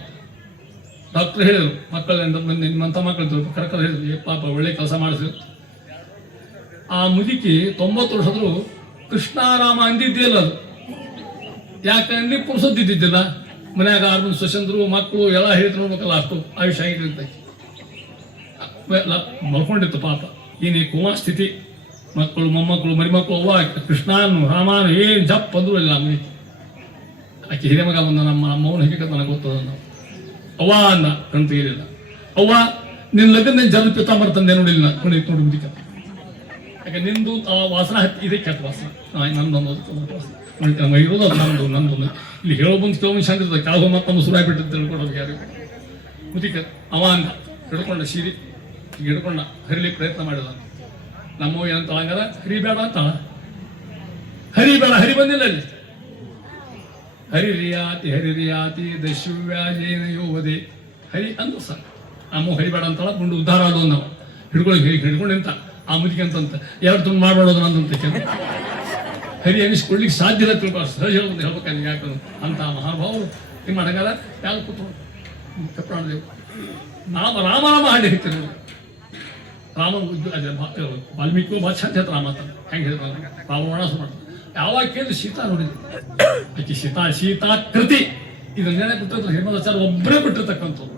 ಡಾಕ್ಟರ್ ಹೇಳಿದರು, ಮಕ್ಕಳಿಂದ ನಿಮ್ಮಂಥ ಮಕ್ಕಳು ಕರೆಕ್ಟ್ ಹೇಳಿದ್ರು, ಪಾಪ ಒಳ್ಳೆ ಕೆಲಸ ಮಾಡಿಸಿದ್ರು. ಆ ಮುದುಕಿ 90 ವರ್ಷದ್ರು ಕೃಷ್ಣಾರಾಮ ಅಂದಿದ್ದಿಲ್ಲ. ಅದು ಯಾಕಂದ್ರೆ ಪುರುಸದ್ದಿದ್ದಿದ್ದಿಲ್ಲ, ಮನ್ಯಾಗ 6 ಸೊಸೆಂದ್ರು ಮಕ್ಕಳು ಎಲ್ಲ ಹೇಳಿದ್ರು ನೋಡ್ಬೇಕಲ್ಲ, ಅಷ್ಟು ಆಯುಷ್ಯ ಆಗಿರ್ತೈತಿ. ಮಲ್ಕೊಂಡಿತ್ತು ಪಾಪ. ಈ ಕೋಮಾ ಸ್ಥಿತಿ, ಮಕ್ಕಳು ಮೊಮ್ಮಕ್ಕಳು ಮರಿಮಕ್ಕಳು ಅವ್ವ ಕೃಷ್ಣಾನು ರಾಮಾನು ಏನು ಜಪ್ ಅಂದ್ರು ಇಲ್ಲ. ಮುದುಕಿ ಆಕೆ ಹಿರಿಯ ಮಗ ಬಂದ ನಮ್ಮ ಅಮ್ಮವನು ಹೇಗೆ ನನಗೆ ಗೊತ್ತದ. ನಾವು ಅವ್ವ ಅನ್ನ ಕಣ್ ತೆಗಿಲಿಲ್ಲ. ಅವ್ವ ನಿನ್ನ ಲಗ್ನ ಜನ ಪಿತಾಂಬರ ತಂದೆ ನೋಡಿಲ್ಲ, ನೋಡಿ ಮುದುಕ. ಯಾಕೆ ನಿಂದು ಆ ವಾಸನ ಇದೆ ಕೆಟ್ಟ ವಾಸನ, ನಂದೊಂದು ಇರೋದು ಅದು ನಂದು. ಇಲ್ಲಿ ಹೇಳೋ ಬಂದು ಕೆಲವೊಂದು ಚಂದ ಇರ್ತದೆ, ಕೆಲವು ಮತ್ತೊಂದು ಸುರಾಯ್ಬಿಟ್ಟು ತಿಳ್ಕೊಡೋದು ಯಾರಿಗೂ. ಮುದುಕ ಅವ ಅಂದ ಹಿಡ್ಕೊಂಡ ಸೀರಿ ಹಿಡ್ಕೊಂಡ ಹರಿಲಿಕ್ಕೆ ಪ್ರಯತ್ನ ಮಾಡಿದ. ನಮ್ಮ ಏನಂತ ಹಂಗಾರ ಹರಿಬೇಡ ಅಂತ, ಹರಿಬೇಡ, ಹರಿ ಬಂದಿಲ್ಲ ಅಲ್ಲಿ. ಹರಿರಿಯಾತಿ ದಶವ್ಯಾಜೇನ ಯೋವದೆ ಹರಿ ಅಂದು ಸರ್ ನಮ್ಮ ಹರಿಬೇಡ ಅಂತಳ ಗುಂಡು ಉದ್ಧಾರ ಆದವು. ನಾವು ಹಿಡ್ಕೊಂಡು ನಿಂತ ಆ ಮುದಿಗೆ ಅಂತಂತ ಎರಡು ತುಂಬ ಮಾಡಬಾರ್ದು ನಂದಂತ ಹರಿ ಅನಿಸ್ಕೊಳ್ಳಿಕ್ಕೆ ಸಾಧ್ಯ ಇಲ್ಲ. ತಿಳ್ಕೊಂಡು ಸಹಜ ಹೇಳೋದು ಹೇಳ್ಬೇಕಾದ್ರೆ ಯಾಕೆ ಅಂತ ಮಹಾನುಭಾವರು ನಿಮ್ಮ ಅಡಗಾಲ ಯಾರು ಕೂತ್ಕೊಂಡು ಪ್ರಾಣದೇವ್ ರಾಮ ಹಾಡಿ ಹೇಳ್ತಾರೆ. ರಾಮ ವಾಲ್ಮೀಕಿ ಭಾಳ ಚಂದ ಹೇಳ್ತಾರೆ ರಾಮ ಅಂತ ಹೆಂಗೆ ಹೇಳ್ತಾರೆ. ರಾವಣ ಮಾಡ್ತಾರೆ. ಯಾವಾಗ ಕೇಳಿ ಸೀತಾ ನೋಡಿದ್ರು, ಆಕೆ ಸೀತಾ ಕೃತಿ ಇದನ್ನ ಬಿಟ್ಟಿರ್ತಾರೆ. ಹೇಮದಾಚಾರ್ಯ ಒಬ್ಬರೇ ಬಿಟ್ಟಿರ್ತಕ್ಕಂಥದ್ದು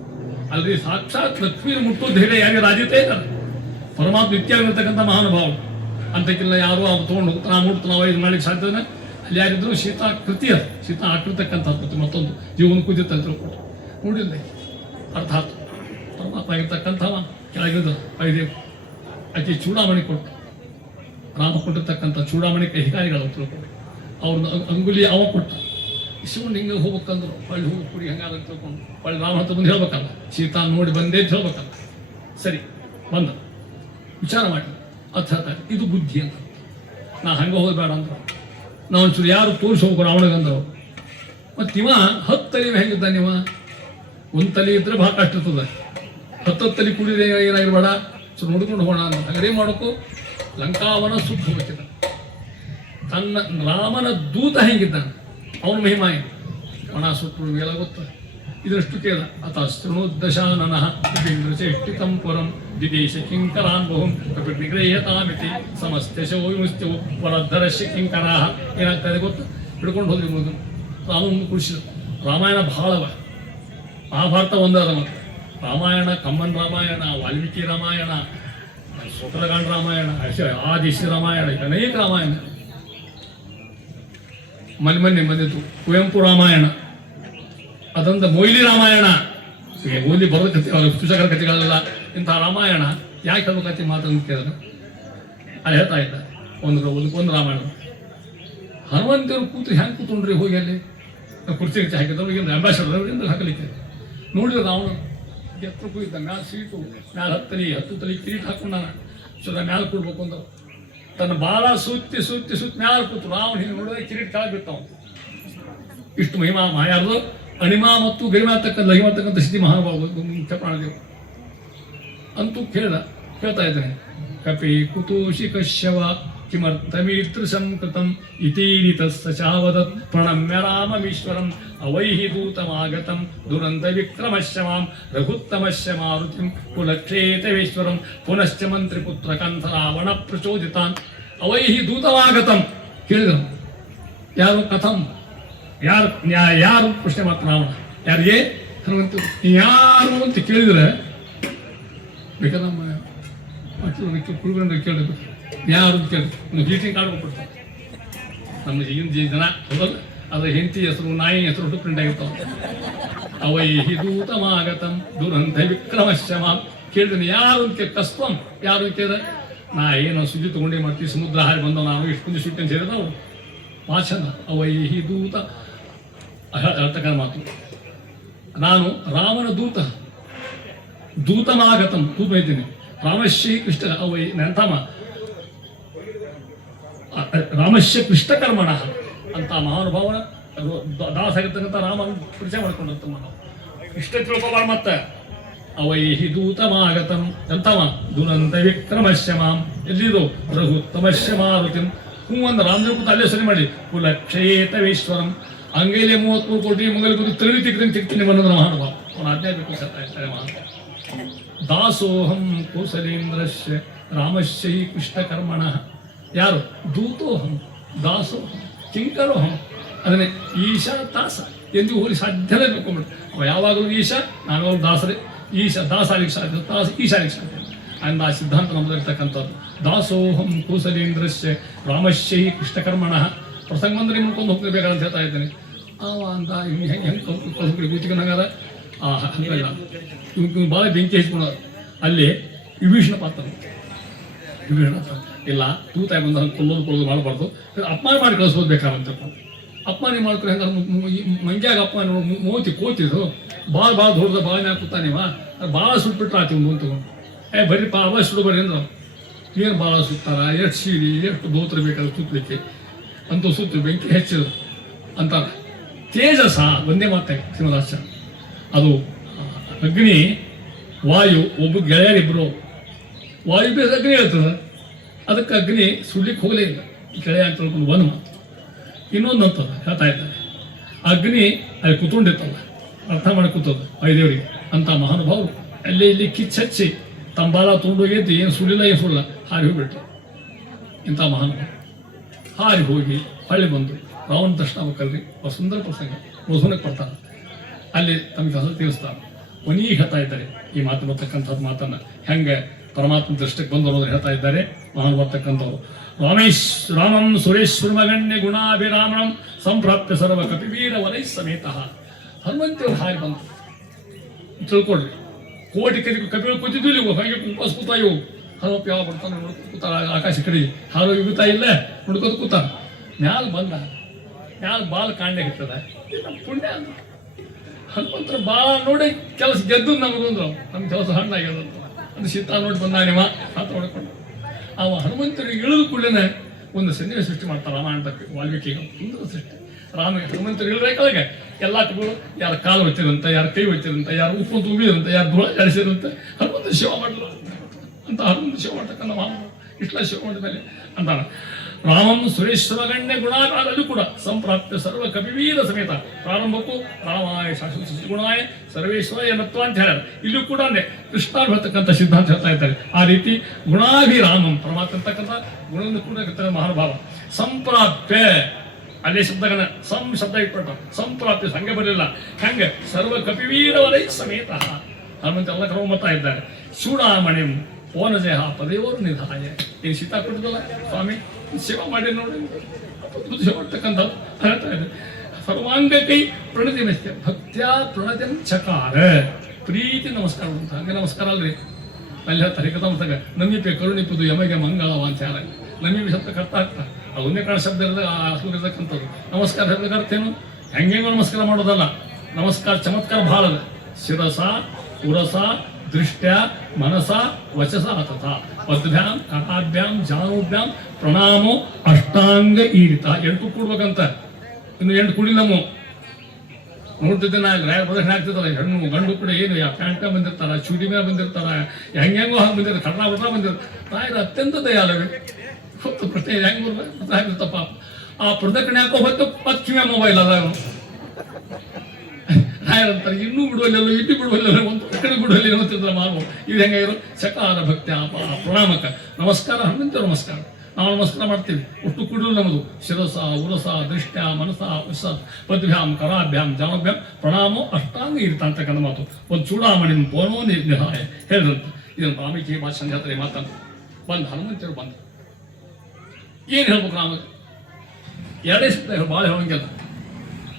ಅಲ್ರಿ. ಸಾಕ್ಷಾತ್ ಲಕ್ಷ್ಮೀನ ಮುಟ್ಟೋ ಧೈರ್ಯ ಯಾರಿಗೆ ರಾಜ್ಯತೆ ಇದ್ದಾರೆ. ಪರಮಾತ್ಮ ನಿತ್ಯಾಗಿರ್ತಕ್ಕಂಥ ಮಹಾನುಭಾವ ಅಂತಕ್ಕಿಲ್ಲ. ಯಾರು ಅವ್ರು ತೊಗೊಂಡು ಹೋಗ್ತಾನೆ ಮುಟ್ತು ನಾವು ಇದು ಮಾಡ್ಲಿಕ್ಕೆ ಸಾಧ್ಯನ. ಅಲ್ಲಿ ಯಾರಿದ್ರು ಸೀತಾ ಕೃತಿ ಅದು, ಸೀತಾ ಹಾಕಿರ್ತಕ್ಕಂಥದ್ದು ಮತ್ತೊಂದು ಜೀವನ ಕೂದಿತ್ತ ಅಂತ ತಿಳ್ಕೊಟ್ಟು ನೋಡಿಲ್ಲ. ಅರ್ಥಾತ್ ಪರಮಾತ್ಮ ಆಗಿರ್ತಕ್ಕಂಥವ ಕೆಳಗಿದ್ದು ಐದೇವು ಆಕೆ ಚೂಡಾಮಣಿ ಕೊಟ್ಟು, ರಾಮ ಕೊಟ್ಟಿರ್ತಕ್ಕಂಥ ಚೂಡಾಮಣಿ ಕೈಗಾರಿಗಳು ತಿಳ್ಕೊಂಡು ಅವ್ರನ್ನ ಅಂಗುಲಿ ಅವ ಕೊಟ್ಟು ಇಸ್ಕೊಂಡು ಹಿಂಗೆ ಹೋಗ್ಬೇಕಂದ್ರು ಹೊಳ್ಳಿ ಹೋಗಿ ಕುಡಿ ಹಂಗಾದ ತಿಳ್ಕೊಂಡು ಹೊಳ್ಳಿ ರಾಮ ಹತ್ರ ಬಂದು ಹೇಳ್ಬೇಕಲ್ಲ, ಸೀತಾ ನೋಡಿ ಬಂದೇ ಅಂತ ಹೇಳ್ಬೇಕಲ್ಲ. ಸರಿ ಬಂದ ವಿಚಾರ ಮಾಡಿ ಅರ್ಥ ಹೇಳ್ತಾರೆ, ಇದು ಬುದ್ಧಿ ಅಂತ. ನಾ ಹಂಗೆ ಹೋಗ್ಬೇಡ ಅಂದ್ರು. ನಾವು ಒಂಚೂರು ಯಾರು ತೋರಿಸಿ ಹೋಗ್ರು ಅವನಿಗಂದ್ರು. ಮತ್ತು ಇವ 10 ತಲೆ ಹೆಂಗಿದ್ದ, ನೀವ ಒಂದು ತಲೆ ಇದ್ರೆ ಭಾಳ ಕಷ್ಟ ಇರ್ತದೆ. 10 ತಲೆ ಕುಡಿದ್ರೆ ಏನಾಗಿರ್ಬೇಡ, ಚೂರು ನೋಡ್ಕೊಂಡು ಹೋಗೋಣ ಅಂತ. ಹಾಗಾದ್ರೆ ಮಾಡೋಕ್ಕೂ ಲಂಕಾವನ ಸುಟ್ಟು ಹೋಗ್ತಿದ್ದ. ತನ್ನ ರಾಮನ ದೂತ ಹೆಂಗಿದ್ದಾನೆ, ಅವನ ಮಹಿಮಾ ಏನು, ಒಣ ಸುಟ್ಟು ಎಲ್ಲ ಗೊತ್ತ. ಇದಷ್ಟು ಕೇಳ ಅತ ಶೃಣೋದ್ದಶಾನನಃ ಚೇಷ್ಟಿತಂ ಪುರಂ ವಿದೇಶ ಕಿಂಕರಾನ್ ಬಹುಂ ನಿಗ್ರಹ್ಯತಾಮಿತಿ ಸಮಸ್ತ್ಯಶೋ ವಿಮುಸ್ತ್ಯವು ವರದ್ಧರಶ್ಯ ಕಿಂಕರಾಹ. ಏನಾಗ್ತದೆ ಗೊತ್ತು, ಹಿಡ್ಕೊಂಡು ಹೋದ್ರಿ ಮುಗಿದು ರಾಮನ ಕುಡಿಸಿದ. ರಾಮಾಯಣ ಬಹಳವ, ಮಹಾಭಾರತ ಒಂದಾದ ಮತ್ತು ರಾಮಾಯಣ, ಕಮ್ಮನ್ ರಾಮಾಯಣ, ವಾಲ್ಮೀಕಿ ರಾಮಾಯಣ, ಸೂತ್ರಗಾಂಡ ರಾಮಾಯಣ, ಆದಿಶಿ ರಾಮಾಯಣ, ಅನೇಕ ರಾಮಾಯಣ. ಮೊನ್ನೆ ಬಂದಿತ್ತು ಕುವೆಂಪು ರಾಮಾಯಣ, ಅದಂತ ಮೊಯ್ಲಿ ರಾಮಾಯಣ. ಮೊಯ್ಲಿ ಬರೋದ ಕತೆ, ಅವ್ರ ಪುಸ್ತಕರ ಕಥೆಗಳೆಲ್ಲ ಇಂಥ ರಾಮಾಯಣ ಯಾಕೆ ಹೇಳ್ಬೇಕತಿ ಮಾತನ್ನು ಕೇಳಿದ್ರೆ ಅಲ್ಲಿ ಹೇಳ್ತಾ ಇದ್ದ. ಒಂದು ರಾಮಾಯಣ ಹನುಮಂತರು ಕೂತು ಹೆಂಗೆ ಕೂತ್ಕೊಂಡ್ರಿ ಹೋಗಿ ಅಲ್ಲಿ ಕುರ್ಚಿ ಹಾಕಿದ್ರು, ಈಗ ಅಂಬಾಸಡರ್ ಹಾಕಲಿಕ್ಕೆ ನೋಡಿದ್ರೆ ರಾವಣ ಎತ್ತರ ಕೂಗಿದ್ದ. ಮ್ಯಾಲ ಸೀಟು ಮ್ಯಾಲ 10 ತಲೆ ಕಿರೀಟ ಹಾಕೊಂಡಾನ. ಸುದ ಮ್ಯಾಲ ಕೂಡ್ಬೇಕು ಅಂತ ತನ್ನ ಬಾಲ ಸುತ್ತಿ ಮ್ಯಾಲ ಕೂತು ರಾವಣ ಹಿಂಗೆ ನೋಡಿದ್ರೆ ಕಿರೀಟ ಕೆಳಗೆ ಬಿತ್ತವ. ಇಷ್ಟು ಮಹಿಮಾ ಯಾರ್ದು ಅಣಿಮ ಮತ್ತು ಗರಿಮ ಆಗ್ತಕ್ಕಂಥ ಲಹಿಮಾತಕ್ಕಂಥ ಸ್ಥಿತಿ ಮಹಾನುಭಾವ ಮುಖ್ಯ ಪ್ರಾಣದೇವ ಅಂತೂ ಕೇಳ್ತಾ ಇದ್ದಾನೆ. ಕಪಿ ಕುತೂಷಿ ಕಶ್ಯವ ಕಿಮರ್ಥಮೀದೃಶಂ ಕೃತಂ ಇತೀರಿ ತಸ್ಸಾವದತ್ ಪ್ರಣಮ್ಯ ರಾಮಮೀಶ್ವರಂ ಅವೈಹಿ ದೂತಮಾಗತಂ ದುರಂತ ವಿಕ್ರಮಶ್ಯಮಾಂ ರಘುತ್ತಮಶ್ಯ ಮಾರುತಿಂ ಕುಲಕ್ಷೇತವೇಶ್ವರಂ ಪುನಶ್ಚ ಮಂತ್ರಿಪುತ್ರ ಕಂಥ ರಾವಣ ಪ್ರಚೋದಿತಾನ್ ಅವೈಹಿ ದೂತಮಾಗತಂ ಕೇಳಿದರು. ಯಾರು ಕಥಂ ಯಾರು ಪ್ರಶ್ನೆ ಮಾತ್ರ ರಾವಣ ಯಾರಿಗೆ ಹನುಮಂತ ಯಾರು ಅಂತ ಕೇಳಿದ್ರೆ ಬೇಕಾದ್ರೆ ನಮ್ಮ ಕುರುಗಳನ್ನು ಕೇಳಬೇಕು ಯಾರು ಅಂತ ಕೇಳಿ ಒಂದು ಗ್ರೀಟಿಂಗ್ ಕಾರ್ಡ್ ಕೊಟ್ಬಿಡ್ತಾರೆ. ನಮ್ಮ ಈಗಿನ ಜನ ಹೋಗಲ್ಲ ಅದರ ಹೆಂಡತಿ ಹೆಸರು ನಾಯಿ ಹೆಸರು ಪ್ರಿಂಟ್ ಆಗಿರ್ತಾವ. ಅವೈಹಿ ದೂತಮಾಗತಂ ದುರಂತ ವಿಕ್ರಮಶ್ಯಮ ಕೇಳಿದ್ರೆ ಯಾರು ಅಂತ ಕಸ್ಪಂ ಯಾರು ಅಂತ ಕೇಳಿದ್ರೆ ನಾ ಏನೋ ಸುದ್ದಿ ತಗೊಂಡೇ ಮಾಡ್ತೀವಿ ಸಮುದ್ರ ಹಾರಿ ಬಂದವ ನಾವು ಎಷ್ಟು ಕುಂದಿ ಸುಟ್ಟಿ ಅಂತ ಹೇಳಿದ್ರೆ ನಾವು ವಾಚನ ಅವೈಹಿ ದೂತ ಹೇಳ್ತಕ್ಕಂಥ ಮಾತು. ನಾನು ರಾಮನ ದೂತಮಾಗತಂ ದೂತ ಇದ್ದೀನಿ ರಾಮಶ್ರೀ ಕೃಷ್ಣ ಅವೈ ನಂತಮ ರಾಮಶ್ಯ ಕೃಷ್ಣಕರ್ಮಣ ಅಂತ ಮಹಾನುಭಾವನ ದಾಸ ಆಗಿರ್ತಕ್ಕಂಥ ರಾಮನ ಪರಿಚಯ ಮಾಡ್ಕೊಂಡಂತ ನಾವು ಇಷ್ಟ ತಿಳ್ಕೊಬಾರ ಮತ್ತೆ ಅವೈಹಿ ದೂತಮಾಗತಂ ಎಂತವ ದುರಂತ ವಿಕ್ರಮಶ್ಯಮಾಂ ಎಲ್ಲಿದು ರಘುತ್ತಮಶ್ಯ ಮಾರುತಿಂ ಒಂದು ರಾಮದೇವ ಕೂತ ಅಲ್ಲೇ ಸರಿ ಮಾಡಿ ಕುಲಕ್ಷೇತವೇಶ್ವರಂ ಅಂಗೈಲೆ 33 ಕೋಟಿ ಮುಂಗಲ್ ಕೂತು ತಿರುಗಿ ತಿಕ್ತೀನಿ ಬಂದ್ರೆ ಮಹಾನುಭಾವ ಅವನು ಆಜ್ಞೆ ಬೇಕು ಇರ್ತಾರೆ ಮಹಾನುಭಾವ. ದಾಸೋಹಂ ಕೌಸಲೇಂದ್ರಶ್ಯ ರಾಮಶ್ಯ ಕೃಷ್ಣಕರ್ಮಣ ಯಾರು ದೂತೋಹಂ ದಾಸೋಹಂ ಕಿಂಕರೋಹಂ ಅದನ್ನೇ ಈಶಾ ದಾಸ ಎಂದು ಹೋಗಿ ಸಾಧ್ಯನೇ ಬೇಕೊಂಡ್ಬಿಟ್ಟು ಅವ ಯಾವಾಗಲೂ ಈಶಾ ನಾವಾಗಲೂ ದಾಸರೇ ಈಶಾ ದಾಸಾಲಿಗೆ ಸಾಧ್ಯ ದಾಸ ಈಶಾಲಿಗೆ ಸಾಧ್ಯ ಅಂದ ಆ ಸಿದ್ಧಾಂತ ನಮ್ಮದಿರ್ತಕ್ಕಂಥದ್ದು. ದಾಸೋಹಂ ಕೌಸಲೇಂದ್ರಶ್ಯ ರಾಮಶ್ಯ ಕೃಷ್ಣಕರ್ಮಣ ಪ್ರಸಂಗ ಬಂದ್ರೆ ನಿಮ್ಗೆ ಕೊಂಡು ಹೋಗ್ಬೇಕಂತ ಹೇಳ್ತಾ ಇದ್ದೇನೆ. ಅವ ಅಂತ ಹೆಂಗೆ ಕೌಸಲಿ ಕೂತಿಕೊಂಡಂಗಾರ ಹಂಗಲ್ಲ ಇವ್ ಭಾಳ ಬೆಂಕಿ ಹಚ್ಕೊಂಡು ಅಲ್ಲಿ ವಿಭೀಷಣ ಪಾತ್ರ ಇಲ್ಲ ತೂತಾಯಿ ಬಂದ ಕೊಲ್ಲೋದು ಮಾಡಬಾರ್ದು ಅಪಮಾನ ಮಾಡಿ ಕಳಿಸ್ಬೋದು ಬೇಕಾದಂತ ಅಪಮಾನ ಮಾಡ್ಕೊಂಡು ಹೆಂಗ ಮಂಗ್ಯಾಗ ಅಪಮಾನ ಮೋತಿ ಕೋತಿದ್ರು ಭಾಳ ದೊಡ್ಡದ ಭಾಳ ಮ್ಯಾಗ ಕೂತಾನಿವ ಭಾಳ ಸುಟ್ಬಿಟ್ರೆ ಆತಿ ಒಂದು ತಗೊಂಡು ಬರೀ ಅವ ಸುಡು ಬರ್ರಿ ಅಂದ್ರೆ ಏನು ಭಾಳ ಸುತ್ತಾರ ಎಷ್ಟು ಸೀರಿ ಎಷ್ಟು ಧೋತ್ರ ಬೇಕಾದ್ರೆ ಸುತ್ತಲಿಕ್ಕೆ ಅಂತೂ ಸುತ್ತು ಬೆಂಕಿ ಹೆಚ್ಚಿದ್ರು ಅಂತಾರ. ತೇಜಸ ಒಂದೇ ಮಾತಾಗ ಶ್ರೀಮದಾಸ ಅದು ಅಗ್ನಿ ವಾಯು ಒಬ್ಬ ಗೆಳೆಯರಿಬ್ಬರು ವಾಯು ಬೇರೆ ಅಗ್ನಿ ಹೇಳ್ತದೆ ಅದಕ್ಕೆ ಅಗ್ನಿ ಸುಡ್ಲಿಕ್ಕೆ ಹೋಗಲೇ ಇಲ್ಲ ಈ ಗೆಳೆಯ ಅಂತ ಹೇಳ್ಕೊಂಡು ಒಂದು ಮಾತು. ಇನ್ನೊಂದು ಅಂತದ ಹೇಳ್ತಾ ಇದ್ದಾರೆ ಅಗ್ನಿ ಅಲ್ಲಿ ಕೂತ್ಕೊಂಡಿರ್ತಲ್ಲ ಅರ್ಥ ಮಾಡಿ ಕೂತದ ವಾಯುದೇವರಿಗೆ ಅಂತ ಮಹಾನುಭಾವರು ಅಲ್ಲೇ ಇಲ್ಲಿ ಕಿಚ್ಚಿ ತಂಬಾಲ ತೊಗೊಂಡೋಗಿದ್ದು ಏನು ಸುಳಿಲ್ಲ ಏನು ಸುಳ್ಳ ಹಾರಿ ಹೋಗ್ಬಿಟ್ರು. ಇಂಥ ಮಹಾನುಭಾವ ಹಾರಿ ಹೋಗಿ ಹೊಳ್ಳಿ ಬಂದು ರಾವಣ ದರ್ಶನ ಆಗ್ಬೇಕಲ್ರಿ ಅವ್ರು ಸುಂದರ ಪ್ರಸಂಗ ಮಧುನಕ್ಕೆ ಬರ್ತಾನೆ ಅಲ್ಲಿ ತಮಗೆ ಹಸು ತೀರಿಸ್ತಾನೆ. ಕೊನೆಗೆ ಹೇಳ್ತಾ ಇದ್ದಾರೆ ಈ ಮಾತು ಬರ್ತಕ್ಕಂಥದ್ದು ಮಾತನ್ನು ಹೆಂಗೆ ಪರಮಾತ್ಮ ದೃಷ್ಟಕ್ಕೆ ಬಂದು ಅನ್ನೋದು ಹೇಳ್ತಾ ಇದ್ದಾರೆ ಮಹಾನ್ ಬರ್ತಕ್ಕಂಥವ್ರು. ರಾಮಂ ಸುರೇಶ್ವರಮಗಣ್ಯ ಗುಣಾಭಿರಾಮಣಂ ಸಂಪ್ರಾಪ್ಯ ಸರ್ವ ಕಪಿವೀರ ವಲೈ ಸಮೇತ ಹನುಮಂತೇವ್ರು ಹಾರಿ ಬಂತು ತಿಳ್ಕೊಳ್ರಿ. ಕೋಟಿ ಕಪಿಗಳು ಕೂತಿದ್ದು ಇಲ್ಲಿ ಹಾಗೆ ಉಪವಾಸ ಕೂತಾ ಇವು ಹನುಮಪ್ಪ ಯಾವ ಬರ್ತಾನೆ ನೋಡ್ಕೊಂಡು ಕೂತಾರ ಆಕಾಶ ಕಡೆ ಹಾರೋ ಇಗುತ್ತಾ ಇಲ್ಲ ನೋಡ್ಕೋತ ಕೂತಾರ ಮ್ಯಾಲ ಬಂದ ಮ್ಯಾಲ ಬಾಲ್ ಕಾಂಡೆ ಇರ್ತದ ಪುಣ್ಯ ಅಂದ ಹನುಮಂತರ ಬಾಳ ನೋಡಿ ಕೆಲಸ ಗೆದ್ದು ನಮಗೊಂದ್ರು ನಮ್ಮ ಕೆಲಸ ಹಣ್ಣಾಗ್ಯದಂತ ಅದು ಸೀತಾ ನೋಡಿ ಬಂದ ನಿಮ್ಮ ಅಂತ ಹೊಡ್ಕೊಂಡು ಅವ ಹನುಮಂತರಿಗೆ ಇಳಿದು ಕೂಡಲೇ ಒಂದು ಸನ್ನಿವೇಶ ಸೃಷ್ಟಿ ಮಾಡ್ತಾರೆ ರಾಮಾಯಣ ವಾಲ್ಮೀಕಿಗೆ ಸುಂದರ ಸೃಷ್ಟಿ. ಹನುಮಂತರು ಇಳಿಬೇಕಾಗ ಎಲ್ಲ ಕಗಳು ಯಾರ ಕಾಲು ಹೊಚ್ಚಿರಂತ ಯಾರ ಕೈ ಹೊಚ್ಚಿರಂತ ಯಾರು ಉಪ್ಪು ತುಂಬಿದಂತ ಯಾರು ಧೂಳ ಜಾಡಿಸಿರಂತ ಹನುಮಂತ ಸೇವೆ ಮಾಡಲು ಅಂತ ಹನುಮಂತ ಸೇವೆ ಮಾಡ್ತಕ್ಕಂಥ ಇಷ್ಟೆಲ್ಲ ಸೇವೆ ಮಾಡಿದ ಮೇಲೆ ಅಂತಾನ ರಾಮಂ ಸುರೇಶ್ವರಗಣ್ಯ ಗುಣಾಕಾರಲ್ಲೂ ಕೂಡ ಸಂಪ್ರಾಪ್ತ ಸರ್ವ ಕಪಿವೀರ ಸಮೇತ ಪ್ರಾರಂಭಕ್ಕೂ ರಾಮಾಯ ಶಾಶ್ವತ ಗುಣಾಯ ಸರ್ವೇಶ್ವರ ನತ್ವ ಅಂತ ಹೇಳ್ಯಾರ. ಇಲ್ಲೂ ಕೂಡ ಕೃಷ್ಣ ಬರ್ತಕ್ಕಂಥ ಸಿದ್ಧಾಂತ ಹೇಳ್ತಾ ಇದ್ದಾರೆ. ಆ ರೀತಿ ಗುಣಾಭಿರಾಮಂ ಪರಮಾತ್ಮ ಅಂತಕ್ಕಂಥ ಗುಣವನ್ನು ಕೂಡ ಮಹಾನುಭಾವ ಸಂಪ್ರಾಪ್ಯ ಅದೇ ಶಬ್ದಗನ ಶಬ್ದ ಇಟ್ಬಿಟ್ಟ ಸಂಪ್ರಾಪ್ಯ ಸಂಘ ಬರಲಿಲ್ಲ ಹೆಂಗೆ ಸರ್ವ ಕಪಿವೀರ ವಲೈ ಸಮೇತ ಹನುಮಂತ ಎಲ್ಲ ಕ್ರಮ ಬರ್ತಾ ಇದ್ದಾರೆ. ಚೂಡಾಮಣಿಂ ಓನಜಯ ಪದೇವರು ನಿಧಾಯ ಏನು ಸೀತಾ ಕೊಟ್ಟಿದ್ದಲ್ಲ ಸ್ವಾಮಿ ಸೇವೆ ಮಾಡಿ ನೋಡಿ ಸೇವೆ ಮಾಡ್ತಕ್ಕಂಥದ್ದು ಹೇಳ್ತಾ ಇದೆ. ಸರ್ವಾಂಗ ಕೈ ಪ್ರಣತಿ ಮೆಸ್ತೆ ಭಕ್ತ್ಯಾ ಪ್ರಣತಿಂ ಚಕಾರ ಪ್ರೀತಿ ನಮಸ್ಕಾರ ಅಂತ ಹಂಗೆ ನಮಸ್ಕಾರ ಅಲ್ರಿ ಅಲ್ಲಿ ಹೇಳ್ತಾರೆ ಕಥಾಂತಾಗ ನಮಿಪೆ ಕರುಣಿಪುದು ಯಮಗೆ ಮಂಗಳವ ಅಂತ ಯಾರ ನಮಿ ಶಬ್ದ ಕರ್ತ ಆಗ್ತಾ ಒಂದೇ ಕಾರಣ ಶಬ್ದ ಇರತಕ್ಕಂಥದ್ದು. ನಮಸ್ಕಾರ ಶಬ್ದ ಅರ್ಥ ಏನು ಹೆಂಗೆಂಗೋ ನಮಸ್ಕಾರ ಮಾಡೋದಲ್ಲ. ನಮಸ್ಕಾರ ಚಮತ್ಕಾರ ಭಾಳ ಅದ ಶಿರಸ ಉರಸ ದೃಷ್ಟ್ಯ ಮನಸ ವಚಸ ತಥ ಪದ್ಭ್ಯಾಂ ಕಟಾಭ್ಯಾಂ ಜಾನುಭ್ಯಾಂ ಪ್ರಣಾಮೋ ಅಷ್ಟಾಂಗ ಈರಿತ 8 ಕೂಡ್ಬೇಕಂತ ಇನ್ನು 8 ಕೂಡಿ ನಮ್ಮ ನೋಡ್ತಿದ್ದೆ ನಾ ರಾಯ ಪ್ರದರ್ಶನ ಆಗ್ತಿದ್ದಲ್ಲ, ಹೆಣ್ಣು ಗಂಡು ಕೂಡ ಏನು ಪ್ಯಾಂಟ್ ಬಂದಿರ್ತಾರ, ಚೂಡಿ ಮೇಲೆ ಬಂದಿರ್ತಾರ, ಹೆಂಗೆಂಗೋ ಹಂಗೆ ಬಂದಿರ್ತಾರೆ, ಕರ್ಣ ಬಿಟ್ರ ಬಂದಿರ್ತಾರೆ. ರಾಯರು ಅತ್ಯಂತ ದಯಾಳವೇ. ಹೊತ್ತು ಪ್ರಶ್ನೆ ಹೆಂಗೆ ಬರ್ಬೇಕು ಆಗಿರ್ತಪ್ಪ. ಆ ಪ್ರದಕ್ಷಿಣೆ ಹಾಕೋ ಹೊತ್ತು ಪಶ್ಚಿಮ ಮೊಬೈಲ್ ಅದ ರಾಯರಂತಾರೆ, ಇನ್ನೂ ಬಿಡುವಲ್ಲ, ಇಲ್ಲಿ ಬಿಡುವಲ್ಲ, ಒಂದು ಕಡೆ ಬಿಡುವಲ್ಲಿ ನೋಡ್ತಿದ್ರೆ ಮಾವು. ಇದು ಹೆಂಗಾಗಿರೋ ಸಕಾರ ಭಕ್ತಿ ಪ್ರಣಾಮಕ ನಮಸ್ಕಾರ, ಹನುಮಂತ ನಮಸ್ಕಾರ. ನಾವು ನಮಸ್ಕಾರ ಮಾಡ್ತೀವಿ. ಒಟ್ಟು ಕುಡಿದು ನಮ್ಮದು ಶಿರಸ ಉರಸ ದೃಷ್ಟ್ಯ ಮನಸ ಉಸ ಪದ್ಭ್ಯಾಂ ಕರಾಭ್ಯಾಂ ಜಾಮಭ್ಯಾಂ ಪ್ರಣಾಮೋ ಅಷ್ಟಾಂಗ ಇರ್ತ ಅಂತಕ್ಕಂಥ ಮಾತು. ಒಂದು ಚೂಡಾಮಣಿ ಪೋನೋ ನಿಹಾಯ ಹೇಳಿದಂತೆ. ಇದನ್ನು ಪ್ರಾಮುಖ್ಯ ಭಾಷೆ ಸಂಜಾತ್ರೆ ಮಾತಂತ ಬಂದು ಹನುಮಂತರು ಬಂದು ಏನು ಹೇಳ್ಬೇಕು ನಾವು? ಎರಡೇ ಸಿಗ್ತಾ ಭಾಳ ಹೇಳೋಂಗಿಲ್ಲ,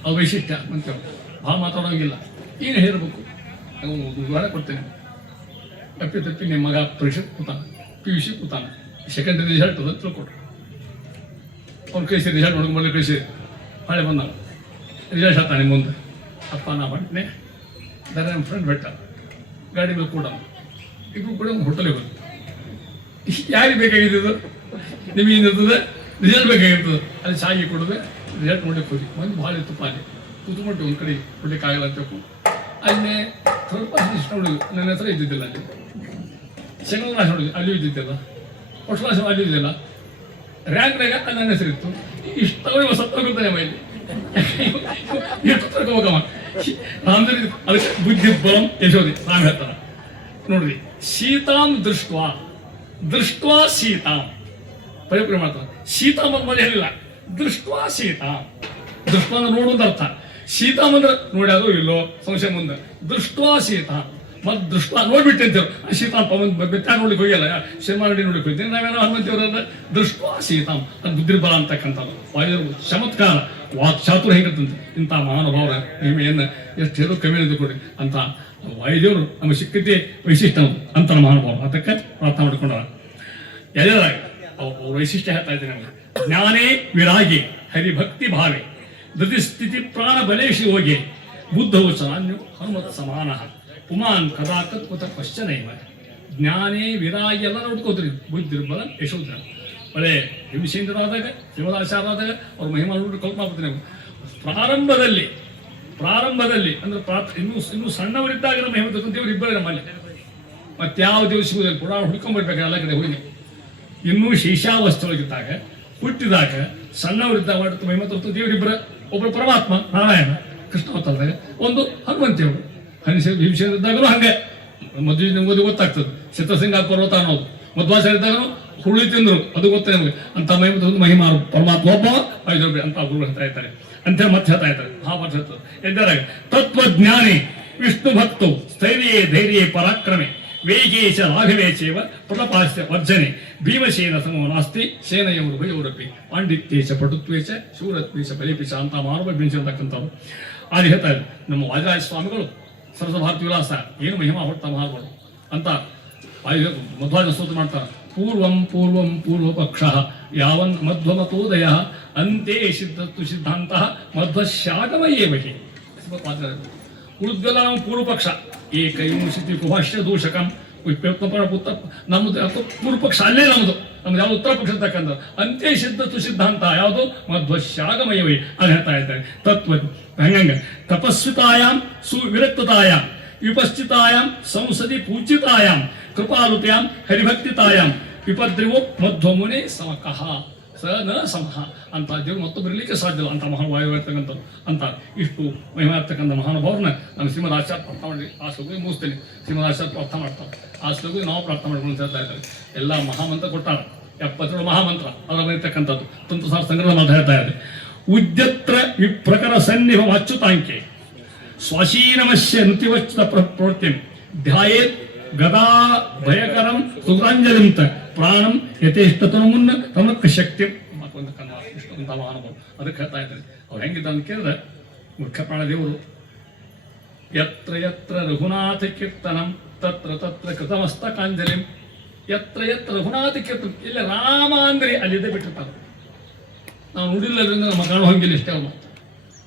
ಅದು ವೈಶಿಷ್ಟ್ಯ ಅಂತೇಳಿ ಭಾಳ ಮಾತಾಡೋಂಗಿಲ್ಲ. ಏನು ಹೇಳಬೇಕು? ಒಂದು ಉದಾಹರಣೆ ಕೊಡ್ತೇನೆ. ತಪ್ಪಿ ನಿಮ್ಮ ಮಗ ಪರೀಕ್ಷೆ ಕೂತಾನೆ, PUC ಕೂತಾನೆ, ಸೆಕೆಂಡ್ ರಿಸಲ್ಟ್ ಅಂತ ತಿಳ್ಕೊಟ್ರು. ಅವ್ನು ಕಳಿಸಿ ರಿಸಲ್ಟ್ ನೋಡ್ಕೊಂಡು ಬರಲಿ ಕಳಿಸಿ ಹಳೆ ಬಂದ ರಿಸಲ್ಟ್ ಹೇಳ್ತಾನೆ ಮುಂದೆ. ಅಪ್ಪ ನಾ ಹೊಂಟನೆ ದಾರೆ ನಮ್ಮ ಫ್ರೆಂಡ್ ಬೆಟ್ಟ ಗಾಡಿ ಮೇಲೆ ಕೂಡ ಇಬ್ಬರು ಕೂಡ ಒಂದು ಹೋಟೆಲಿಗೆ ಬಂದು ಯಾರಿಗೆ ಬೇಕಾಗಿದ್ದು ನಿಮಗೆ ಏನಿರ್ತದೆ ರಿಸಲ್ಟ್ ಬೇಕಾಗಿರ್ತದೆ. ಅಲ್ಲಿ ಚಾಗಿ ಕೊಡೋದೆ ರಿಸಲ್ಟ್ ನೋಡಕ್ಕೆ ಹೋಗಿ ಒಂದು ಭಾಳ ಇತ್ತು ಪಾಲಿ ಕೂತ್ಕೊಂಡು ಒಂದು ಕಡೆ ಕೊಡ್ಲಿಕ್ಕೆ ಆಗಲ್ಲ ಅಂತ ತಿಳ್ಕೊಂಡು ಅಲ್ಲೇ ಸ್ವಲ್ಪ ಇಷ್ಟ ನೋಡಿದ್ವಿ. ನನ್ನ ಹತ್ರ ಇದ್ದಿದ್ದಿಲ್ಲ ಅಲ್ಲಿ ಸೆಕೆಂಡ್ ಕ್ಲಾಸ್ ನೋಡಿದ್ವಿ, ಅಲ್ಲಿ ಇದ್ದಿದ್ದಿಲ್ಲ. ಫಸ್ಟ್ ಕ್ಲಾಸ್ ಅಲ್ಲಿ ಇದ್ದಿಲ್ಲ. ರ್ಯಾಂಕ್ನಾಗ ನನ್ನ ಹೆಸರು ಇತ್ತು. ಇಷ್ಟವೇ ಸತ್ತೋಗಿರ್ತಾನೆ ಮೈಲಿ ಎಷ್ಟು ತರ್ಕೋಬೇಕಮ್ಮ ರಾಮದಲ್ಲಿ. ಅದಕ್ಕೆ ಬುದ್ಧಿ ಬಲಂ ಯಶೋದಿ ರಾಮ್ ಹೇಳ್ತಾರ ನೋಡ್ರಿ. ಸೀತಾಂ ದೃಷ್ಟ್ವಾ ಸೀತಾಂ ಪರಿಪ್ರೇ ಮಾಡ್ತಾರೆ. ಸೀತಾಂ ಅಂತ ಮನೆ ಹೇಳಿಲ್ಲ, ದೃಷ್ಟ್ವಾ ಸೀತಾಂ. ದೃಷ್ಟ ಅಂದ್ರೆ ನೋಡುವಂತ ಅರ್ಥ. ಸೀತಾಂ ಅಂದ್ರೆ ನೋಡ್ಯಾರೋ ಇಲ್ಲೋ ಸಂಶಯ ಮುಂದೆ. ದೃಷ್ಟ್ವಾ ಸೀತಾಂ ಮತ್ತೆ ದೃಷ್ಟ ನೋಡ್ಬಿಟ್ಟೆ ಅಂತೇವ್ರು. ಸೀತಾಂ ಬೆಟ್ಟ ನೋಡ್ಲಿಕ್ಕೆ ಹೋಗಿಲ್ಲ, ಸಿನಿಮಾ ನೋಡಿ ನೋಡ್ಲಿಕ್ಕೆ ಹೋಗ್ತೀನಿ. ನಾವೇನೋ ಹನುಮಂತೇವ್ರ ದೃಷ್ಟ್ವಾ ಸೀತಾಂ ಅದು ಬುದ್ಧಿರ್ಬಲ ಅಂತಕ್ಕಂಥದ್ದು. ವಾಯುದೇವರು ಚಮತ್ಕಾರ ವಾಕ್ ಚಾತುರ ಹೇಗಿರ್ತಂತೆ. ಇಂಥ ಮಹಾನುಭಾವರ ಮಹಿಮೆಯನ್ನು ಎಷ್ಟು ಹೇಳೋ ಕಮ್ಮಿ ಕೊಡಿ ಅಂತ ವಾಯುದೇವರು ನಮ್ಮ ಸಿಕ್ಕಿದ್ದೇ ವೈಶಿಷ್ಟ್ಯ ಅಂತ ಮಹಾನುಭಾವರು. ಅದಕ್ಕೆ ಪ್ರಾರ್ಥನೆ ಮಾಡ್ಕೊಂಡಾರ. ಎಲ್ಲರಾಗ ವೈಶಿಷ್ಟ್ಯ ಹೇಳ್ತಾ ಇದ್ದೀನಿ ನಮಗೆ. ಜ್ಞಾನೇ ವಿರಾಗಿ ಹರಿಭಕ್ತಿ ಭಾವೆ ಧೃತಿಸ್ಥಿತಿ ಪ್ರಾಣ ಬಲೇಶಿ ಹೋಗಿ ಬುದ್ಧವು ಚಾನ್ಯು ಹನುಮತ್ ಸಮಾನ ಪುಮಾನ್ ಕದಾಕತ್ ಕುತ ಪಶ್ಚನ ಇವ. ಜ್ಞಾನೇ ವಿರಾಗಿ ಎಲ್ಲ ನೋಡ್ಕೋದ್ರಿ. ಬುದ್ಧಿರ್ಬಲ ಯಶೋಧನ ಬರೇ ಹಿಂಸೇಂದ್ರಾದಾಗ ಶಿವದಾಚಾರಾದಾಗ ಅವ್ರ ಮಹಿಮಾ ನೋಡಿ ಕಲ್ಪನಾ ಮಾಡ್ತೀನಿ. ಪ್ರಾರಂಭದಲ್ಲಿ ಅಂದ್ರೆ ಇನ್ನೂ ಸಣ್ಣವರಿದ್ದಾಗ ನಮ್ಮ ಮಹಿಮಾ ದೇವ್ರು ಇಬ್ಬರೇ ನಮ್ಮಲ್ಲಿ. ಮತ್ತೆ ಯಾವ ದೇವ್ರು ಸಿಗುದಿಲ್ಲ, ಪುರಾಣ ಹುಡ್ಕೊಂಡ್ಬರ್ಬೇಕು ಎಲ್ಲ ಕಡೆ ಹೋಗಿ. ಇನ್ನೂ ಶೀಶಾವಸ್ಥೆಯೊಳಗಿದ್ದಾಗ ಹುಟ್ಟಿದಾಗ ಸಣ್ಣವರಿದ್ದಾಗ ಮಹಿಮಾ ತೋರ್ತು ದೇವರಿಬ್ಬರ. ಒಬ್ಬರು ಪರಮಾತ್ಮ ನಾರಾಯಣ ಕೃಷ್ಣ ಅವತಾರದಾಗ, ಒಂದು ಹನುಮಂತೇವರು. ಹಿಂಸೇಂದ್ರ ಇದ್ದಾಗಲೂ ಹಂಗೆ ಮದುವೆ ನಿಮ್ಗೆ ಗೊತ್ತಾಗ್ತದೆ. ಚಿತ್ರಸಿಂಗ ಪರ್ವತ ಅನ್ನೋದು ಮಧ್ವಾಚಾರ್ಯ ಇದ್ದಾಗಲೂ ಹುಳಿ ತಿಂದ್ರು, ಅದು ಗೊತ್ತೇ ನಮಗೆ. ಅಂತ ಮಹಿಮಾ ಪರಮಾತ್ಮ ಒಬ್ಬ ಅಂತ ಗುರು ಹೇಳ್ತಾ ಇರ್ತಾರೆ ಅಂತ ಮತ್ತೆ ಹೇಳ್ತಾ ಇರ್ತಾರೆ. ಮಹಾಭಾರತ ಹೇಳ್ತದೆ ಎದ್ದರಾಗ ತತ್ವಜ್ಞಾನಿ ವಿಷ್ಣು ಭಕ್ತೋ ಸ್ಥೈರ್ಯೇ ಧೈರ್ಯೇ ಪರಾಕ್ರಮೆ ವೇಗೇಶ ರಾಘವೇಚೇವ ಪ್ರತಪಾಸ್ಯ ವರ್ಜನೆ ಭೀಮಸೇನ ಸಮೋ ನಾಸ್ತಿ ಸೇನೆಯವರು ಭಯವರಪ್ಪಿ ಪಾಂಡಿತ್ಯೇಶ ಪಟುತ್ವೇಶ ಶೂರತ್ವೇಶ ಬಲಿಪಿಶ ಅಂತ ಮಾನವ ಬಿಂಚಿರ್ತಕ್ಕಂಥವ್ರು. ಅದು ಹೇಳ್ತಾ ಇದ್ರು ನಮ್ಮ ವಾಜರಾಜ ಸ್ವಾಮಿಗಳು ಸರಸ ಭಾರತಿ ವಿಲಾಸ ಏನು ಮಹಿಮಾ ಹೊಡ್ತಾ ಮಹಾಗಳು ಅಂತ ಮಧ್ವಾಜ ಸ್ತೋತ್ರ ಮಾಡ್ತಾರೆ. ಪೂರ್ವಂ ಪೂರ್ವ ಪಕ್ಷ ಯಾವನ್ ಮಧ್ವಮತೋದಯ ಅಂತೆ ಸಿದ್ಧತ್ತು ಸಿದ್ಧಾಂತ ಮಧ್ವಶಾಗಮಯೇವಹಿ. ಉಳಿದ್ವೆಲ್ಲ ನಾವು ಪೂರ್ವ ಪಕ್ಷ ಏಕೈಂಶಿತಿ ಕುಭಾಷ್ಯ ದೂಷಕಂ ಪುತ್ರ ನಮ್ಮದು ಪೂರ್ವ ಪಕ್ಷ ಅಲ್ಲೇ ನಮ್ಮದು ಯಾವುದು ಉತ್ತರ ಪಕ್ಷ ಇರ್ತಕ್ಕಂಥ ಅಂತೆ ಸಿದ್ಧತ್ತು ಸಿದ್ಧಾಂತ ಯಾವುದು ಮಧ್ವಶಾಗಮಯವೇ ಅದು ಹೇಳ್ತಾ ಇದ್ದಾರೆ. ತತ್ವ ಹಂಗಂಗ ತಪಸ್ವಿತಾಯಾಂ ಸುವಿರಕ್ತತಾಯಾಂ ವಿಪಸ್ಥಿತಾಯಾಂ ಸಂಸದಿ ಪೂಜಿತಾಯಾಂ ಕೃಪಾಲುತ್ಯಾಂ ಹರಿಭಕ್ತಿತಾಯಾಂ ವಿಪದ್ರಿವೋ ಮಧ್ವಮುನೆ ಸಮಕಃ ಸ ನ ಸಮಃ ಅಂತ ದೇವರು ಮತ್ತು ಬರಲಿಕ್ಕೆ ಸಾಧ್ಯ ಇಲ್ಲ ಅಂತ ಮಹಾನುಭಾವ ಇರ್ತಕ್ಕಂಥದ್ದು ಅಂತ. ಇಷ್ಟು ಮಹಿಮಾ ಇರ್ತಕ್ಕಂಥ ಮಹಾನುಭಾವ್ರನ್ನ ನಾನು ಶ್ರೀಮದ್ ಆಚಾರ್ಯ ಪ್ರಾರ್ಥ ಮಾಡಿ ಆ ಶ್ಲೋಕ ಮುಗಿಸ್ತೇನೆ. ಶ್ರೀಮದ್ ಆಚಾರ್ಯ ಪ್ರಾರ್ಥ ಮಾಡ್ತಾರೆ, ಆ ಶ್ಲೋಕ ನಾವು ಪ್ರಾರ್ಥ ಮಾಡ್ಕೊಂಡು ಅಂತ ಹೇಳ್ತಾ ಇದ್ದಾರೆ. ಎಲ್ಲ ಮಹಾಮಂತ್ರ ಕೊಟ್ಟಾರ, 77 ಮಹಾಮಂತ್ರ ಅದರ ಬರೀತಕ್ಕಂಥದ್ದು ತಂತ್ರಸಾರ ಸಂಗ್ರಹ ಅಂತ ಹೇಳ್ತಾ ಇದೆ. ಉದ್ಯತ್ರ ವಿಪ್ರಕರ ಸನ್ನಿಭ ಅಚ್ಯುತಾಂಕೆ ಸ್ವಾಶೀನಮಸ್ಯ ನೃತಿವಚ್ಯುತ ಪ್ರವೃತ್ತಿಂ ಧ್ಯಾಯೇತ್ ಗದಾ ಭಯಕರಂ ಸುಧಾಂಜಲಿಂತ ಪ್ರಾಣಂ ಯಥೇಷ್ಟತನು ಮುನ್ನ ತಮಕ್ಕ ಶಕ್ತಿ ಮತ್ತೊಂದು ಕನ್ನ ಇಷ್ಟೊಂದು ಮಹಾನುಭಾವ. ಅದಕ್ಕೆ ಹೇಳ್ತಾ ಇದ್ದಾರೆ. ಅವ್ರು ಹೆಂಗಿದ್ದ ಅಂತ ಕೇಳಿದ್ರೆ ಮುಖ್ಯ ಪ್ರಾಣದೇವರು ಯತ್ರ ಯತ್ರ ರಘುನಾಥ ಕೀರ್ತನಂ ತತ್ರ ತತ್ರ ಕೃತಮಸ್ತಕಾಂಜಲಿಂ. ಯತ್ರ ಯತ್ರ ರಘುನಾಥ ಕೀರ್ತನ ಇಲ್ಲ ರಾಮ ಅಂದ್ರೆ ಅಲ್ಲಿದ್ದೇ ಬಿಟ್ಟಿರ್ತಾರೆ. ನಾವು ನುಡಿಲ್ಲದ್ರಿಂದ ನಮ್ಮ ಕಾಣು ಹಂಗಿಲ್ಲ ಇಷ್ಟೇ ಅವ್ರು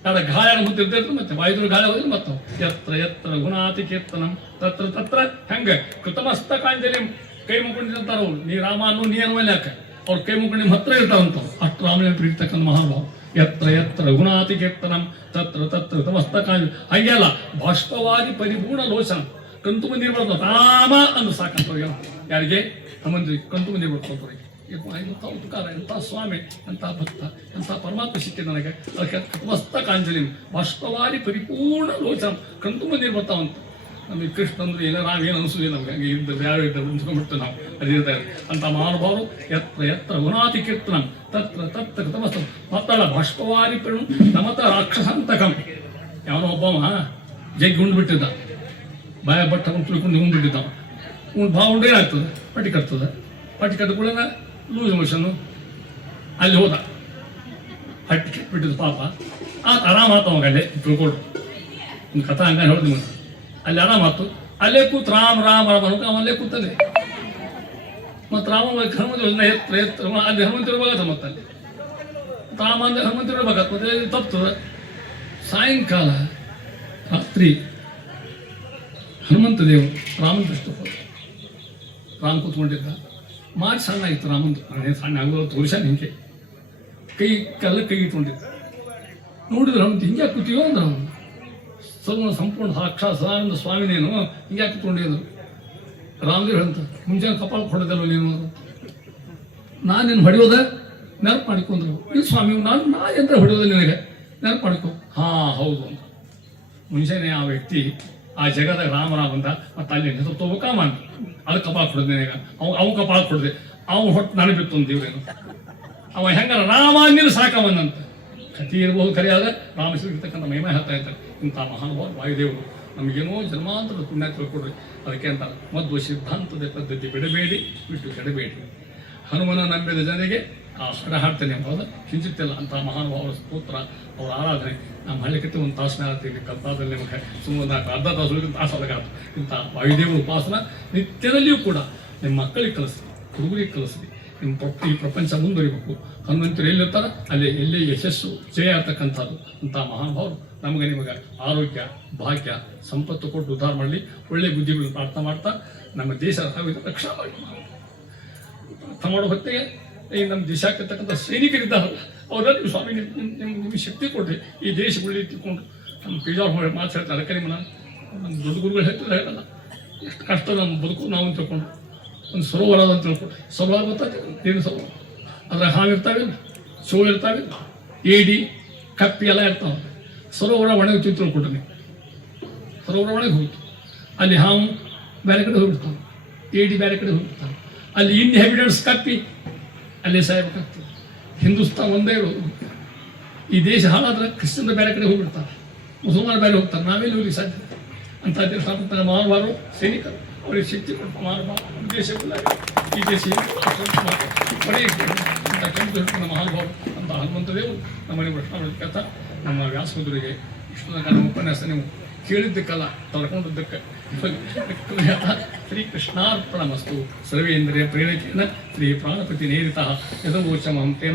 ಯಾರ ಗಾಯ ಮುತ್ತಿರ್ತಿರ್ತಾರೆ. ಮತ್ತೆ ವಾಯುದ್ರು ಗಾಯ ಹೋದ್ರೆ ಮತ್ತೆ ಯತ್ರ ಯತ್ರ ರಘುನಾಥ ಕೀರ್ತನಂ ತತ್ರ ತತ್ರ ಹೆಂಗೆ ಕೃತಮಸ್ತಕಾಂಜಲಿಂ ಕೈ ಮುಕೊಂಡಿರ್ತಾರ ಅವ್ರು. ನೀ ರಾಮ ಅನ್ನೋ ನೀ ಅನ್ನುವಲ್ಲಿ ಯಾಕೆ ಅವ್ರ ಕೈ ಮುಕೊಂಡು ನಿಮ್ಮ ಹತ್ರ ಇರ್ತಾವಂತ. ಅಷ್ಟು ರಾಮನ ಪ್ರೀತಕ್ಕಂಥ ಮಹಾನುಭಾವ ಎತ್ರ ಎತ್ರ ರಘುನಾಥಿ ಕೀರ್ತನಂ ತತ್ರ ತತ್ರ ತಮಸ್ತಕಾಂಜಲಿ. ಹಾಗೆ ಅಲ್ಲ, ಬಾಷ್ಪವಾದಿ ಪರಿಪೂರ್ಣ ಲೋಚನ, ಕಂತು ಮಂದಿ ಬರ್ತದೆ ರಾಮ ಅಂದು ಸಾಕಂತ ಯಾರಿಗೆ ಹನುಮಂತರಿ ಕಂತು ಮಂದಿ ಬರ್ತವ್ರಿ. ಎಂಥ ಉಪಕಾರ, ಎಂಥ ಸ್ವಾಮಿ, ಎಂಥ ಭಕ್ತ, ಎಂಥ ಪರಮಾತ್ಮ ಸಿಕ್ಕಿ ನನಗೆ. ಅದಕ್ಕೆ ತಮಸ್ತಕಾಂಜಲಿ ಬಾಷ್ಪವಾದಿ ಪರಿಪೂರ್ಣ ಲೋಚನ ಕಂತು ಮಂದಿ ಬರ್ತಾವಂತ. ನಮಗೆ ಕೃಷ್ಣ ಅಂದ್ರೆ ಏನೋ ನಾವೇನು ಅನಿಸೋದಿಲ್ಲ, ನಮ್ಗೆ ಹಂಗೆ ಇದ್ದ ಯಾರು ಇದ್ದ ಉಂಚ್ಕೊಂಡ್ಬಿಟ್ಟು ನಾವು ಅದಿರ್ತಾ ಇರ್ತೀವಿ ಅಂತ ಮಹಾನುಭಾವರು. ಎತ್ರ ಎತ್ರ ಗುಣಾತಿ ಕೀರ್ತನ ತತ್ರ ತತ್ರ ತಮಸ್ತ ಮತ್ತಳ ಬಾಷ್ಪವಾರಿ ಪೆಣು ನಮತ ರಾಕ್ಷಸಂತಕಂ. ಯಾವನೋ ಒಬ್ಬವ ಜಗ್ಗಿ ಉಂಡು ಬಿಟ್ಟಿದ್ದ, ಬಾಯ ಬಟ್ಟ ತುಳ್ಕೊಂಡು ಉಂಡು ಬಿಟ್ಟಿದ್ದವ. ಭಾವ ಉಂಡು ಏನಾಗ್ತದೆ, ಪಟ್ಟಿ ಕಟ್ತದೆ. ಪಟ್ಟಿ ಕಟ್ಟ ಕೂಡ ಲೂಸ್ ಮೋಷನ್ನು. ಅಲ್ಲಿ ಹೋದ, ಹಟ್ಟಿ ಕೆಟ್ಬಿಟ್ಟಿದ್ದು ಪಾಪ. ಆರಾಮಾತ ಅವಾಗ ಅಲ್ಲೇ ತಿಳ್ಕೊಡು. ಒಂದು ಕಥಾ ಹಂಗ ಹೇಳಿದ್ ನಿಮಗೆ. ಅಲ್ಲಿ ಆರಾಮಾತು, ಅಲ್ಲೇ ಕೂತ್ ರಾಮ ರಾಮ ರಾಮ ಅನ್ಕ ಅಲ್ಲೇ ಕೂತದೆ. ಮತ್ತು ರಾಮ ಹನುಮಂತ ಎತ್ರ ಎತ್ರ ಅಲ್ಲಿ ಹನುಮಂತಿರ್ಬೇಕಾಗತ್ತ. ಮತ್ತೆ ಅಲ್ಲಿ ರಾಮ ಅಂದ್ರೆ ಹನುಮಂತಿರ್ಬೇಕಾಗತ್ತ. ಮತ್ತೆ ತಪ್ತದ. ಸಾಯಂಕಾಲ ರಾತ್ರಿ ಹನುಮಂತ ದೇವರು ರಾಮನ ದೃಷ್ಟ ಹೋದ. ರಾಮ ಕೂತ್ಕೊಂಡಿದ್ದ. ಮಾರಿ ಸಣ್ಣ ಆಗಿತ್ತು ರಾಮಂದು, ಸಣ್ಣ ಆಗೋದು ತೋರಿಸ ಹಿಂಗೆ ಕೈ ಕೈ ಇಟ್ಕೊಂಡಿದ್ದ. ನೋಡಿದ್ರೆ ಹನುಮಂತ ಹಿಂಗೆ ಕೂತೀವೋ ಅಂದ್ರೆ ಅವನು ಸರ್ವ ಸಂಪೂರ್ಣ ಸಾಕ್ಷಾತ್ ಸದಾನಂದ ಸ್ವಾಮಿನೇನು ಹಿಂಗೆ ಕೂತ್ಕೊಂಡಿದ್ರು. ರಾಮದೇವ್ ಹೇಳ್ತ, ಮುಂಜಾನೆ ಕಪಾಲ ಹೊಡೆದಲ್ವ ನೀನು, ನಾನೇನು ಹೊಡೆಯೋದ ನೆನಪು ಮಾಡಿಕೊಂಡ್ರು. ಇಲ್ಲ ಸ್ವಾಮಿ, ನಾ ಎಂದ್ರೆ ಹೊಡೆಯೋದ ನಿನಗೆ ನೆನಪು ಮಾಡಿಕೊ. ಹಾಂ ಹೌದು ಅಂತ. ಮುಂಜಾನೆ ಆ ವ್ಯಕ್ತಿ ಆ ಜಗದಾಗ ರಾಮರಾಮ ಅಂತ ಮತ್ತೆ ಅಲ್ಲಿ ನಿಂತು ಕಾಮ ಅಂತ ಅದಕ್ಕೆ ಕಪಾಲ ಕೊಡ್ದೆ. ಈಗ ಅವ ಕಪಾಲ ಕೊಡ್ದೆ, ಅವ ಹೊಟ್ಟು ನನಗೆ ಬಿತ್ತು ಅಂತ ಇವ್ರೇನು. ಅವ ಹೆಂಗಾರ ರಾಮ ನೀನು ಸಾಕವನ್ನಂತ ಕಥೆ ಇರ್ಬೋದು. ಕರೆಯಾದ ರಾಮಶ್ರೀರ್ತಕ್ಕಂಥ ಮಹಿಮೆ ಹೇಳ್ತಾ ಇರ್ತಾರೆ. ಇಂಥ ಮಹಾನುಭಾವರು ವಾಯುದೇವರು ನಮಗೇನೋ ಜನ್ಮಾಂತರದ ಪುಣ್ಯ ತಿಳ್ಕೊಡ್ರಿ. ಅದಕ್ಕೆ ಅಂತ ಮಧ್ವ ಸಿದ್ಧಾಂತದ ಪದ್ಧತಿ ಬಿಡಬೇಡಿ, ಬಿಟ್ಟು ಕೆಡಬೇಡಿ. ಹನುಮನ ನಂಬಿದ ಜನರಿಗೆ ಆ ಸ್ವರ ಹಾಡ್ತೇನೆ ಎಂಬುದು ಕಿಂಚಿತ್ತಿಲ್ಲ. ಅಂಥ ಮಹಾನುಭಾವರ ಸ್ತೋತ್ರ, ಅವರ ಆರಾಧನೆ ನಮ್ಮ ಹಳ್ಳಿಕತ್ತೆ ಒಂದು ತಾಸನ ಆಗ್ತೀವಿ. ಕಲ್ಪಾದಲ್ಲಿ ನಿಮಗೆ ಸುಮ್ಮನೆ ಅರ್ಧ ತಾಸು ತಾಸಾದಾಗ ಇಂಥ ವಾಯುದೇವರ ಉಪಾಸನ ನಿತ್ಯದಲ್ಲಿಯೂ ಕೂಡ ನಿಮ್ಮ ಮಕ್ಕಳಿಗೆ ಕಲಿಸ್ರಿ, ಹುಡುಗರಿಗೆ ಕಲಿಸ್ರಿ. ನಿಮ್ಮ ಈ ಪ್ರಪಂಚ ಮುಂದುವರಿಬೇಕು. ಹನುಮಂತರು ಎಲ್ಲಿರ್ತಾರೆ ಅಲ್ಲಿ ಎಲ್ಲಿ ಯಶಸ್ಸು ಜಯ ಆಗ್ತಕ್ಕಂಥದ್ದು. ಅಂಥ ಮಹಾನುಭಾವರು ನಮಗೆ ನಿಮಗೆ ಆರೋಗ್ಯ ಭಾಗ್ಯ ಸಂಪತ್ತು ಕೊಟ್ಟು ಉದ್ಧಾರ ಮಾಡಲಿ. ಒಳ್ಳೆಯ ಬುದ್ಧಿಗಳನ್ನು ಪ್ರಾರ್ಥನೆ ಮಾಡ್ತಾ ನಮ್ಮ ದೇಶ ರಕ್ಷಣೆ ಮಾಡಿ. ಅರ್ಥ ಮಾಡೋ ಹೊತ್ತಿಗೆ ಈ ನಮ್ಮ ದೇಶಕ್ಕಿರ್ತಕ್ಕಂಥ ಸೈನಿಕರಿದ್ದಾರಲ್ಲ, ಅವರಲ್ಲಿ ಸ್ವಾಮಿ ನಿಮಗೆ ಶಕ್ತಿ ಕೊಡ್ರಿ. ಈ ದೇಶ ಉಳ್ಳಿ ತಿಳ್ಕೊಂಡು ನಮ್ಮ ಪೇಜಾವ್ ಮಾತು ಹೇಳ್ತಾರೆ. ಅದಕ್ಕೆ ನಿಮ್ಮ ನಮ್ಮ ದೊಡ್ಡ ಗುರುಗಳು ಹೇಳ್ತಿದ್ರೆ ಹೇಳಲ್ಲ, ಎಷ್ಟು ಕಷ್ಟ ನಮ್ಮ ಬದುಕು ನಾವು ಅಂತ ತಿಳ್ಕೊಂಡು ಒಂದು ಸರೋವರ ಅಂತ ತಿಳ್ಕೊಂಡು. ಸರೋವರ ಗೊತ್ತಾಗ್ತದೆ, ನೀರಿನ ಸರೋವರ. ಅದ್ರ ಹಾವಿರ್ತಾವಿಲ್ಲ, ಶೋ ಇರ್ತಾವಿಲ್ಲ, ಏಡಿ ಕಪ್ಪಿ ಎಲ್ಲ ಇರ್ತಾವೆ. ಸರೋವರ ಒಣಗಿ ತಿಳ್ಕೊಟ್ರೆ ನೀವು ಸರೋವರ ಒಳಗೆ ಹೋಗ್ತು. ಅಲ್ಲಿ ಹಾವು ಬೇರೆ ಕಡೆ ಹೋಗ್ಬಿಡ್ತಾವೆ, ಏಡಿ ಬೇರೆ ಕಡೆ ಹೋಗ್ಬಿಡ್ತಾವೆ. ಅಲ್ಲಿ ಇನ್ಹ್ಯಾಬಿಟೆಂಟ್ಸ್ ಕಪ್ಪಿ ಅಲ್ಲೇ ಸಾಯಬೇಕಾಗ್ತದೆ. ಹಿಂದೂಸ್ತಾನ್ ಒಂದೇ ಇರೋದು. ಈ ದೇಶ ಹಾಳಾದ್ರೆ ಕ್ರಿಶ್ಚಿಯನ್ರು ಬೇರೆ ಕಡೆ ಹೋಗ್ಬಿಡ್ತಾರೆ, ಮುಸಲ್ಮಾನ ಬೇರೆ ಹೋಗ್ತಾರೆ. ನಾವೆಲ್ಲಿ ಹೋಗಿ ಸಾಧ್ಯ ಅಂತ ಸ್ಥಾಪಿತ ಮಹಾನುಭಾವರು ಸೈನಿಕರು ಅವರಿಗೆ ಶಕ್ತಿ ಕೊಟ್ಟು ಮಹಾನುಭಾವ ದೇಶವಿಲ್ಲ ಈ ದೇಶ ಪಡೆಯುತ್ತೆ ಅಂತ ಕೆಂಪು ಹಿಡ್ಕೊಂಡ ಮಹಾನುಭಾವರು ಅಂತ ಹನುಮಂತದೇವರು ನಮ್ಮನೆ ಪ್ರಶ್ನೆ ಕಥ. ನಮ್ಮ ವ್ಯಾಸಮುದ್ರಿಗೆ ಇಷ್ಟು ನಮ್ಮ ಉಪನ್ಯಾಸ ನೀವು ಕೇಳಿದ್ದಕ್ಕಲ್ಲ, ತಳ್ಕೊಂಡಿದ್ದಕ್ಕೆ ಶ್ರೀಕೃಷ್ಣಾರ್ಪಣಮಸ್ತು. ಸರ್ವೇಂದ್ರಿಯ ಪ್ರೇರಕೇನ ಶ್ರೀ ಪ್ರಾಣಪತಿ ನೇರಿತಃ ಯದವೋಚ ಮಹಂತೇನ